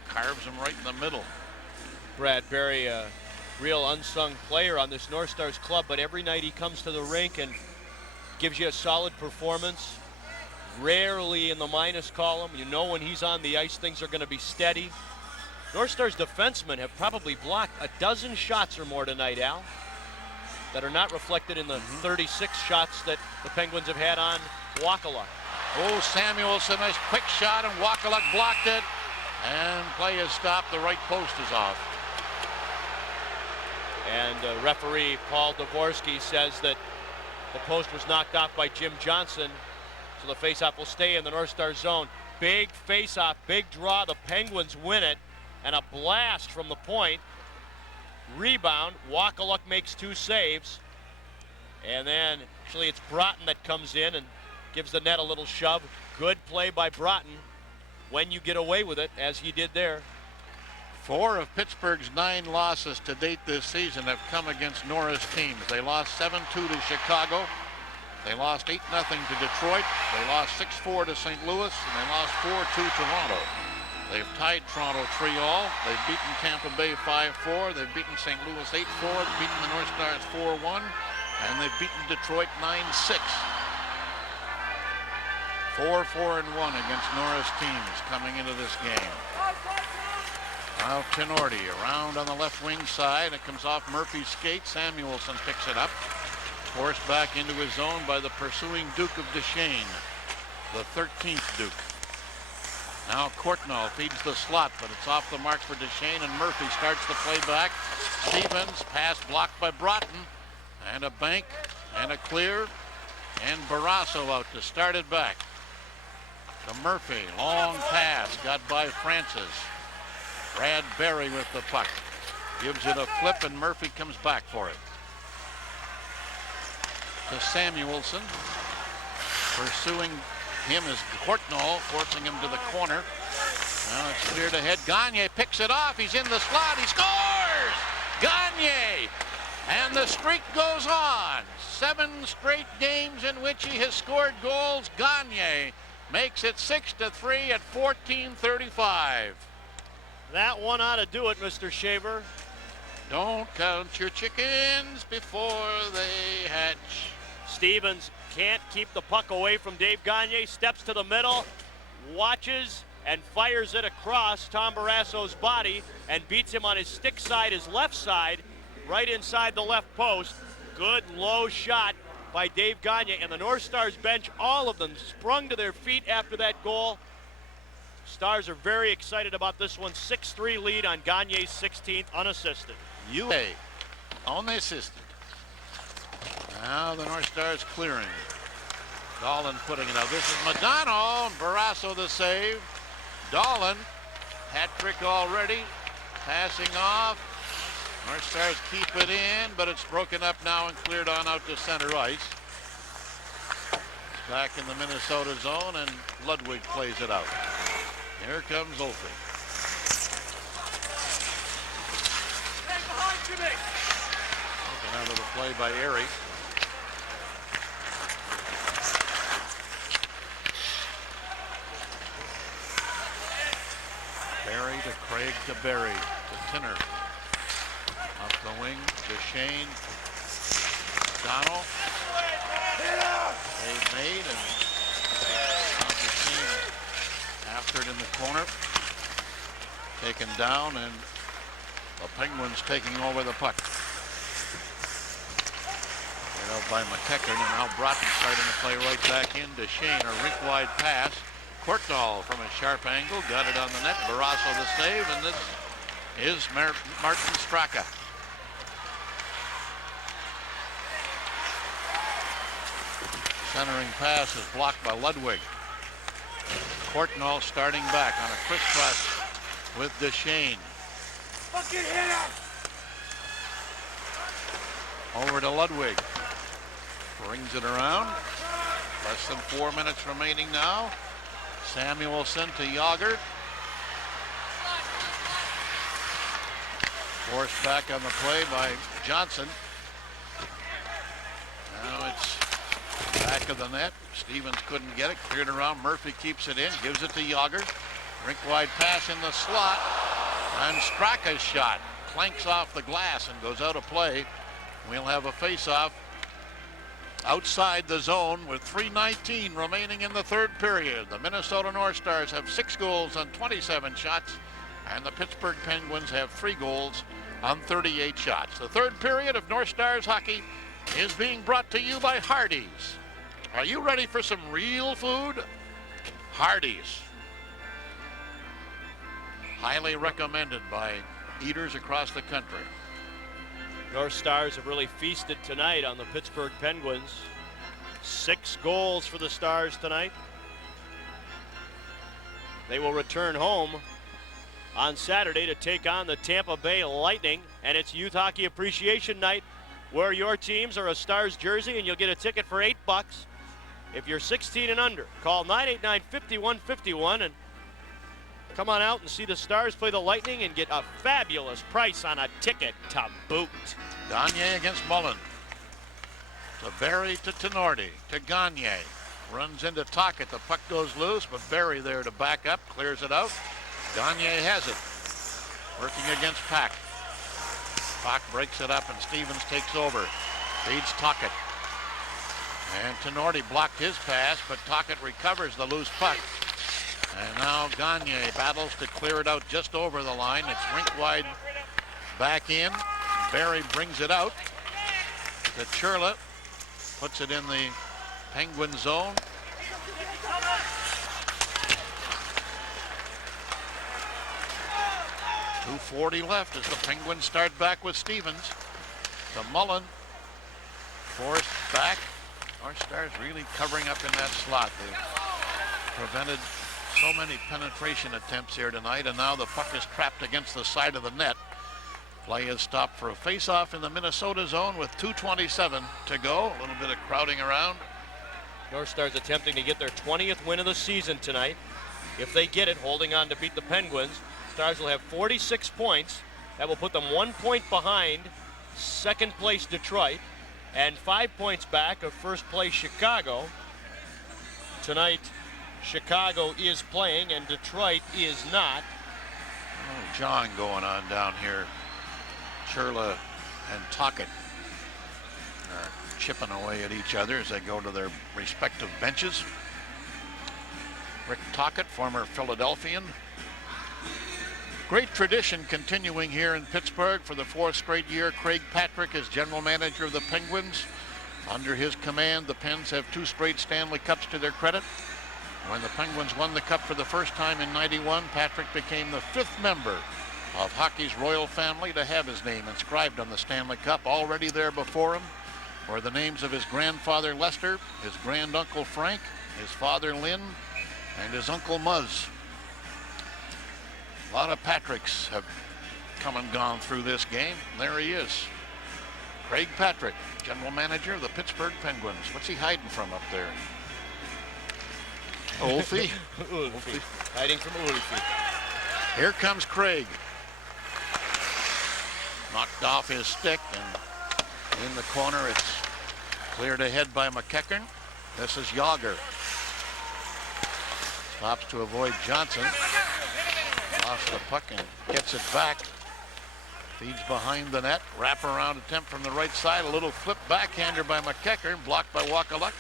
Carves him right in the middle. Brad Berry, a real unsung player on this North Stars club, but every night he comes to the rink and gives you a solid performance. Rarely in the minus column. You know when he's on the ice, things are going to be steady. North Stars defensemen have probably blocked a dozen shots or more tonight, Al, that are not reflected in the 36 shots that the Penguins have had on Wakaluk. Oh, Samuelson, nice quick shot, and Wakaluk blocked it. And play is stopped. The right post is off. And referee Paul Dvorsky says that the post was knocked off by Jim Johnson, so the faceoff will stay in the North Star zone. Big faceoff, big draw. The Penguins win it, and a blast from the point. Rebound. Wakaluk makes 2 saves, and then actually it's Broughton that comes in and gives the net a little shove. Good play by Broughton when you get away with it, as he did there. 4 of Pittsburgh's 9 losses to date this season have come against Norris teams. They lost 7-2 to Chicago. They lost 8-0 to Detroit. They lost 6-4 to St. Louis, and they lost 4-2 to Toronto. They've tied Toronto 3-all. They've beaten Tampa Bay 5-4. They've beaten St. Louis 8-4. They've beaten the North Stars 4-1. And they've beaten Detroit 9-6. 4-4-1 against Norris teams coming into this game. Now Tenorti around on the left wing side. It comes off Murphy's skate. Samuelson picks it up. Forced back into his zone by the pursuing Duke of Duchesne, the 13th Duke. Now Courtnall feeds the slot, but it's off the mark for Duchesne, and Murphy starts the play back. Stevens, pass blocked by Broughton, and a bank, and a clear, and Barrasso out to start it back. To Murphy, long pass, got by Francis. Brad Berry with the puck. Gives it a flip, and Murphy comes back for it. To Samuelson. Pursuing him is Courtnall, forcing him to the corner. Now it's cleared ahead. Gagne picks it off. He's in the slot. He scores! Gagne! And the streak goes on. 7 straight games in which he has scored goals. Gagne makes it 6-3 at 14:35. That one ought to do it, Mr. Shaver. Don't count your chickens before they hatch. Stevens can't keep the puck away from Dave Gagne. Steps to the middle, watches, and fires it across Tom Barrasso's body and beats him on his stick side, his left side, right inside the left post. Good low shot by Dave Gagne, and the North Stars bench, all of them sprung to their feet after that goal. Stars are very excited about this one. 6-3 lead on Gagne's 16th unassisted. UA unassisted. Now the North Stars clearing. Dahlin putting it out. This is Madano, and Barrasso the save. Dahlin, hat trick already. Passing off. North Stars keep it in, but it's broken up now and cleared on out to center ice. It's back in the Minnesota zone, and Ludwig plays it out. Here comes Olford. Taken out of the play by Erie. Craig to Berry to Tinner. Up the wing to Shane. Donald. They made and Shane after it in the corner. Taken down and the Penguins taking over the puck. Get out by McEachern and now Broughton starting to play right back into Shane. A rink wide pass. Courtnall from a sharp angle, got it on the net. Barrasso the save, and this is Martin Straka. Centering pass is blocked by Ludwig. Courtnall starting back on a crisscross with Duchesne. Fucking hit him! Over to Ludwig. Brings it around. Less than 4 minutes remaining now. Samuelson to Yager. Forced back on the play by Johnson. Now it's back of the net. Stevens couldn't get it. Cleared around. Murphy keeps it in. Gives it to Yager. Rink wide pass in the slot. And Straka's shot clanks off the glass and goes out of play. We'll have a face-off outside the zone with 3:19 remaining in the third period. The Minnesota North Stars have 6 goals on 27 shots, and the Pittsburgh Penguins have 3 goals on 38 shots. The third period of North Stars hockey is being brought to you by Hardee's. Are you ready for some real food? Hardee's. Highly recommended by eaters across the country. North Stars have really feasted tonight on the Pittsburgh Penguins. 6 goals for the Stars tonight. They will return home on Saturday to take on the Tampa Bay Lightning, and it's Youth Hockey Appreciation Night. Wear your teams or a Stars jersey and you'll get a ticket for $8. If you're 16 and under, call 989-5151 and come on out and see the Stars play the Lightning and get a fabulous price on a ticket to boot. Gagne against Mullen. To Berry to Tenorti to Gagne. Runs into Tocchet. The puck goes loose, but Berry there to back up. Clears it out. Gagne has it. Working against Pack. Pack breaks it up and Stevens takes over. Feeds Tocchet. And Tenorti blocked his pass, but Tocchet recovers the loose puck. And now Gagne battles to clear it out just over the line. It's rink wide back in. Berry brings it out to Churla. Puts it in the Penguin zone. .240 left as the Penguins start back with Stevens. To Mullen. Forced back. Our Stars really covering up in that slot. They've prevented so many penetration attempts here tonight, and now the puck is trapped against the side of the net. Play is stopped for a face-off in the Minnesota zone with 2:27 to go. A little bit of crowding around. North Stars attempting to get their 20th win of the season tonight. If they get it, holding on to beat the Penguins, Stars will have 46 points. That will put them 1 point behind second place Detroit and 5 points back of first place Chicago. Tonight, Chicago is playing and Detroit is not. Oh, John going on down here. Churla and Tocchet are chipping away at each other as they go to their respective benches. Rick Tocchet, former Philadelphian. Great tradition continuing here in Pittsburgh for the 4th straight year. Craig Patrick is general manager of the Penguins. Under his command, the Pens have 2 straight Stanley Cups to their credit. When the Penguins won the Cup for the first time in '91, Patrick became the 5th member of hockey's royal family to have his name inscribed on the Stanley Cup. Already there before him were the names of his grandfather Lester, his granduncle Frank, his father Lynn, and his uncle Muzz. A lot of Patricks have come and gone through this game. There he is. Craig Patrick, general manager of the Pittsburgh Penguins. What's he hiding from up there? Ulfie. Ulfie. Hiding from Ulfie. Here comes Craig. Knocked off his stick, and in the corner it's cleared ahead by McEachern. This is Yager. Stops to avoid Johnson. A Lost the puck and gets it back. Feeds behind the net. Wraparound attempt from the right side. A little flip backhander by McEachern, blocked by Wakaluk.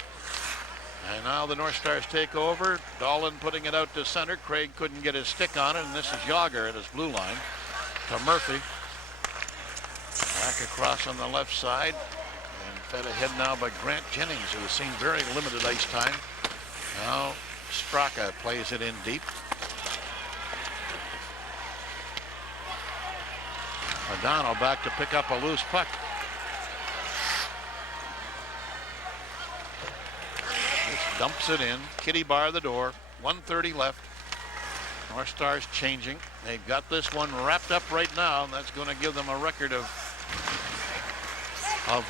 And now the North Stars take over. Dolan putting it out to center. Craig couldn't get his stick on it, and this is Yager at his blue line to Murphy. Back across on the left side. And fed ahead now by Grant Jennings, who has seen very limited ice time. Now Straka plays it in deep. Madonna back to pick up a loose puck. Just dumps it in. Kitty bar the door. 1:30 left. North Stars changing. They've got this one wrapped up right now, and that's going to give them a record of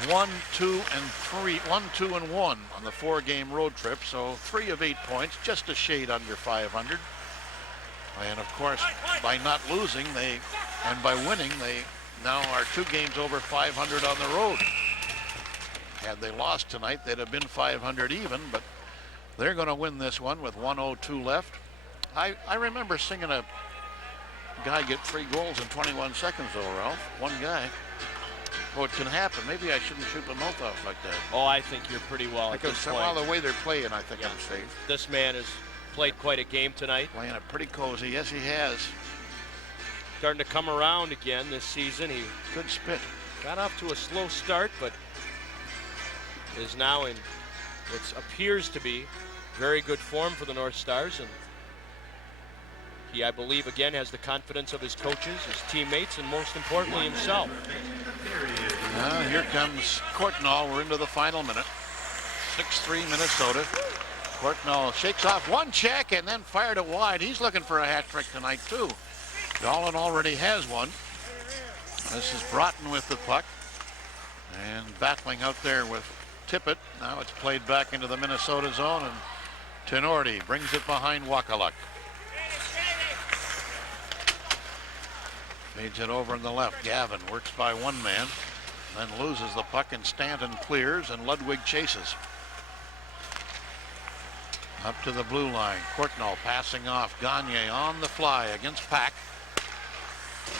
1, 2, and 3. 1, 2, and 1 on the 4-game road trip. So 3 of 8 points, just a shade under 500. And of course, by not losing, and by winning, they now are 2 games over 500 on the road. Had they lost tonight, they'd have been 500 even, but they're going to win this one with 1:02 left. I remember seeing a guy get 3 goals in 21 seconds, though, Ralph. One guy. Well, it can happen. Maybe I shouldn't shoot my mouth off like that. Oh, I think you're pretty well at this point. Well, the way they're playing, I think I'm safe. This man has played quite a game tonight. Playing it pretty cozy. Yes, he has. Starting to come around again this season. He Good spit. got off to a slow start, but is now in what appears to be very good form for the North Stars. And he, I believe, again, has the confidence of his coaches, his teammates, and most importantly, himself. Now here comes Courtnall. We're into the final minute. 6-3 Minnesota. Courtnall shakes off one check and then fired it wide. He's looking for a hat trick tonight, too. Dolan already has one. This is Broughton with the puck. And battling out there with Tippett. Now it's played back into the Minnesota zone, and Tenorti brings it behind Wakaluk. Feeds it over on the left. Gavin works by one man, then loses the puck, and Stanton clears, and Ludwig chases. Up to the blue line. Courtnall passing off. Gagne on the fly against Pack.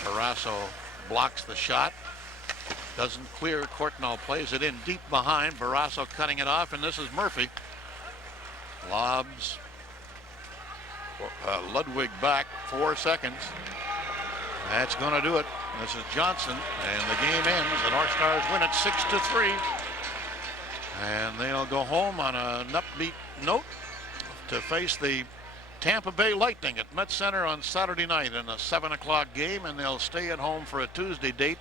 Barrasso blocks the shot. Doesn't clear. Courtnall plays it in deep behind. Barrasso cutting it off, and this is Murphy. Lobs Ludwig back. 4 seconds. That's going to do it. This is Johnson, and the game ends. The North Stars win it 6-3. And they'll go home on an upbeat note to face the Tampa Bay Lightning at Met Center on Saturday night in a 7 o'clock game, and they'll stay at home for a Tuesday date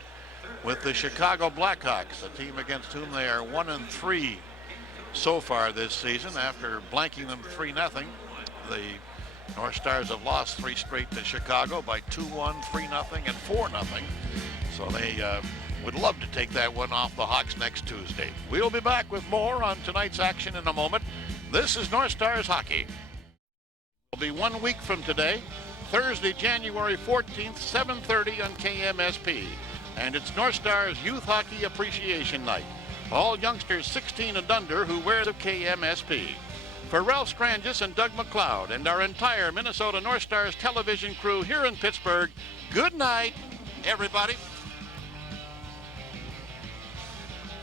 with the Chicago Blackhawks, a team against whom they are 1-3 so far this season. After blanking them 3-0, the North Stars have lost 3 straight to Chicago by 2-1, 3-0, and 4-0. So they would love to take that one off the Hawks next Tuesday. We'll be back with more on tonight's action in a moment. This is North Stars Hockey. It'll be 1 week from today, Thursday, January 14th, 7:30 on KMSP. And it's North Stars Youth Hockey Appreciation Night. All youngsters 16 and under who wear the KMSP. For Ralph Strangis and Doug McLeod and our entire Minnesota North Stars television crew here in Pittsburgh, good night, everybody.